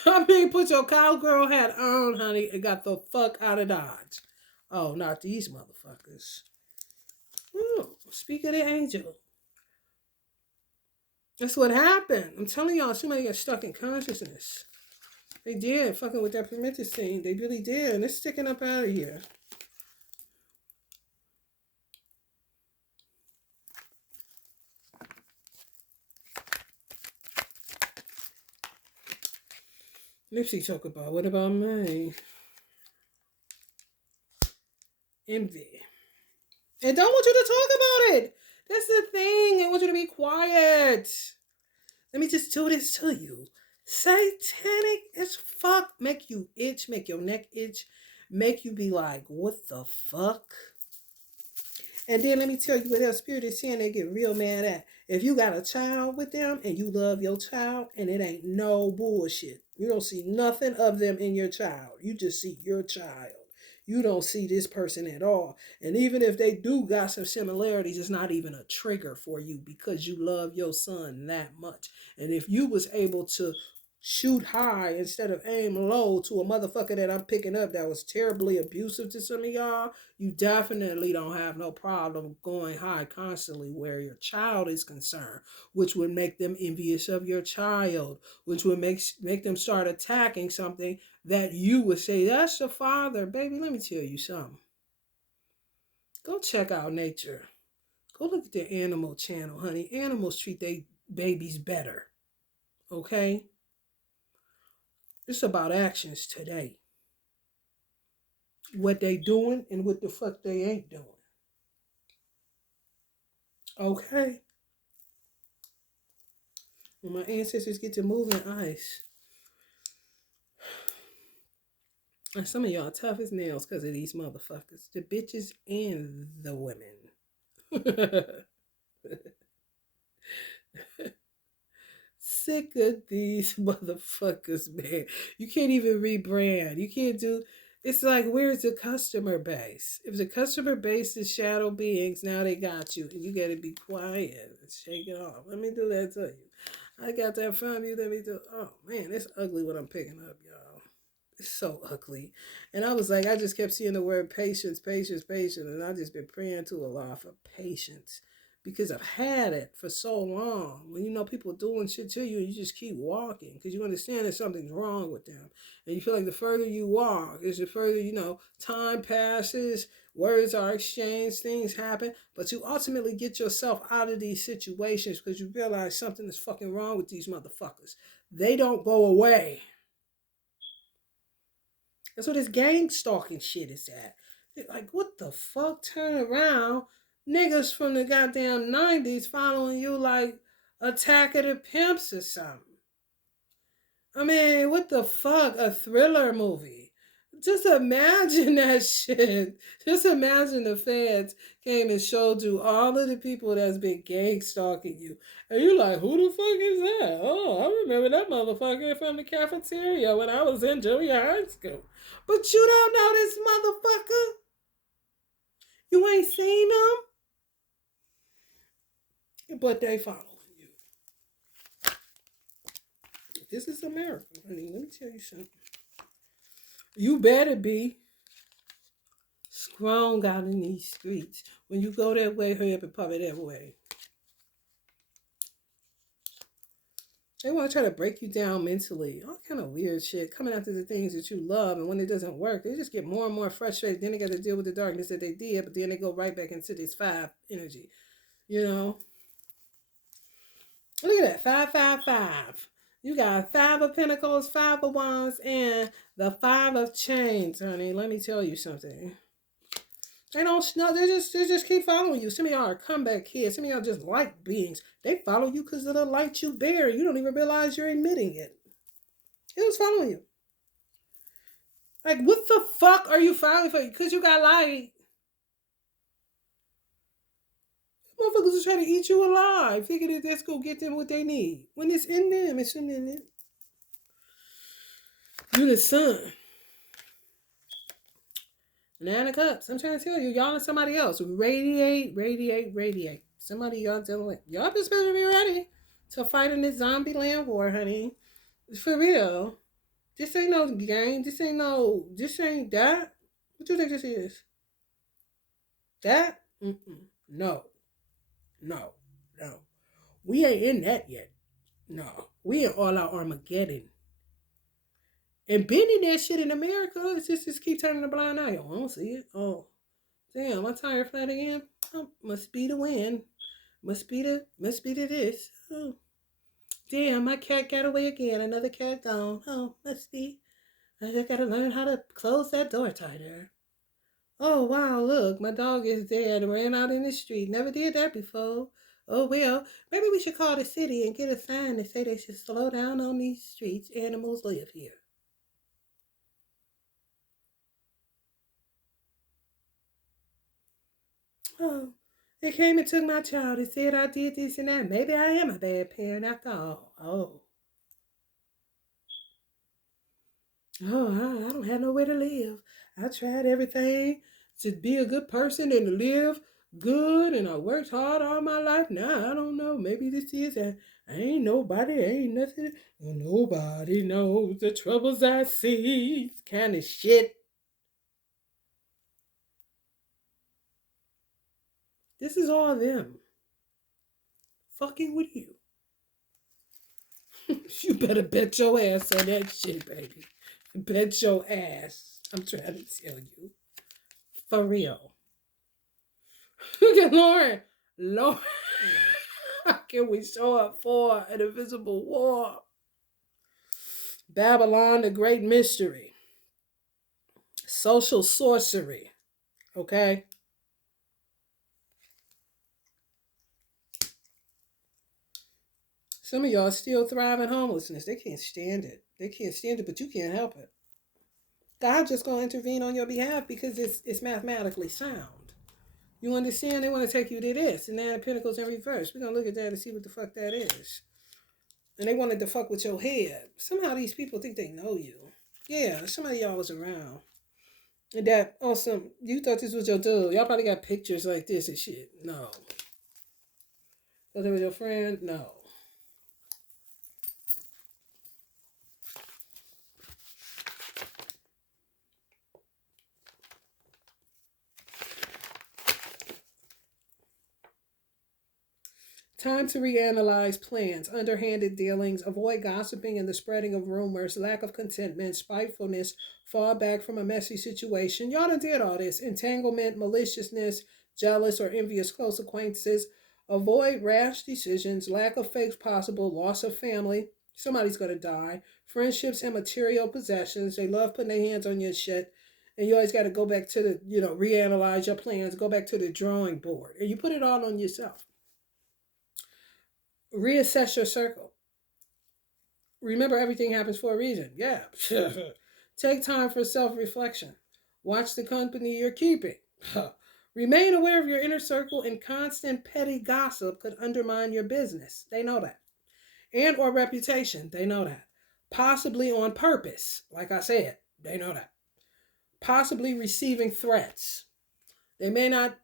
I mean, put your cowgirl hat on, honey, and got the fuck out of Dodge. Oh, not these motherfuckers. Ooh, speak of the angel. That's what happened. I'm telling y'all, somebody got stuck in consciousness. They did, fucking with that promethazine. They really did, and they're sticking up out of here. Nipsey talk about, what about me? Envy. And don't want you to talk about it. That's the thing. I want you to be quiet. Let me just do this to you. Satanic as fuck. Make you itch, make your neck itch, make you be like, what the fuck? And then let me tell you what else Spirit is saying they get real mad at. If you got a child with them and you love your child and it ain't no bullshit, you don't see nothing of them in your child. You just see your child. You don't see this person at all. And even if they do got some similarities, it's not even a trigger for you because you love your son that much. And if you was able to shoot high instead of aim low to a motherfucker that I'm picking up that was terribly abusive to some of y'all, you definitely don't have no problem going high constantly where your child is concerned, which would make them envious of your child, which would make them start attacking something that you would say, that's your father. Baby, let me tell you something. Go check out nature. Go look at the animal channel, honey. Animals treat their babies better. Okay? It's about actions today. What they doing and what the fuck they ain't doing. Okay? When my ancestors get to moving ice, and some of y'all tough as nails because of these motherfuckers. The bitches and the women. Sick of these motherfuckers, man. You can't even rebrand. You can't do. It's like, where's the customer base? If the customer base is shadow beings, now they got you. And you got to be quiet and shake it off. Let me do that to you. I got that from you. Let me do. Oh, man, it's ugly what I'm picking up, y'all. It's so ugly. And I was like, I just kept seeing the word patience, patience, patience. And I just been praying to Allah for patience. Because I've had it for so long. When you know people doing shit to you, you just keep walking. Because you understand that something's wrong with them. And you feel like the further you walk, is the further, time passes, words are exchanged, things happen. But you ultimately get yourself out of these situations because you realize something is fucking wrong with these motherfuckers. They don't go away. That's what this gang stalking shit is at. Like, what the fuck? Turn around. Niggas from the goddamn 90s following you like Attack of the Pimps or something. I mean, what the fuck? A thriller movie. Just imagine that shit. Just imagine the feds came and showed you all of the people that's been gang stalking you. And you're like, who the fuck is that? Oh, I remember that motherfucker from the cafeteria when I was in junior high school. But you don't know this motherfucker? You ain't seen him? But they following you. This is America, honey. Let me tell you something. You better be strong out in these streets. When you go that way, hurry up and pop it that way. They want to try to break you down mentally. All kind of weird shit coming after the things that you love. And when it doesn't work, they just get more and more frustrated. Then they got to deal with the darkness that they did. But then they go right back into this 5 energy. You know? Look at that. 555. You got 5 of Pentacles, 5 of Wands, and the 5 of Chains, honey. Let me tell you something. They don't know. They just keep following you. Some of y'all are comeback kids. Some of y'all just light beings. They follow you because of the light you bear. You don't even realize you're emitting it. It was following you. Like, what the fuck are you following for? Because you got light. Motherfuckers are trying to eat you alive. Figure that that's going to get them what they need. When it's in them, it's in them. You're the sun. 9 of Cups. I'm trying to tell you, y'all and somebody else. Radiate, radiate, radiate. Somebody y'all dealing with. Y'all just better be ready to fight in this zombie land war, honey. For real. This ain't no game. This ain't that. What you think this is? That? Mm-mm. No. No. No. We ain't in that yet. No. We in all out Armageddon. And bending that shit in America, it's just keep turning a blind eye. Oh, I don't see it. Oh. Damn, my tire flat again. Oh, must be the wind. Must be the this. Oh. Damn, my cat got away again. Another cat gone. Oh, must be. I just gotta learn how to close that door tighter. Oh, wow, look, my dog is dead and ran out in the street. Never did that before. Oh, well, maybe we should call the city and get a sign to say they should slow down on these streets. Animals live here. Oh, They came and took my child. They said I did this and that. Maybe I am a bad parent after all. I don't have nowhere to live. I tried everything to be a good person and to live good, and I worked hard all my life. Now I don't know. Maybe this is I ain't nobody, ain't nothing. Nobody knows the troubles I see. Kind of shit. This is all them fucking with you. You better bet your ass on that shit, baby. Bet your ass. I'm trying to tell you. For real. Look at Lauren. Lauren. How can we show up for an invisible war? Babylon, the great mystery. Social sorcery. Okay? Some of y'all still thrive in homelessness. They can't stand it. They can't stand it, but you can't help it. God's just going to intervene on your behalf because it's mathematically sound. You understand? They want to take you to this, and then the Pentacles in reverse. We're going to look at that and see what the fuck that is. And they wanted to fuck with your head. Somehow these people think they know you. Yeah, somebody y'all was around. And that, awesome, you thought this was your dude. Y'all probably got pictures like this and shit. No. Thought it was your friend? No. Time to reanalyze plans, underhanded dealings, avoid gossiping and the spreading of rumors, lack of contentment, spitefulness, fall back from a messy situation. Y'all done did all this. Entanglement, maliciousness, jealous or envious close acquaintances. Avoid rash decisions, lack of fakes possible, loss of family. Somebody's going to die. Friendships and material possessions. They love putting their hands on your shit. And you always got to go back to reanalyze your plans, go back to the drawing board. And you put it all on yourself. Reassess your circle. Remember, everything happens for a reason. Yeah. Take time for self reflection. Watch the company you're keeping. Remain aware of your inner circle, and constant petty gossip could undermine your business. They know that. And or reputation. They know that. Possibly on purpose. Like I said, they know that. Possibly receiving threats. They may not.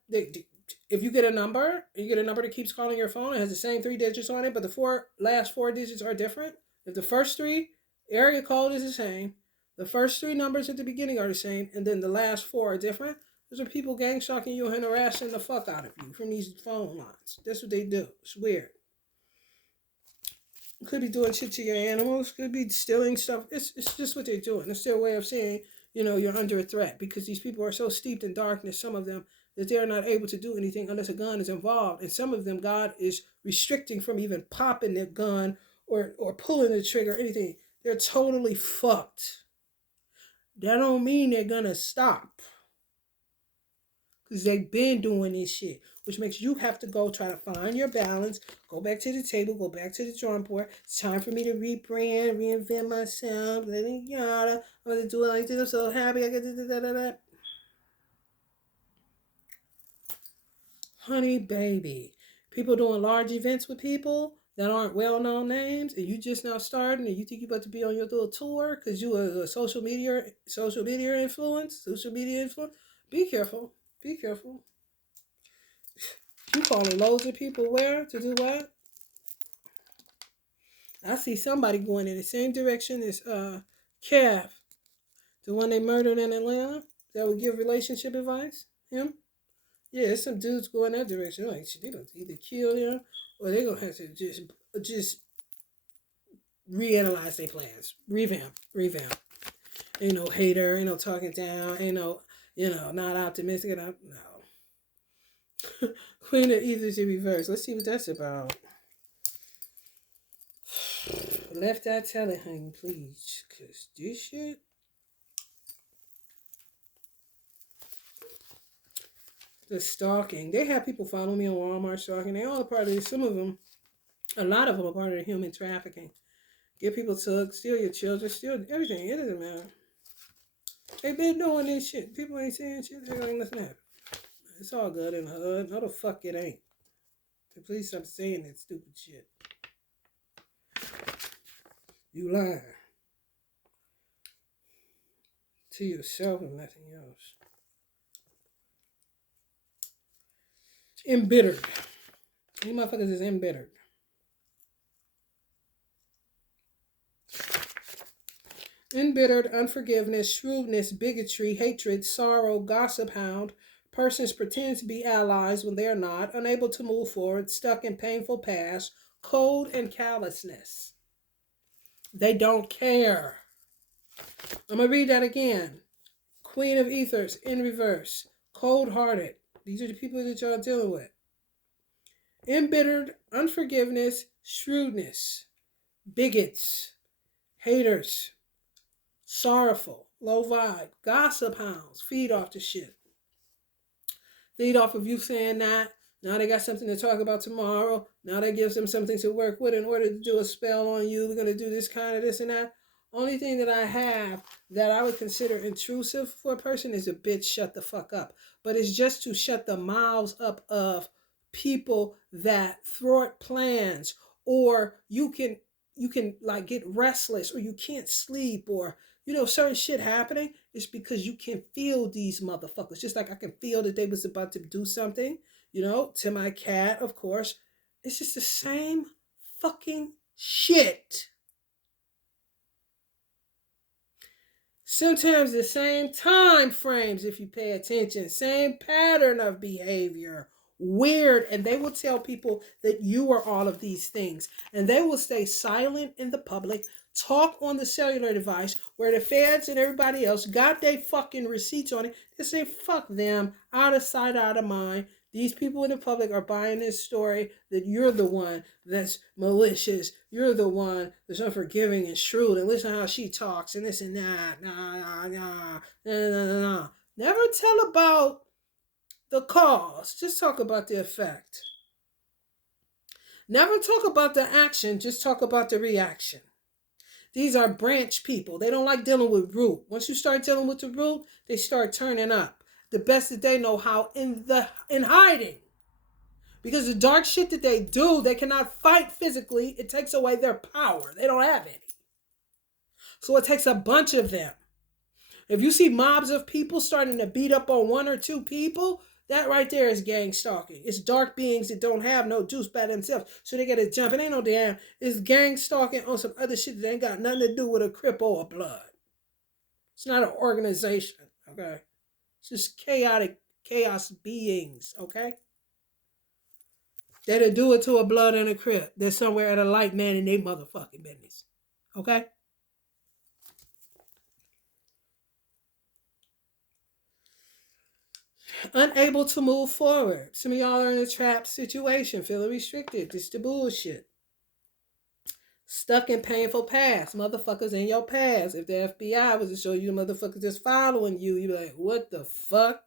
If you get a number, that keeps calling your phone, it has the same 3 digits on it, but the last four digits are different. If the first 3 area code is the same, the first 3 numbers at the beginning are the same, and then the last 4 are different, those are people gang stalking you and harassing the fuck out of you from these phone lines. That's what they do. It's weird. Could be doing shit to your animals, could be stealing stuff. It's just what they're doing. It's their way of saying, you're under a threat, because these people are so steeped in darkness, some of them, that they're not able to do anything unless a gun is involved. And some of them, God is restricting from even popping their gun or pulling the trigger, anything. They're totally fucked. That don't mean they're gonna stop. Because they've been doing this shit, which makes you have to go try to find your balance, go back to the table, go back to the drawing board. It's time for me to rebrand, reinvent myself, yada. I'm going to do it like this. I'm so happy I get da. Honey, baby. People doing large events with people that aren't well-known names, and you just now starting, and you think you're about to be on your little tour because you are a social media influence. Be careful. Be careful. You calling loads of people where to do what? I see somebody going in the same direction as Kev, the one they murdered in Atlanta, that would give relationship advice. Him? Yeah, there's some dudes going that direction. Like, they're gonna either kill him or they're gonna have to just reanalyze their plans. Revamp. Ain't no hater, ain't no talking down, ain't no, not optimistic. No. Queen of Ether's in reverse. Let's see what that's about. Left eye telling, honey, please. Because this shit. The stalking. They have people follow me on Walmart stalking. They all a part of this. Some of them, a lot of them are part of the human trafficking. Get people took, steal your children, steal everything. It doesn't matter. They've been doing this shit. People ain't saying shit. They're going to listen to it. It's all good in the hood. No, the fuck it ain't. So please stop saying that stupid shit. You lying to yourself and nothing else. Embittered. You motherfuckers is embittered. Embittered, unforgiveness, shrewdness, bigotry, hatred, sorrow, gossip hound. Persons pretend to be allies when they are not, unable to move forward, stuck in painful past, cold and callousness. They don't care. I'm going to read that again. Queen of Ethers in reverse. Cold hearted. These are the people that y'all dealing with. Embittered, unforgiveness, shrewdness, bigots, haters, sorrowful, low vibe, gossip hounds, feed off the shit. Feed off of you saying that. Now they got something to talk about tomorrow. Now that gives them something to work with in order to do a spell on you. We're going to do this kind of this and that. Only thing that I have that I would consider intrusive for a person is a bitch shut the fuck up. But it's just to shut the mouths up of people that thwart plans, or you can like get restless, or you can't sleep, or certain shit happening. It's because you can feel these motherfuckers. Just like I can feel that they was about to do something, to my cat, of course. It's just the same fucking shit. Sometimes the same time frames, if you pay attention, same pattern of behavior. Weird. And they will tell people that you are all of these things. And they will stay silent in the public, talk on the cellular device where the feds and everybody else got their fucking receipts on it. They say, fuck them, out of sight, out of mind. These people in the public are buying this story that you're the one that's malicious. You're the one that's unforgiving and shrewd. And listen how she talks and this and that. Nah. Never tell about the cause. Just talk about the effect. Never talk about the action. Just talk about the reaction. These are branch people. They don't like dealing with root. Once you start dealing with the root, they start turning up. The best that they know how in hiding. Because the dark shit that they do, they cannot fight physically. It takes away their power. They don't have any. So it takes a bunch of them. If you see mobs of people starting to beat up on one or two people, that right there is gang stalking. It's dark beings that don't have no juice by themselves. So they gotta jump. It ain't no damn. It's gang stalking on some other shit that ain't got nothing to do with a crip or a blood. It's not an organization, okay? It's just chaos beings, okay? That'll do it to a blood and a crip. They're somewhere at a light man in their motherfucking business. Okay? Unable to move forward. Some of y'all are in a trapped situation, feeling restricted. This the bullshit. Stuck in painful past. Motherfuckers in your past. If the FBI was to show you the motherfuckers just following you, you'd be like, what the fuck?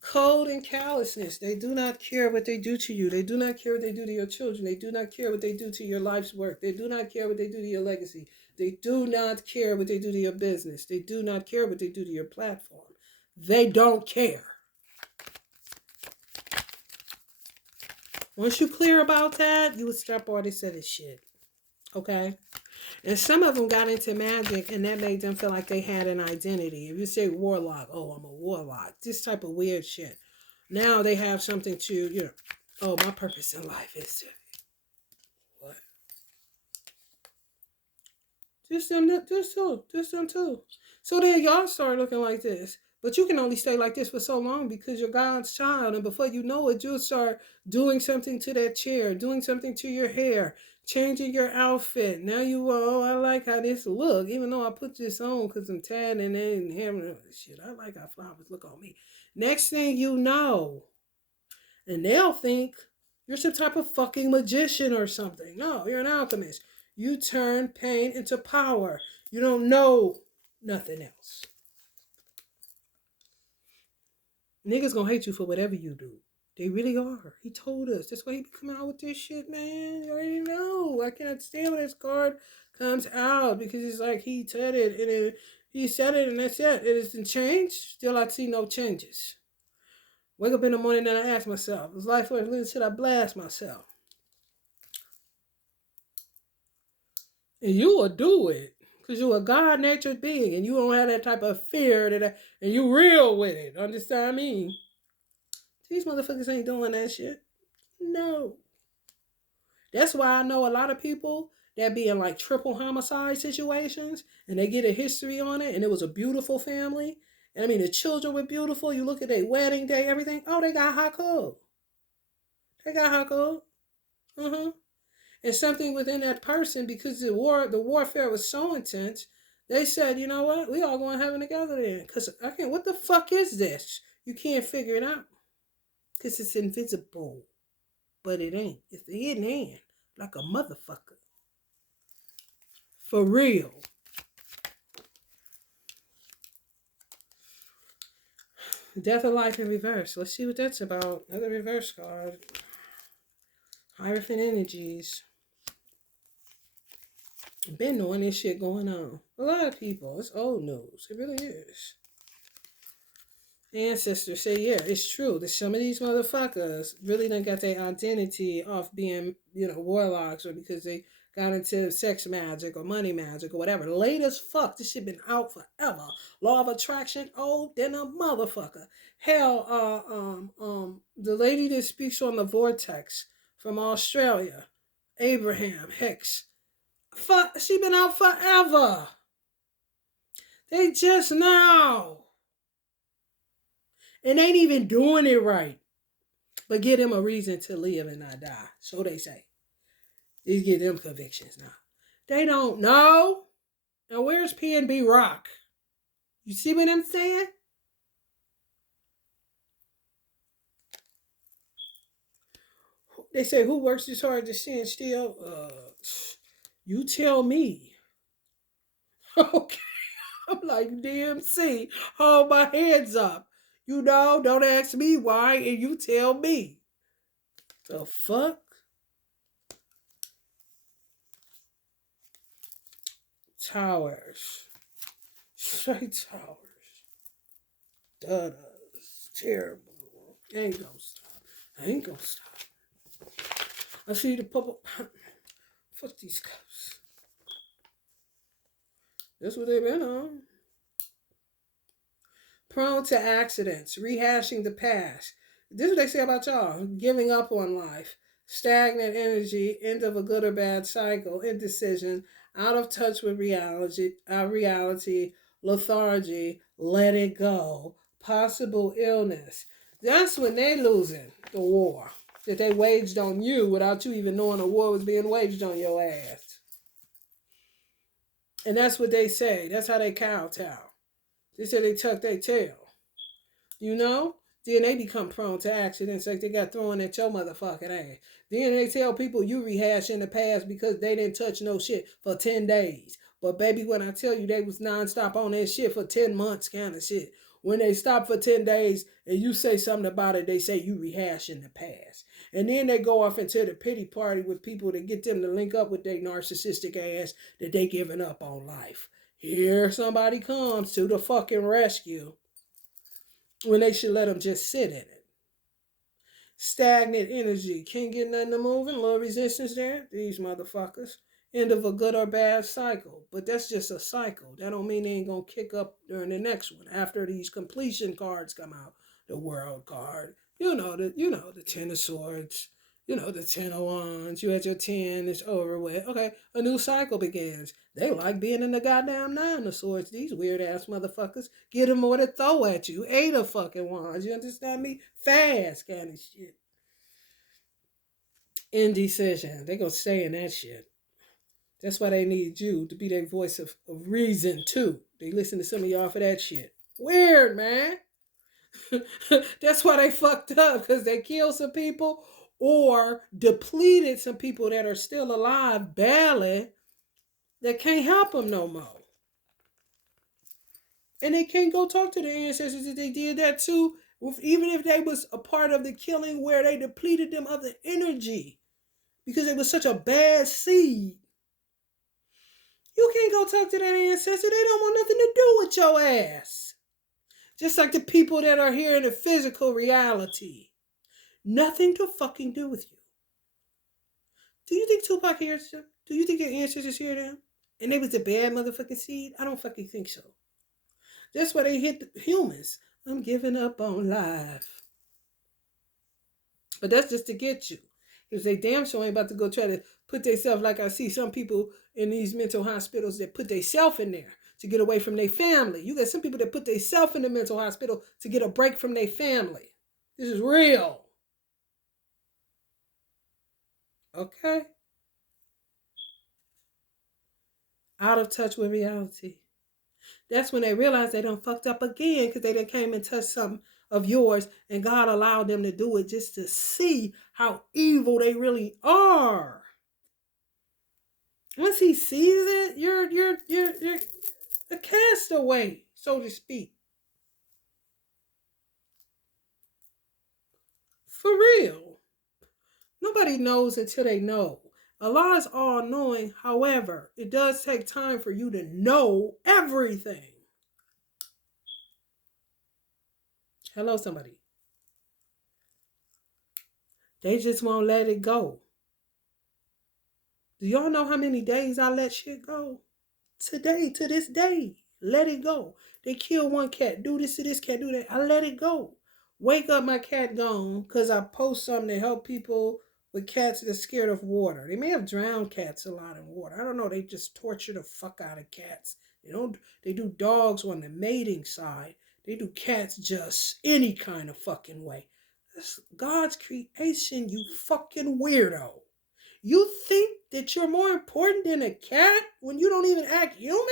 Cold and callousness. They do not care what they do to you. They do not care what they do to your children. They do not care what they do to your life's work. They do not care what they do to your legacy. They do not care what they do to your business. They do not care what they do to your platform. They don't care. Once you clear about that, you would stop all this other shit. Okay? And some of them got into magic, and that made them feel like they had an identity. If you say warlock, oh, I'm a warlock. This type of weird shit. Now they have something to, oh, my purpose in life is to, what? Just them too. So then y'all start looking like this. But you can only stay like this for so long because you're God's child. And before you know it, you'll start doing something to that chair, doing something to your hair, changing your outfit. Now I like how this look. Even though I put this on because I'm tan and having shit. I like how flowers look on me. Next thing you know, and they'll think you're some type of fucking magician or something. No, you're an alchemist. You turn pain into power. You don't know nothing else. Niggas gonna hate you for whatever you do. They really are. He told us. That's why he be coming out with this shit, man. You already know. I cannot stand when this card comes out because it's like he said it and He said it and that's it. It isn't changed. Still, I see no changes. Wake up in the morning and I ask myself, is life worth living? Should I blast myself? And you will do it. Because you're a God-natured being and you don't have that type of fear and you real with it. Understand what I mean? These motherfuckers ain't doing that shit. No. That's why I know a lot of people that be in like triple homicide situations and they get a history on it and it was a beautiful family. And I mean, the children were beautiful. You look at their wedding day, everything. Oh, they got hot cold. They got hot cold. Uh-huh. And something within that person, because the warfare was so intense, they said, you know what? We all going to heaven together then. Because I can't, what the fuck is this? You can't figure it out. Because it's invisible. But it ain't. It's the hidden hand. Like a motherfucker. For real. Death of life in reverse. Let's see what that's about. Another reverse card. Hierophant energies. Been knowing this shit going on. A lot of people. It's old news. It really is. Ancestors say, yeah, it's true that some of these motherfuckers really done got their identity off being, warlocks or because they got into sex magic or money magic or whatever. Late as fuck. This shit been out forever. Law of attraction, old than a motherfucker. Hell, the lady that speaks on the vortex from Australia, Abraham Hicks, she been out forever. They just now. And ain't even doing it right. But give them a reason to live and not die. So they say. These give them convictions now. They don't know. Now where's PNB Rock? You see what I'm saying? They say, who works this hard to stand still? You tell me. Okay. I'm like, DMC, hold my hands up. Don't ask me why, and you tell me. The fuck? Towers. Straight towers. It's terrible. Ain't gonna stop. I see the purple. Fuck these cups. That's what they've been on. Prone to accidents, rehashing the past. This is what they say about y'all. Giving up on life. Stagnant energy, end of a good or bad cycle, indecision, out of touch with reality, lethargy, let it go, possible illness. That's when they losing the war that they waged on you without you even knowing a war was being waged on your ass. And that's what they say. That's how they kowtow. They say they tuck their tail. Then they become prone to accidents like they got thrown at your motherfucking ass. Then they tell people you rehash in the past because they didn't touch no shit for 10 days. But baby, when I tell you they was nonstop on that shit for 10 months kind of shit. When they stop for 10 days and you say something about it, they say you rehash in the past. And then they go off into the pity party with people to get them to link up with their narcissistic ass that they giving up on life. Here somebody comes to the fucking rescue when they should let them just sit in it. Stagnant energy. Can't get nothing to moving. Little resistance there. These motherfuckers. End of a good or bad cycle. But that's just a cycle. That don't mean they ain't gonna kick up during the next one. After these completion cards come out. The world card. The 10 of swords. The 10 of wands. You had your 10, it's over with. Okay, a new cycle begins. They like being in the goddamn 9 of swords. These weird ass motherfuckers. Get them more to throw at you. 8 of fucking wands. You understand me? Fast kind of shit. Indecision. They gonna stay in that shit. That's why they need you to be their voice of reason too. They listen to some of y'all for that shit. Weird, man. That's why they fucked up, because they killed some people or depleted some people that are still alive barely that can't help them no more. And they can't go talk to the ancestors that they did that too, even if they was a part of the killing where they depleted them of the energy because it was such a bad seed. You can't go talk to that ancestor. They don't want nothing to do with your ass. Just like the people that are here in the physical reality. Nothing to fucking do with you. Do you think Tupac hears them? Do you think your ancestors hear them? And they was a bad motherfucking seed? I don't fucking think so. That's why they hit the humans. I'm giving up on life. But that's just to get you. Because they damn sure ain't about to go try to put themselves, like I see some people in these mental hospitals that put themselves in there to get away from their family. You got some people that put themselves in the mental hospital to get a break from their family. This is real. Okay? Out of touch with reality. That's when they realize they done fucked up again because they done came and touched something of yours and God allowed them to do it just to see how evil they really are. Once he sees it, you're a castaway, so to speak. For real. Nobody knows until they know. Allah is all knowing. However, it does take time for you to know everything. Hello, somebody. They just won't let it go. Do y'all know how many days I let shit go? Today, to this day, let it go. They kill one cat, do this to this cat, do that. I let it go. Wake up, my cat gone, because I post something to help people with cats that are scared of water. They may have drowned cats a lot in water. I don't know. They just torture the fuck out of cats. They do dogs on the mating side. They do cats just any kind of fucking way. That's God's creation, you fucking weirdo. You think that you're more important than a cat when you don't even act human?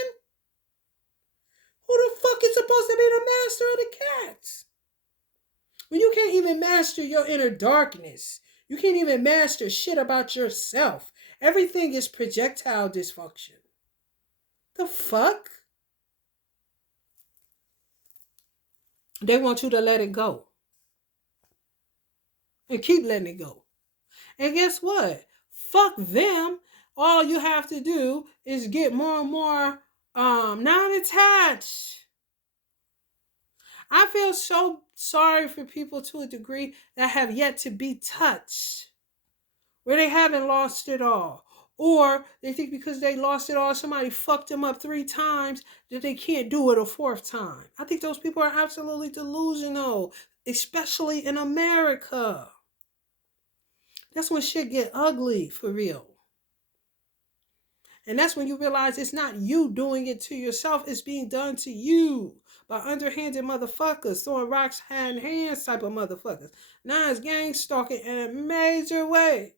Who the fuck is supposed to be the master of the cats? When you can't even master your inner darkness. You can't even master shit about yourself. Everything is projectile dysfunction. The fuck? They want you to let it go. And keep letting it go. And guess what? Fuck them. All you have to do is get more and more non-attached. I feel so sorry for people to a degree that have yet to be touched, where they haven't lost it all. Or they think because they lost it all, somebody fucked them up 3 times, that they can't do it a 4th time. I think those people are absolutely delusional, especially in America. That's when shit get ugly, for real. And that's when you realize it's not you doing it to yourself, it's being done to you by underhanded motherfuckers, throwing rocks hand in hands type of motherfuckers. Now it's gang stalking in a major way.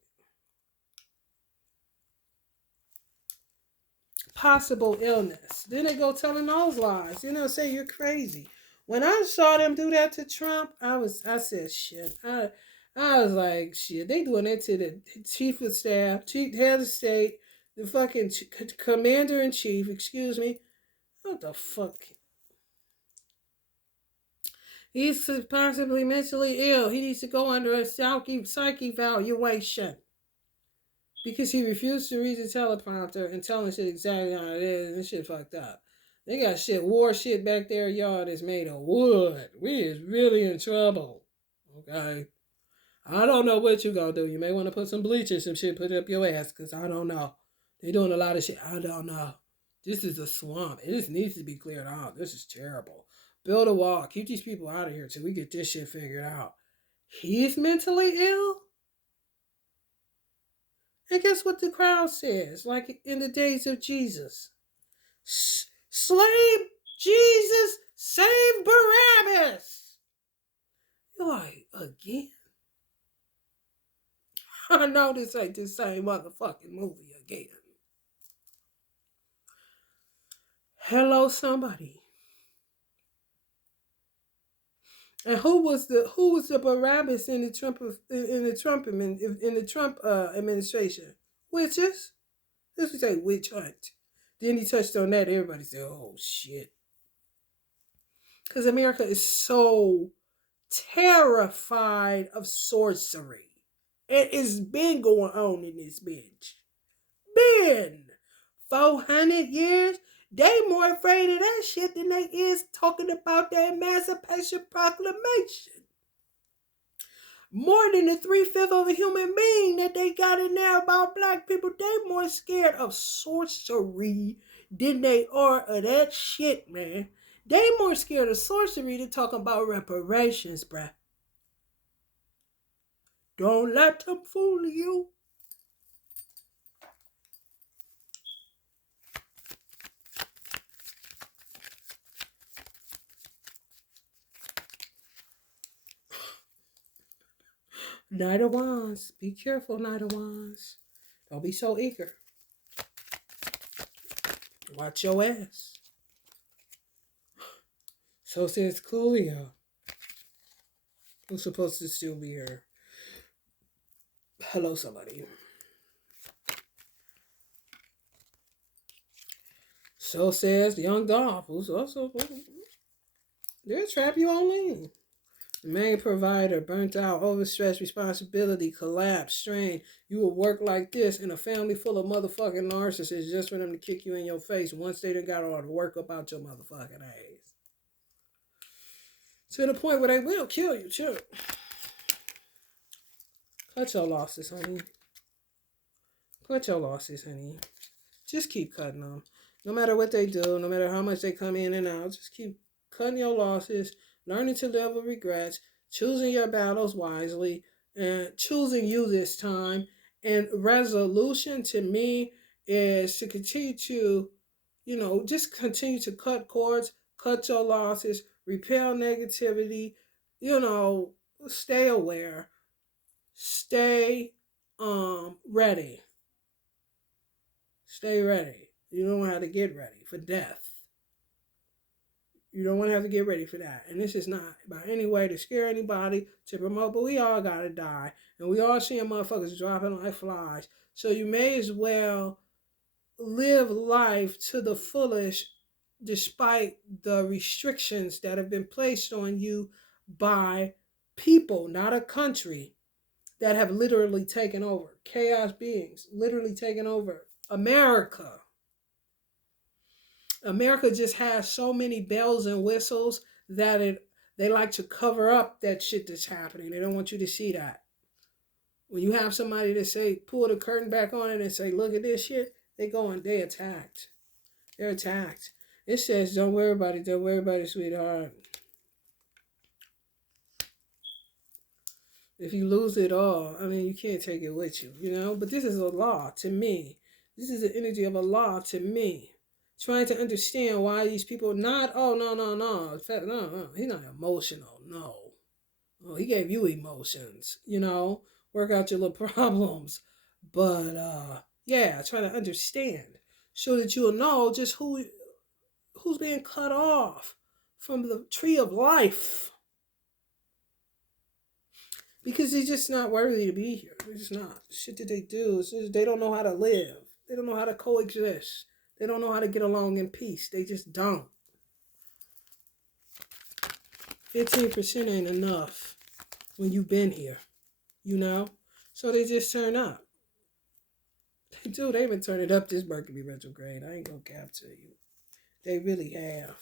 Possible illness. Then they go telling those lies. Say you're crazy. When I saw them do that to Trump, I said shit. I was like, shit, they doing that to the chief of staff, chief head of state, the fucking commander in chief, excuse me. What the fuck? He's possibly mentally ill. He needs to go under a psych evaluation. Because he refused to read the teleprompter and telling shit exactly how it is, and this shit fucked up. They got war shit back there, y'all, that's made of wood. We is really in trouble. Okay? I don't know what you gonna do. You may want to put some bleach or some shit, put it up your ass, because I don't know. They doing a lot of shit. I don't know. This is a swamp. It just needs to be cleared out. This is terrible. Build a wall. Keep these people out of here till we get this shit figured out. He's mentally ill? And guess what the crowd says? Like in the days of Jesus. Slave Jesus, save Barabbas. You're like, again? I know this ain't the same motherfucking movie again. Hello, somebody. And who was the Barabbas in the Trump administration? Witches. Let's say witch hunt. Then he touched on that. Everybody said, "Oh shit," because America is so terrified of sorcery. It has been going on in this bitch. Been 400 years, they more afraid of that shit than they is talking about the Emancipation Proclamation. More than the 3/5 of a human being that they got in there about black people, they more scared of sorcery than they are of that shit, man. They more scared of sorcery than talking about reparations, bruh. Don't let them fool you. Knight of Wands. Be careful, Knight of Wands. Don't be so eager. Watch your ass. So says Coolio. Who's supposed to still be here? Hello, somebody. So says Young Dolph, who's also... They'll trap you on lean. The main provider, burnt out, overstressed, responsibility, collapse, strain. You will work like this in a family full of motherfucking narcissists just for them to kick you in your face once they done got all the work up out your motherfucking ass. To the point where they will kill you, too. Cut your losses, honey. Cut your losses, honey. Just keep cutting them. No matter what they do, no matter how much they come in and out, just keep cutting your losses, learning to live with regrets, choosing your battles wisely, and choosing you this time. And resolution to me is to continue to, just continue to cut cords, cut your losses, repel negativity, stay aware, stay ready. Stay ready. You don't want to have to get ready for death. You don't want to have to get ready for that. And this is not by any way to scare anybody, to promote, but we all got to die. And we all seeing motherfuckers dropping like flies. So you may as well live life to the fullest despite the restrictions that have been placed on you by people, not a country, that have literally taken over. Chaos beings, literally taken over. America just has so many bells and whistles that they like to cover up that shit that's happening. They don't want you to see that. When you have somebody that say, pull the curtain back on it and say, look at this shit, they attacked. They're attacked. It says, don't worry about it, sweetheart. If you lose it all, you can't take it with you, But this is a law to me. This is the energy of a law to me. Trying to understand why these people not, no. In fact, no. He's not emotional, no. Oh, he gave you emotions, Work out your little problems. But, try to understand so that you'll know just who's being cut off from the tree of life. Because they're just not worthy to be here. They're just not. The shit that they do is just, they don't know how to live. They don't know how to coexist. They don't know how to get along in peace. They just don't. 15% ain't enough when you've been here, So they just turn up. They do. They've been turning up this Mercury retrograde. I ain't gonna cap to you. They really have.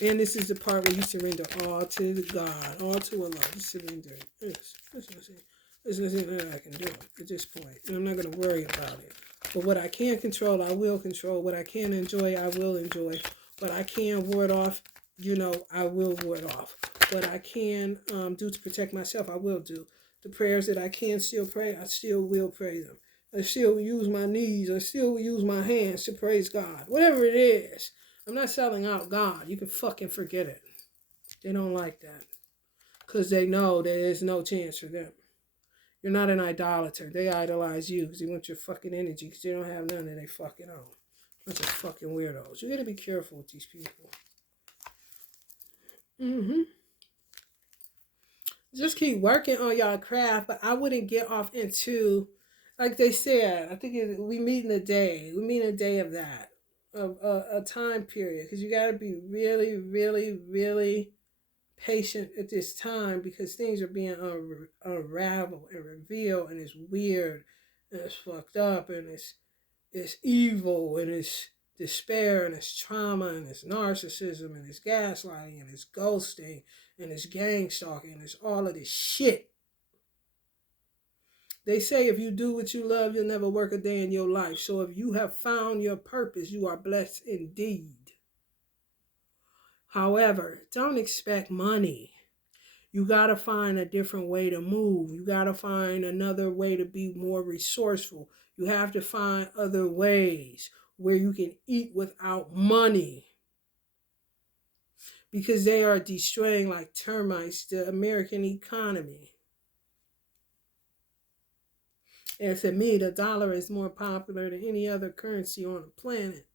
And this is the part where you surrender all to God, all to Allah. Just surrender. There's nothing that I can do at this point. And I'm not going to worry about it. But what I can control, I will control. What I can enjoy, I will enjoy. What I can ward off, I will ward off. What I can do to protect myself, I will do. The prayers that I can still pray, I still will pray them. I still will use my knees. I still will use my hands to praise God. Whatever it is. I'm not selling out God. You can fucking forget it. They don't like that. Because they know there is no chance for them. You're not an idolater. They idolize you because they want your fucking energy because they don't have none of they fucking own. Bunch of fucking weirdos. You gotta be careful with these people. Just keep working on y'all craft, but I wouldn't get off into, like they said, I think we meet in a day. We meet in a day of that. Of a time period, because you got to be really, really, really patient at this time because things are being unraveled and revealed, and it's weird, and it's fucked up, and it's evil, and it's despair, and it's trauma, and it's narcissism, and it's gaslighting, and it's ghosting, and it's gang stalking, and it's all of this shit. They say if you do what you love, you'll never work a day in your life. So if you have found your purpose, you are blessed indeed. However, don't expect money. You got to find a different way to move. You got to find another way to be more resourceful. You have to find other ways where you can eat without money, because they are destroying like termites the American economy. And to me, the dollar is more popular than any other currency on the planet.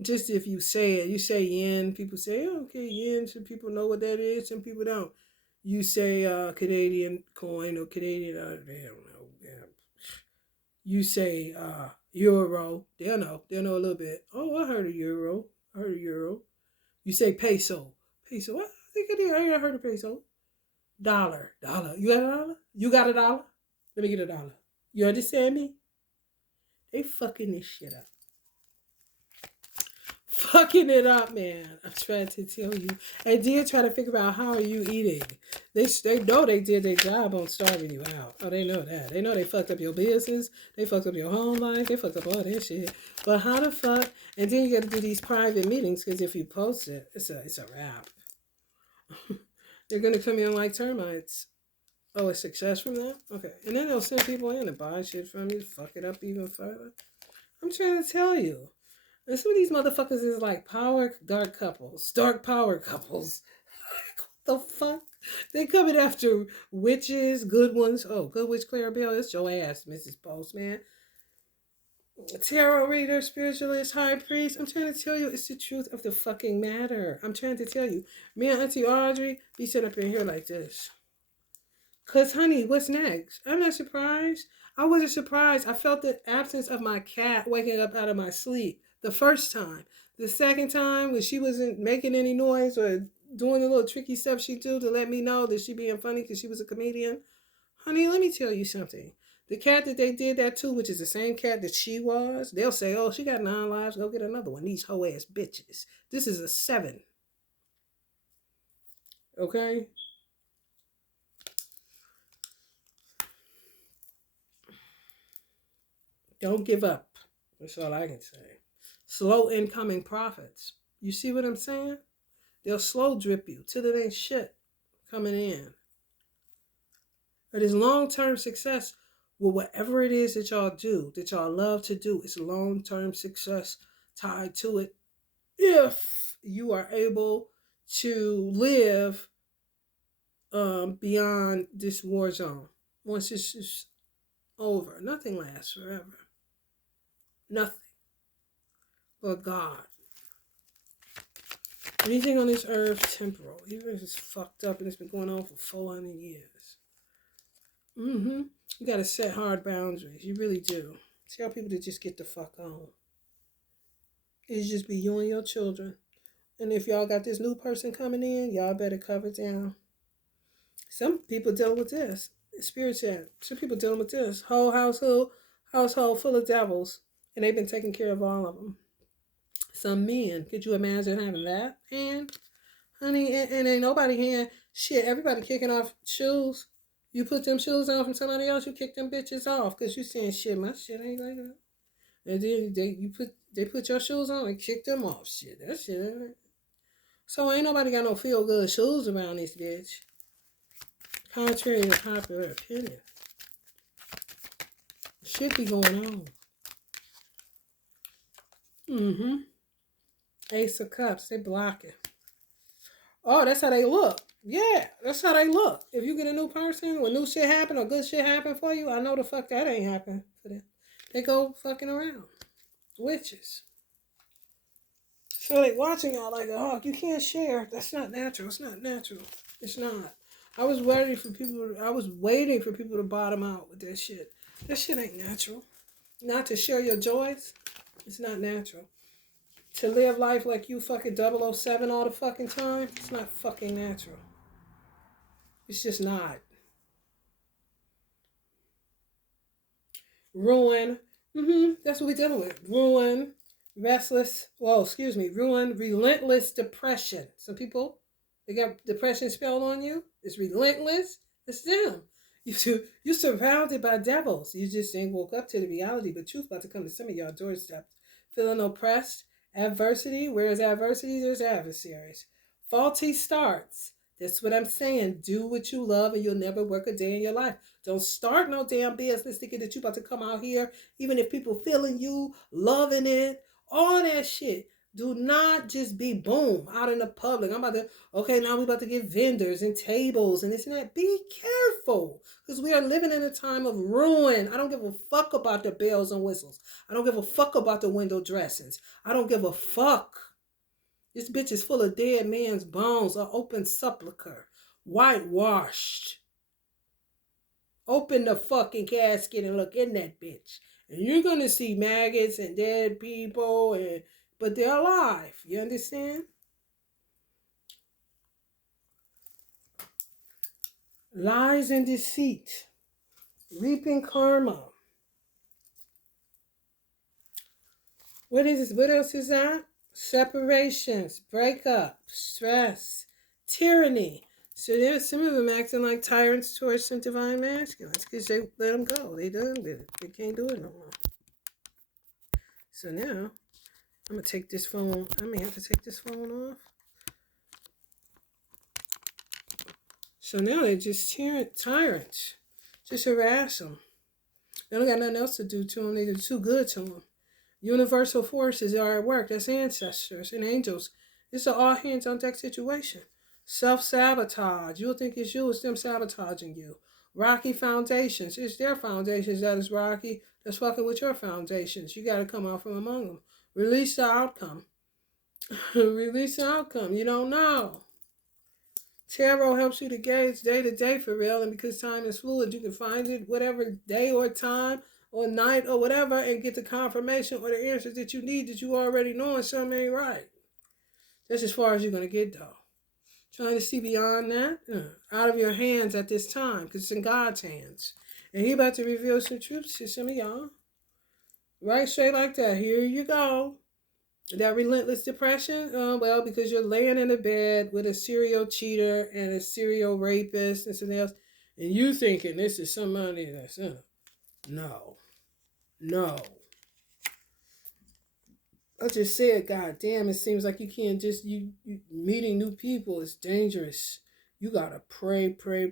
Just if you say it, you say yen, people say, oh, okay, yen, some people know what that is, some people don't. You say Canadian coin or Canadian, they don't know. Yeah. You say euro, they'll know a little bit. Oh, I heard of euro, You say peso, what? I think I heard of peso. Dollar, you got a dollar? You got a dollar? Let me get a dollar. You understand me? They fucking this shit up. Fucking it up, man. I'm trying to tell you. And then try to figure out how are you eating. They know they did their job on starving you out. Oh, they know that. They know they fucked up your business. They fucked up your home life. They fucked up all that shit. But how the fuck? And then you got to do these private meetings, because if you post it, it's a wrap. They're gonna come in like termites. Oh, a success from that? Okay. And then they'll send people in to buy shit from you, fuck it up even further. I'm trying to tell you. And some of these motherfuckers is like dark power couples. What the fuck? They coming after witches, good ones. Oh, good witch Clarabelle, it's your ass, Mrs. Postman. Tarot reader, spiritualist, high priest. I'm trying to tell you, it's the truth of the fucking matter. I'm trying to tell you. Me and Auntie Audrey be sitting up in here like this. Cause honey, what's next? I'm not surprised. I wasn't surprised. I felt the absence of my cat waking up out of my sleep the first time. The second time, when she wasn't making any noise or doing the little tricky stuff she do to let me know that she being funny because she was a comedian. Honey, let me tell you something. The cat that they did that to, which is the same cat that she was, they'll say, oh, she got 9 lives, go get another one. These hoe ass bitches. This is a 7. Okay? Don't give up. That's all I can say. Slow incoming profits. You see what I'm saying? They'll slow drip you till it ain't shit coming in. But it's long-term success with whatever it is that y'all do, that y'all love to do. It's long-term success tied to it if you are able to live beyond this war zone. Once it's just over, nothing lasts forever. Nothing but God. Anything on this earth temporal, even if it's fucked up and it's been going on for 400 years. You gotta set hard boundaries. You really do. Tell people to just get the fuck on. It's just be you and your children. And if y'all got this new person coming in, y'all better cover down. Some people deal with this. Spirit chat. Some people dealing with this. Whole household full of devils. And they've been taking care of all of them. Some men. Could you imagine having that? And honey, and ain't nobody here. Shit, everybody kicking off shoes. You put them shoes on from somebody else, you kick them bitches off. Because you saying, shit, my shit ain't like that. And then they put your shoes on and kick them off. Shit, that shit ain't it. So ain't nobody got no feel good shoes around this bitch. Contrary to popular opinion. Shit be going on. Ace of Cups, they blocking. Oh, that's how they look. Yeah, that's how they look. If you get a new person, when new shit happen or good shit happen for you, I know the fuck that ain't happen for them. They go fucking around. Witches. So they watching y'all like a hawk. You can't share. That's not natural. It's not natural. It's not. I was waiting for people to bottom out with that shit. That shit ain't natural. Not to share your joys. It's not natural. To live life like you fucking 007 all the fucking time. It's not fucking natural. It's just not. ruin. That's what we're dealing with. Ruin, ruin, relentless depression. Some people, they got depression spelled on you. It's relentless. It's them. You're surrounded by devils. You just ain't woke up to the reality, but truth about to come to some of y'all doorsteps. Feeling oppressed, adversity. Where's adversity? There's adversaries. Faulty starts. That's what I'm saying. Do what you love and you'll never work a day in your life. Don't start no damn business thinking that you about to come out here, even if people feeling you, loving it, all that shit. Do not just be boom out in the public. I'm about to, okay, now we about to get vendors and tables and this and that. Be careful because we are living in a time of ruin. I don't give a fuck about the bells and whistles. I don't give a fuck about the window dressings. I don't give a fuck. This bitch is full of dead man's bones, an open sepulcher, whitewashed. Open the fucking casket and look in that bitch. And you're gonna see maggots and dead people, but they're alive. You understand? Lies and deceit. Reaping karma. What is this? What else is that? Separations, breakup, stress, tyranny. So there's some of them acting like tyrants towards some divine masculines because they let them go. They done with it. They can't do it no more. So now I'm gonna take this phone. I may have to take this phone off. So now they're just tyrants. Just harass them. They don't got nothing else to do to them. They're too good to them. Universal forces are at work. That's ancestors and angels. It's an all hands on deck situation. Self-sabotage. You'll think it's you. It's them sabotaging you. Rocky foundations. It's their foundations that is rocky. That's fucking with your foundations. You got to come out from among them. Release the outcome. Release the outcome. You don't know. Tarot helps you to gauge day to day for real, and because time is fluid, you can find it whatever day or time or night or whatever and get the confirmation or the answers that you need that you already know and something ain't right. That's as far as you're going to get though. Trying to see beyond that, out of your hands at this time because it's in God's hands. And He about to reveal some truths to some of y'all. Right straight like that. Here you go. That relentless depression, well, because you're laying in a bed with a serial cheater and a serial rapist and something else, and you thinking this is somebody that's no. I just said, God damn, it seems like you can't just you meeting new people is dangerous. You gotta pray, and pray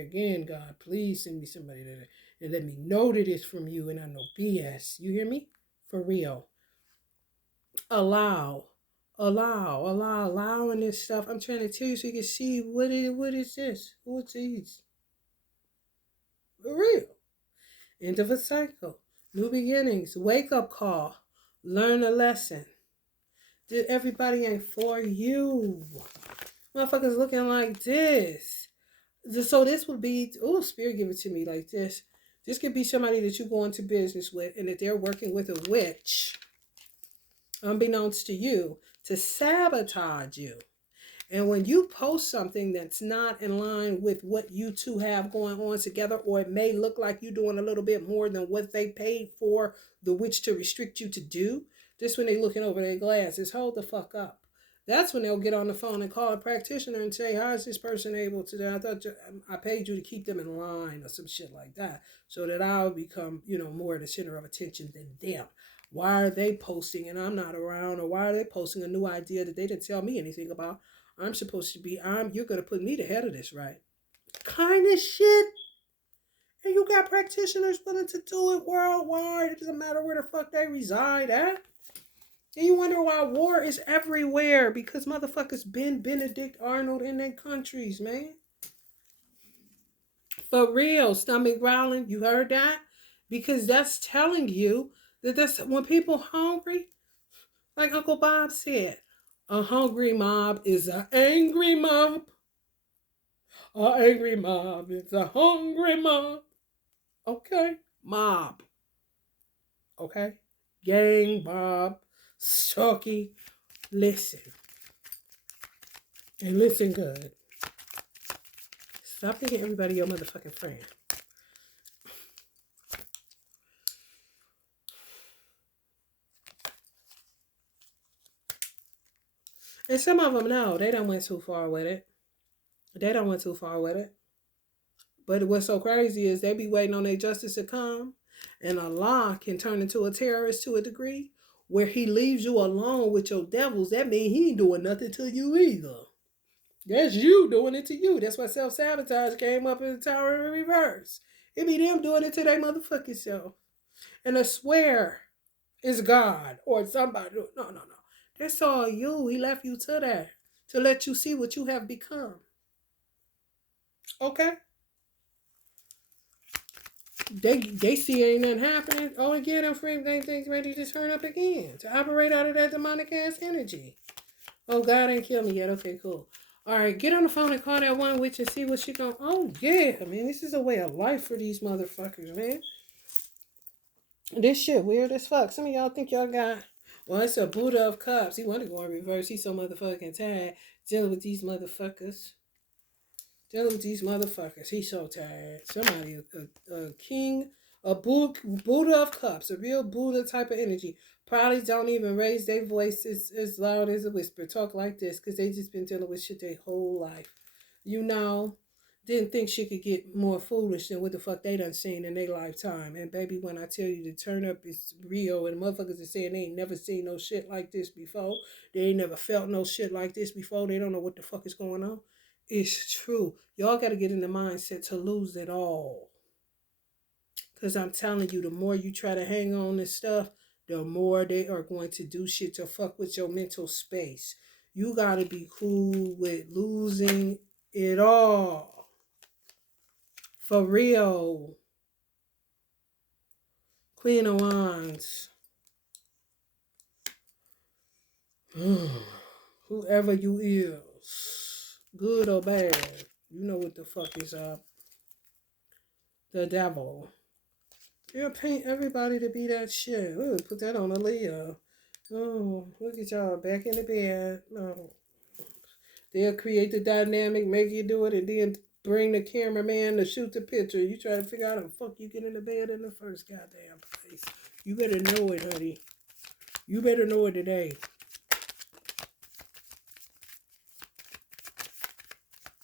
again. God, please send me somebody that let me know that it's from you and I know BS. You hear me? For real. Allowing this stuff. I'm trying to tell you so you can see what is this? What's these? For real. End of a cycle. New beginnings. Wake up call. Learn a lesson. Everybody ain't for you. Motherfuckers looking like this. So this would be, Spirit give it to me like this. This could be somebody that you go into business with and that they're working with a witch, unbeknownst to you, to sabotage you. And when you post something that's not in line with what you two have going on together, or it may look like you're doing a little bit more than what they paid for the witch to restrict you to do, just when they're looking over their glasses, hold the fuck up. That's when they'll get on the phone and call a practitioner and say, how is this person able to do? I thought I paid you to keep them in line or some shit like that so that I'll become, more the center of attention than them. Why are they posting and I'm not around? Or why are they posting a new idea that they didn't tell me anything about? I'm supposed to be, you're going to put me the head of this, right? Kind of shit. And you got practitioners willing to do it worldwide. It doesn't matter where the fuck they reside at. And you wonder why war is everywhere. Because motherfuckers been Benedict Arnold in their countries, man. For real, stomach growling. You heard that? Because that's telling you that that's when people hungry, like Uncle Bob said, a hungry mob is an angry mob. An angry mob is a hungry mob. Okay? Mob. Okay? Gang, mob, stalky. Listen. And listen good. Stop thinking everybody your motherfucking friend. And some of them know they don't went too far with it. They don't went too far with it. But what's so crazy is they be waiting on their justice to come, and Allah can turn into a terrorist to a degree where he leaves you alone with your devils. That means he ain't doing nothing to you either. That's you doing it to you. That's why self-sabotage came up in the Tower in reverse. It be them doing it to their motherfucking self. And I swear it's God or somebody. No, no, no. That's all you. He left you to that to let you see what you have become. Okay? They see ain't nothing happening. Oh, again, I'm free. Things ready to turn up again to operate out of that demonic ass energy. Oh, God ain't killed me yet. Okay, cool. All right, get on the phone and call that one witch and see what she going. Oh yeah, I mean this is a way of life for these motherfuckers, man. This shit weird as fuck. Some of y'all think y'all got. Well, it's a Buddha of Cups. He want to go in reverse. He's so motherfucking tired dealing with these motherfuckers. Dealing with these motherfuckers. He's so tired. Somebody, a king, a Buddha of Cups, a real Buddha type of energy. Probably don't even raise their voice as loud as a whisper. Talk like this because they just been dealing with shit their whole life. You know, didn't think she could get more foolish than what the fuck they done seen in their lifetime. And baby, when I tell you the turn up is real and motherfuckers are saying they ain't never seen no shit like this before. They ain't never felt no shit like this before. They don't know what the fuck is going on. It's true. Y'all got to get in the mindset to lose it all. Because I'm telling you, the more you try to hang on to stuff, the more they are going to do shit to fuck with your mental space. You got to be cool with losing it all. For real. Queen of Wands. Whoever you is, good or bad, you know what the fuck is up. The devil. They'll paint everybody to be that shit. Ooh, put that on a Leo. Oh, look at y'all back in the bed. No. They'll create the dynamic, make you do it, and then bring the cameraman to shoot the picture. You try to figure out how the fuck you get in the bed in the first goddamn place. You better know it, honey. You better know it today.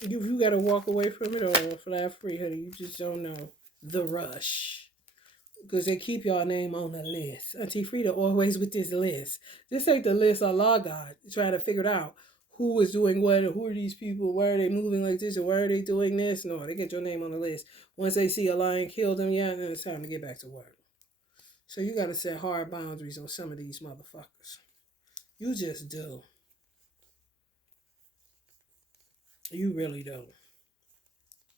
You gotta walk away from it all, fly free, honey. You just don't know the rush. Because they keep your name on the list. Auntie Frida always with this list. This ain't the list Allah got. Trying to figure it out who is doing what and who are these people, why are they moving like this and why are they doing this. No, they get your name on the list. Once they see a lion kill them, yeah, then it's time to get back to work. So you got to set hard boundaries on some of these motherfuckers. You just do. You really do.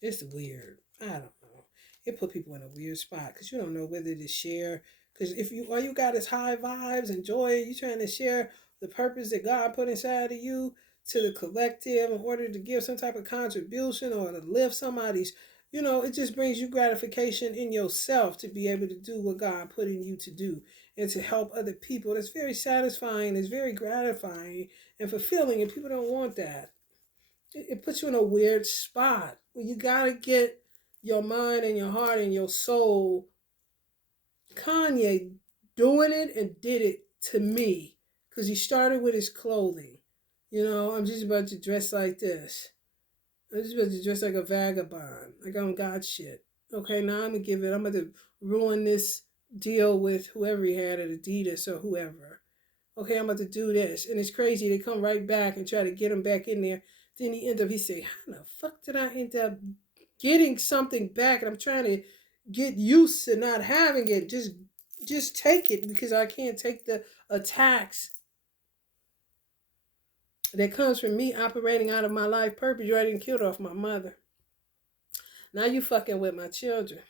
It's weird. I don't know. It put people in a weird spot because you don't know whether to share. Because if you all you got is high vibes and joy, you trying to share the purpose that God put inside of you to the collective in order to give some type of contribution or to lift somebody's, it just brings you gratification in yourself to be able to do what God put in you to do and to help other people. That's very satisfying. It's very gratifying and fulfilling, and people don't want that. It puts you in a weird spot where you gotta get your mind and your heart and your soul. Kanye doing it and did it to me because he started with his clothing. I'm just about to dress like this. I'm just about to dress like a vagabond, like I don't got shit. Okay, now I'm about to ruin this deal with whoever he had at Adidas or whoever. Okay, I'm about to do this. And it's crazy. They come right back and try to get him back in there. Then he say, how the fuck did I end up getting something back? And I'm trying to get used to not having it. Just take it because I can't take the attacks that comes from me operating out of my life purpose. You already killed off my mother. Now you fucking with my children.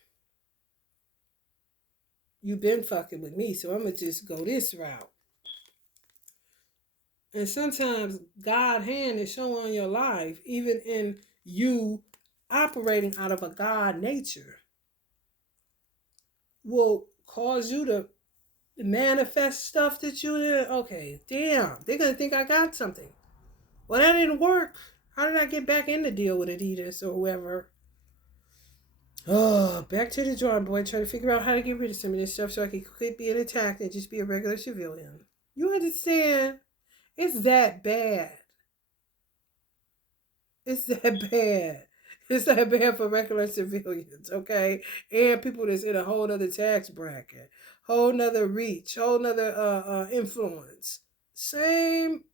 You've been fucking with me, so I'm going to just go this route. And sometimes God's hand is shown on your life, even in you operating out of a God nature, will cause you to manifest stuff that you didn't. Okay, damn, they're going to think I got something. Well, that didn't work. How did I get back in the deal with Adidas or whoever? Oh, back to the drawing board, trying to figure out how to get rid of some of this stuff so I can quit being attacked and just be a regular civilian. You understand? It's that bad. It's that bad. It's that bad for regular civilians, okay? And people that's in a whole nother tax bracket, whole nother reach, whole nother influence. Same,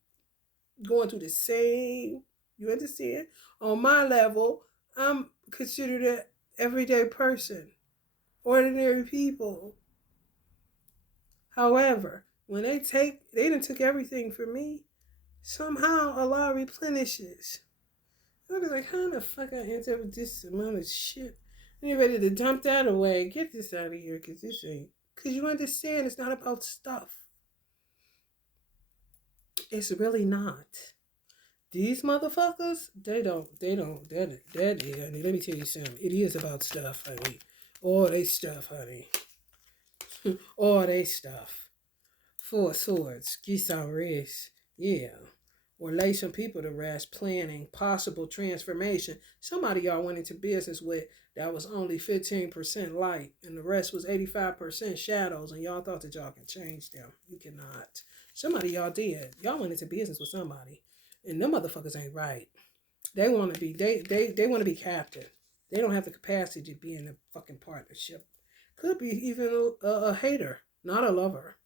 going through the same, you understand? On my level, I'm considered an everyday person, ordinary people. However, when they done took everything from me, somehow Allah replenishes. I was like, how the fuck I end up with this amount of shit? And you ready to dump that away. Get this out of here, because this ain't. Because you understand, it's not about stuff. It's really not. These motherfuckers, honey. Let me tell you something. It is about stuff, honey. All they stuff, honey. All they stuff. Four swords, geese on wrist. Yeah. Or lay some people to rest, planning possible transformation. Somebody y'all went into business with that was only 15% light and the rest was 85% shadows, and y'all thought that y'all can change them. You cannot. Somebody y'all did. Y'all went into business with somebody, and them motherfuckers ain't right. They want to be they want to be captain. They don't have the capacity to be in a fucking partnership. Could be even a hater, not a lover.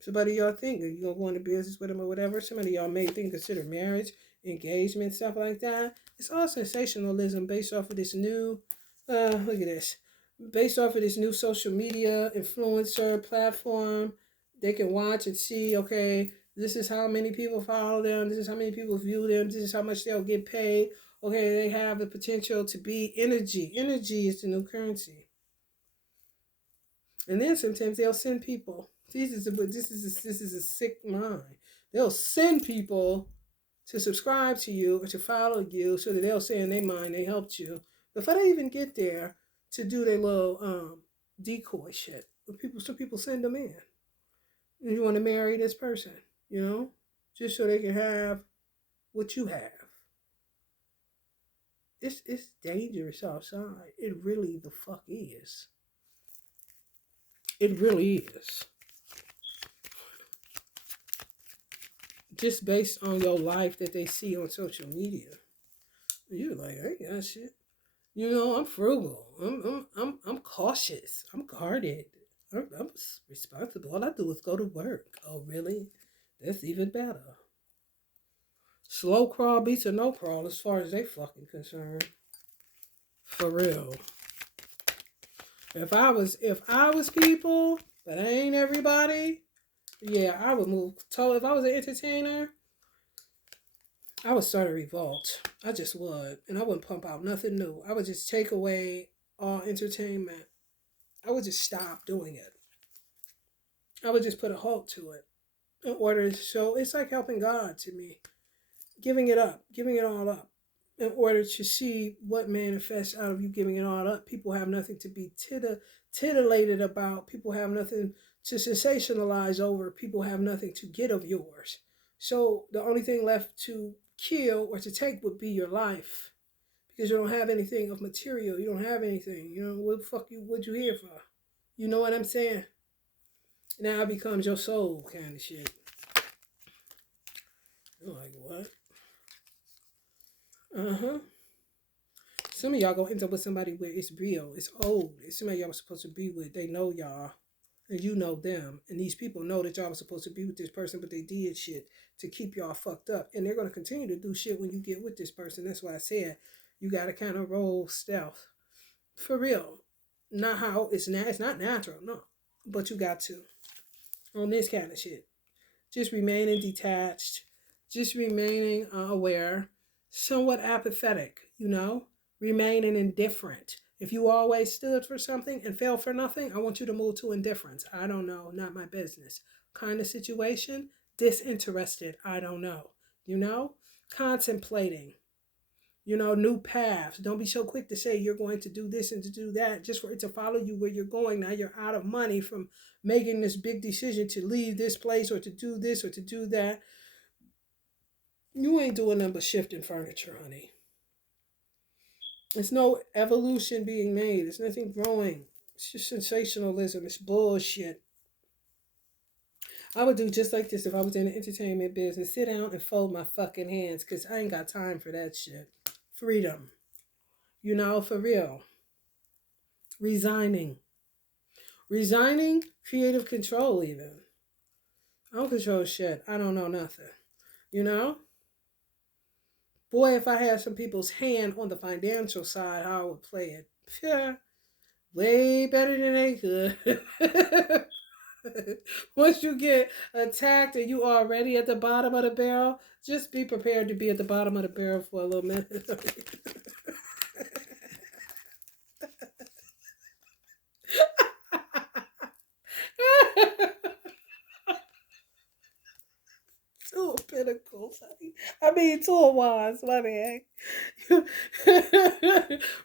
Somebody y'all think you gonna go into business with them or whatever. Somebody y'all may think consider marriage, engagement, stuff like that. It's all sensationalism based off of this new look at this. Based off of this new social media influencer platform. They can watch and see, okay, this is how many people follow them, this is how many people view them, this is how much they'll get paid. Okay, they have the potential to be energy. Energy is the new currency. And then sometimes they'll send people. This is a sick mind. They'll send people to subscribe to you or to follow you so that they'll say in their mind they helped you before they even get there to do their little decoy shit. Some people send them in. And you want to marry this person, just so they can have what you have. It's dangerous outside. It really the fuck is. It really is. Just based on your life that they see on social media. You're like, I ain't got shit. I'm frugal. I'm cautious. I'm guarded. I'm responsible. All I do is go to work. Oh, really? That's even better. Slow crawl beats a no crawl as far as they fucking concerned. For real. If I was people, but I ain't everybody, yeah, I would move. So if I was an entertainer, I would start a revolt. I just would. And I wouldn't pump out nothing new. I would just take away all entertainment. I would just stop doing it. I would just put a halt to it in order to show it's like helping God to me. Giving it up, giving it all up. In order to see what manifests out of you giving it all up. People have nothing to be titillated about. People have nothing to sensationalize over. People have nothing to get of yours. So the only thing left to kill or to take would be your life. Because you don't have anything of material. You don't have anything. What the fuck what you here for? You know what I'm saying? Now it becomes your soul kind of shit. You're like, what? Uh-huh. Some of y'all gonna end up with somebody where it's real, it's old. It's somebody y'all was supposed to be with. They know y'all, and you know them. And these people know that y'all was supposed to be with this person, but they did shit to keep y'all fucked up. And they're gonna continue to do shit when you get with this person. That's why I said you gotta kind of roll stealth. For real. Not how it's not natural, no. But you got to. On this kind of shit. Just remaining detached, just remaining aware, somewhat apathetic, remaining indifferent. If you always stood for something and fell for nothing, I want you to move to indifference. I don't know, not my business. Kind of situation, disinterested, I don't know. Contemplating, new paths. Don't be so quick to say you're going to do this and to do that just for it to follow you where you're going. Now you're out of money from making this big decision to leave this place or to do this or to do that. You ain't doing nothing but shifting furniture, honey. There's no evolution being made. There's nothing growing. It's just sensationalism. It's bullshit. I would do just like this if I was in the entertainment business. Sit down and fold my fucking hands because I ain't got time for that shit. freedom. For real. Resigning. Resigning creative control, even. I don't control shit. I don't know nothing. You know? Boy, if I had some people's hand on the financial side, how I would play it. Yeah, way better than they could. Once you get attacked and you already at the bottom of the barrel, just be prepared to be at the bottom of the barrel for a little minute. Two of Pentacles, honey. I mean, two of Wands, my man.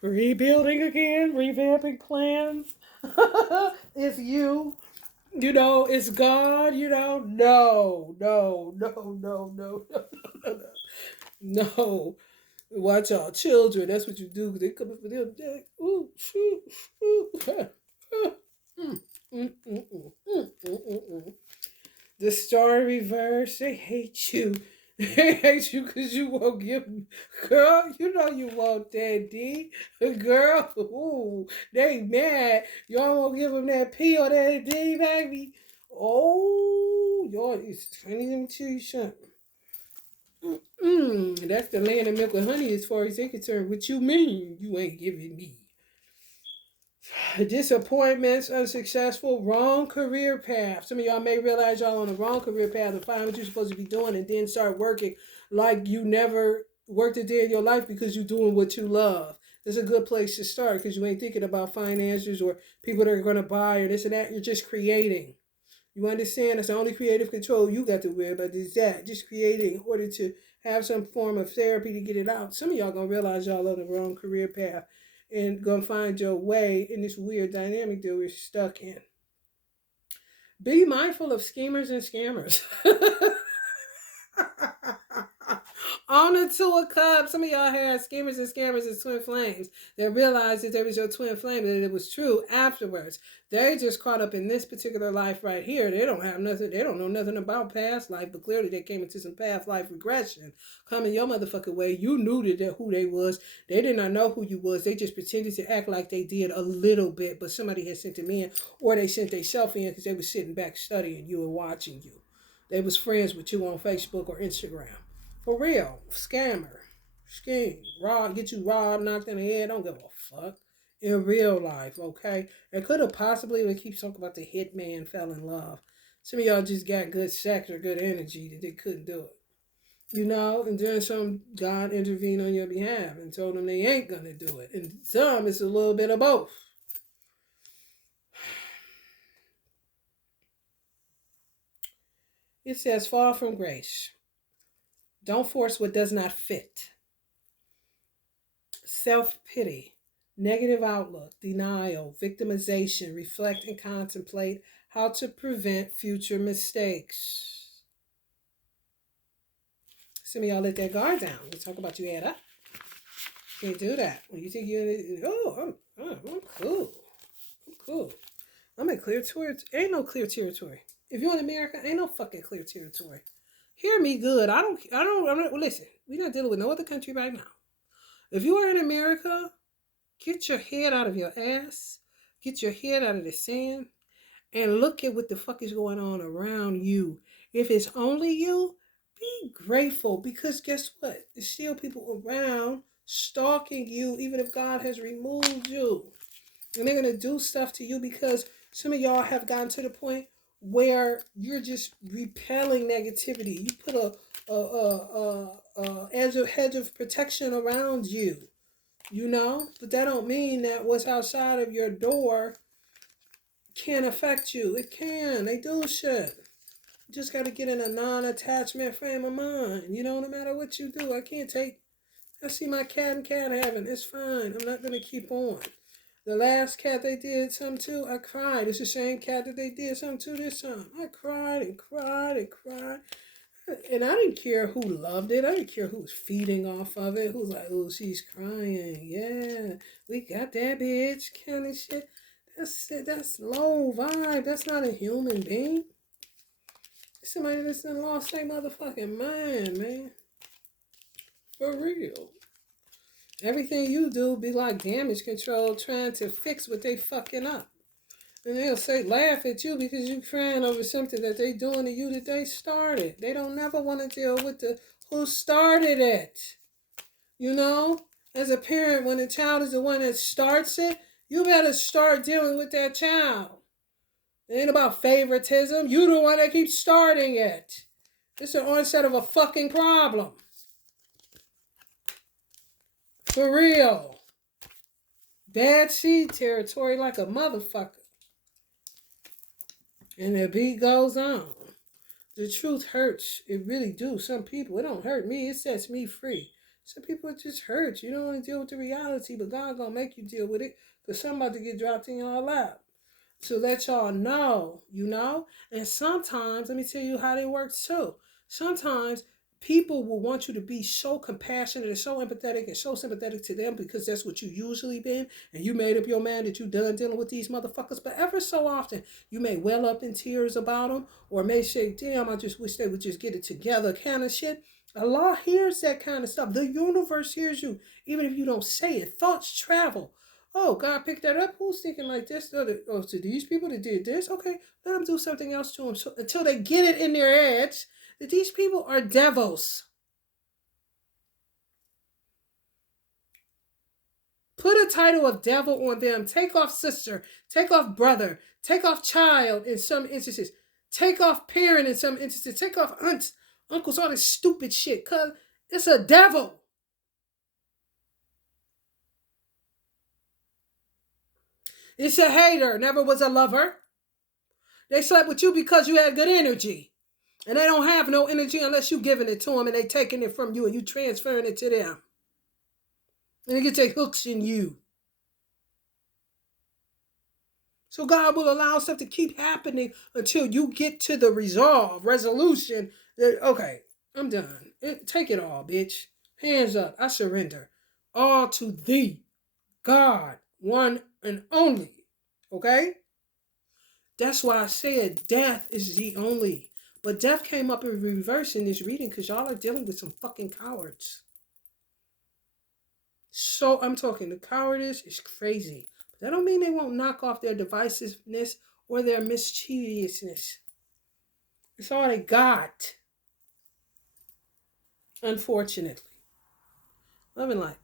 Rebuilding again, revamping plans. It's you. It's God. No, no, no, no, no, no, no, no. No. Watch our children. That's what you do because they come up with them. Ooh, shoot, ooh. Mm, mm, mm, mm, mm, mm, mm. The star reverse. They hate you. They hate you because you won't give them. Girl, you know you want that D. Girl, ooh, they mad. Y'all won't give them that P or that D, baby. Oh, y'all is funny them too, something. That's the land of milk and honey as far as they're concerned. What you mean you ain't giving me? Disappointments, unsuccessful, wrong career path. Some of y'all may realize y'all on the wrong career path and find what you're supposed to be doing and then start working like you never worked a day in your life because you're doing what you love. It's a good place to start because you ain't thinking about finances or people that are going to buy or this and that. You're just creating. You understand? That's the only creative control you got to worry about is that. Just creating in order to have some form of therapy to get it out. Some of y'all going to realize y'all on the wrong career path and gonna find your way in this weird dynamic that we're stuck in. Be mindful of schemers and scammers. On the Two of Cups, some of y'all had schemers and scammers as twin flames. They realized that there was your twin flame, that it was true afterwards. They just caught up in this particular life right here. They don't have nothing, they don't know nothing about past life, but clearly they came into some past life regression. Coming your motherfucking way, you knew that who they was. They did not know who you was. They just pretended to act like they did a little bit, but somebody had sent them in, or they sent themselves in because they were sitting back studying you and watching you. They was friends with you on Facebook or Instagram. For real, scammer, scheme, rob, get you robbed, knocked in the head. Don't give a fuck. In real life, okay? It could have possibly, we keep talking about the hitman fell in love. Some of y'all just got good sex or good energy that they couldn't do it. And then some God intervened on your behalf and told them they ain't gonna do it. And some, it's a little bit of both. It says, fall from grace. Don't force what does not fit. Self-pity, negative outlook, denial, victimization, reflect and contemplate how to prevent future mistakes. Some of y'all let that guard down. We talk about you head up. Can't do that. When you think I'm cool. I'm cool. I'm in clear territory. Ain't no clear territory. If you're in America, ain't no fucking clear territory. Hear me good. I'm not, listen, we're not dealing with no other country right now. If you are in America, get your head out of your ass. Get your head out of the sand. And look at what the fuck is going on around you. If it's only you, be grateful. Because guess what? There's still people around stalking you, even if God has removed you. And they're going to do stuff to you because some of y'all have gotten to the point where you're just repelling negativity. You put a hedge of protection around you. But that don't mean that what's outside of your door can't affect you. It can. They do shit. You just got to get in a non-attachment frame of mind. No matter what you do, I see my cat in cat heaven. It's fine. I'm not going to keep on. The last cat they did something to, I cried. It's the same cat that they did something to this time. I cried and cried and cried. And I didn't care who loved it. I didn't care who was feeding off of it. Who's like, oh, she's crying. Yeah, we got that bitch kind of shit. That's low vibe. That's not a human being. Somebody that's done lost their motherfucking mind, man. For real. Everything you do be like damage control trying to fix what they fucking up. And they'll say, laugh at you because you crying over something that they doing to you that they started. They don't never want to deal with the who started it. You know? As a parent, when the child is the one that starts it, you better start dealing with that child. It ain't about favoritism. You the one that keeps starting it. It's the onset of a fucking problem. For real. Bad seed territory like a motherfucker. And the beat goes on. The truth hurts. It really do. Some people, it don't hurt me. It sets me free. Some people it just hurts. You don't want to deal with the reality, but God gonna make you deal with it because somebody get dropped in your lap. To let y'all know, you know? And sometimes, let me tell you how they work too. Sometimes people will want you to be so compassionate and so empathetic and so sympathetic to them because that's what you usually been. And you made up your mind that you done dealing with these motherfuckers. But ever so often, you may well up in tears about them or may say, damn, I just wish they would just get it together kind of shit. Allah hears that kind of stuff. The universe hears you, even if you don't say it. Thoughts travel. Oh, God picked that up. Who's thinking like this? Oh, to these people that did this? Okay, let them do something else to them. So, until they get it in their heads that these people are devils. Put a title of devil on them. Take off sister. Take off brother. Take off child in some instances. Take off parent in some instances. Take off aunts, uncles, all this stupid shit. Because it's a devil. It's a hater. Never was a lover. They slept with you because you had good energy. And they don't have no energy unless you giving it to them and they taking it from you and you transferring it to them. And they get their hooks in you. So God will allow stuff to keep happening until you get to the resolution that, okay, I'm done. Take it all, bitch. Hands up. I surrender. All to thee, God, one and only. Okay? That's why I said death is the only. But death came up in reverse in this reading because y'all are dealing with some fucking cowards. So I'm talking, the cowardice is crazy. But that don't mean they won't knock off their divisiveness or their mischievousness. It's all they got. Unfortunately. Love and light.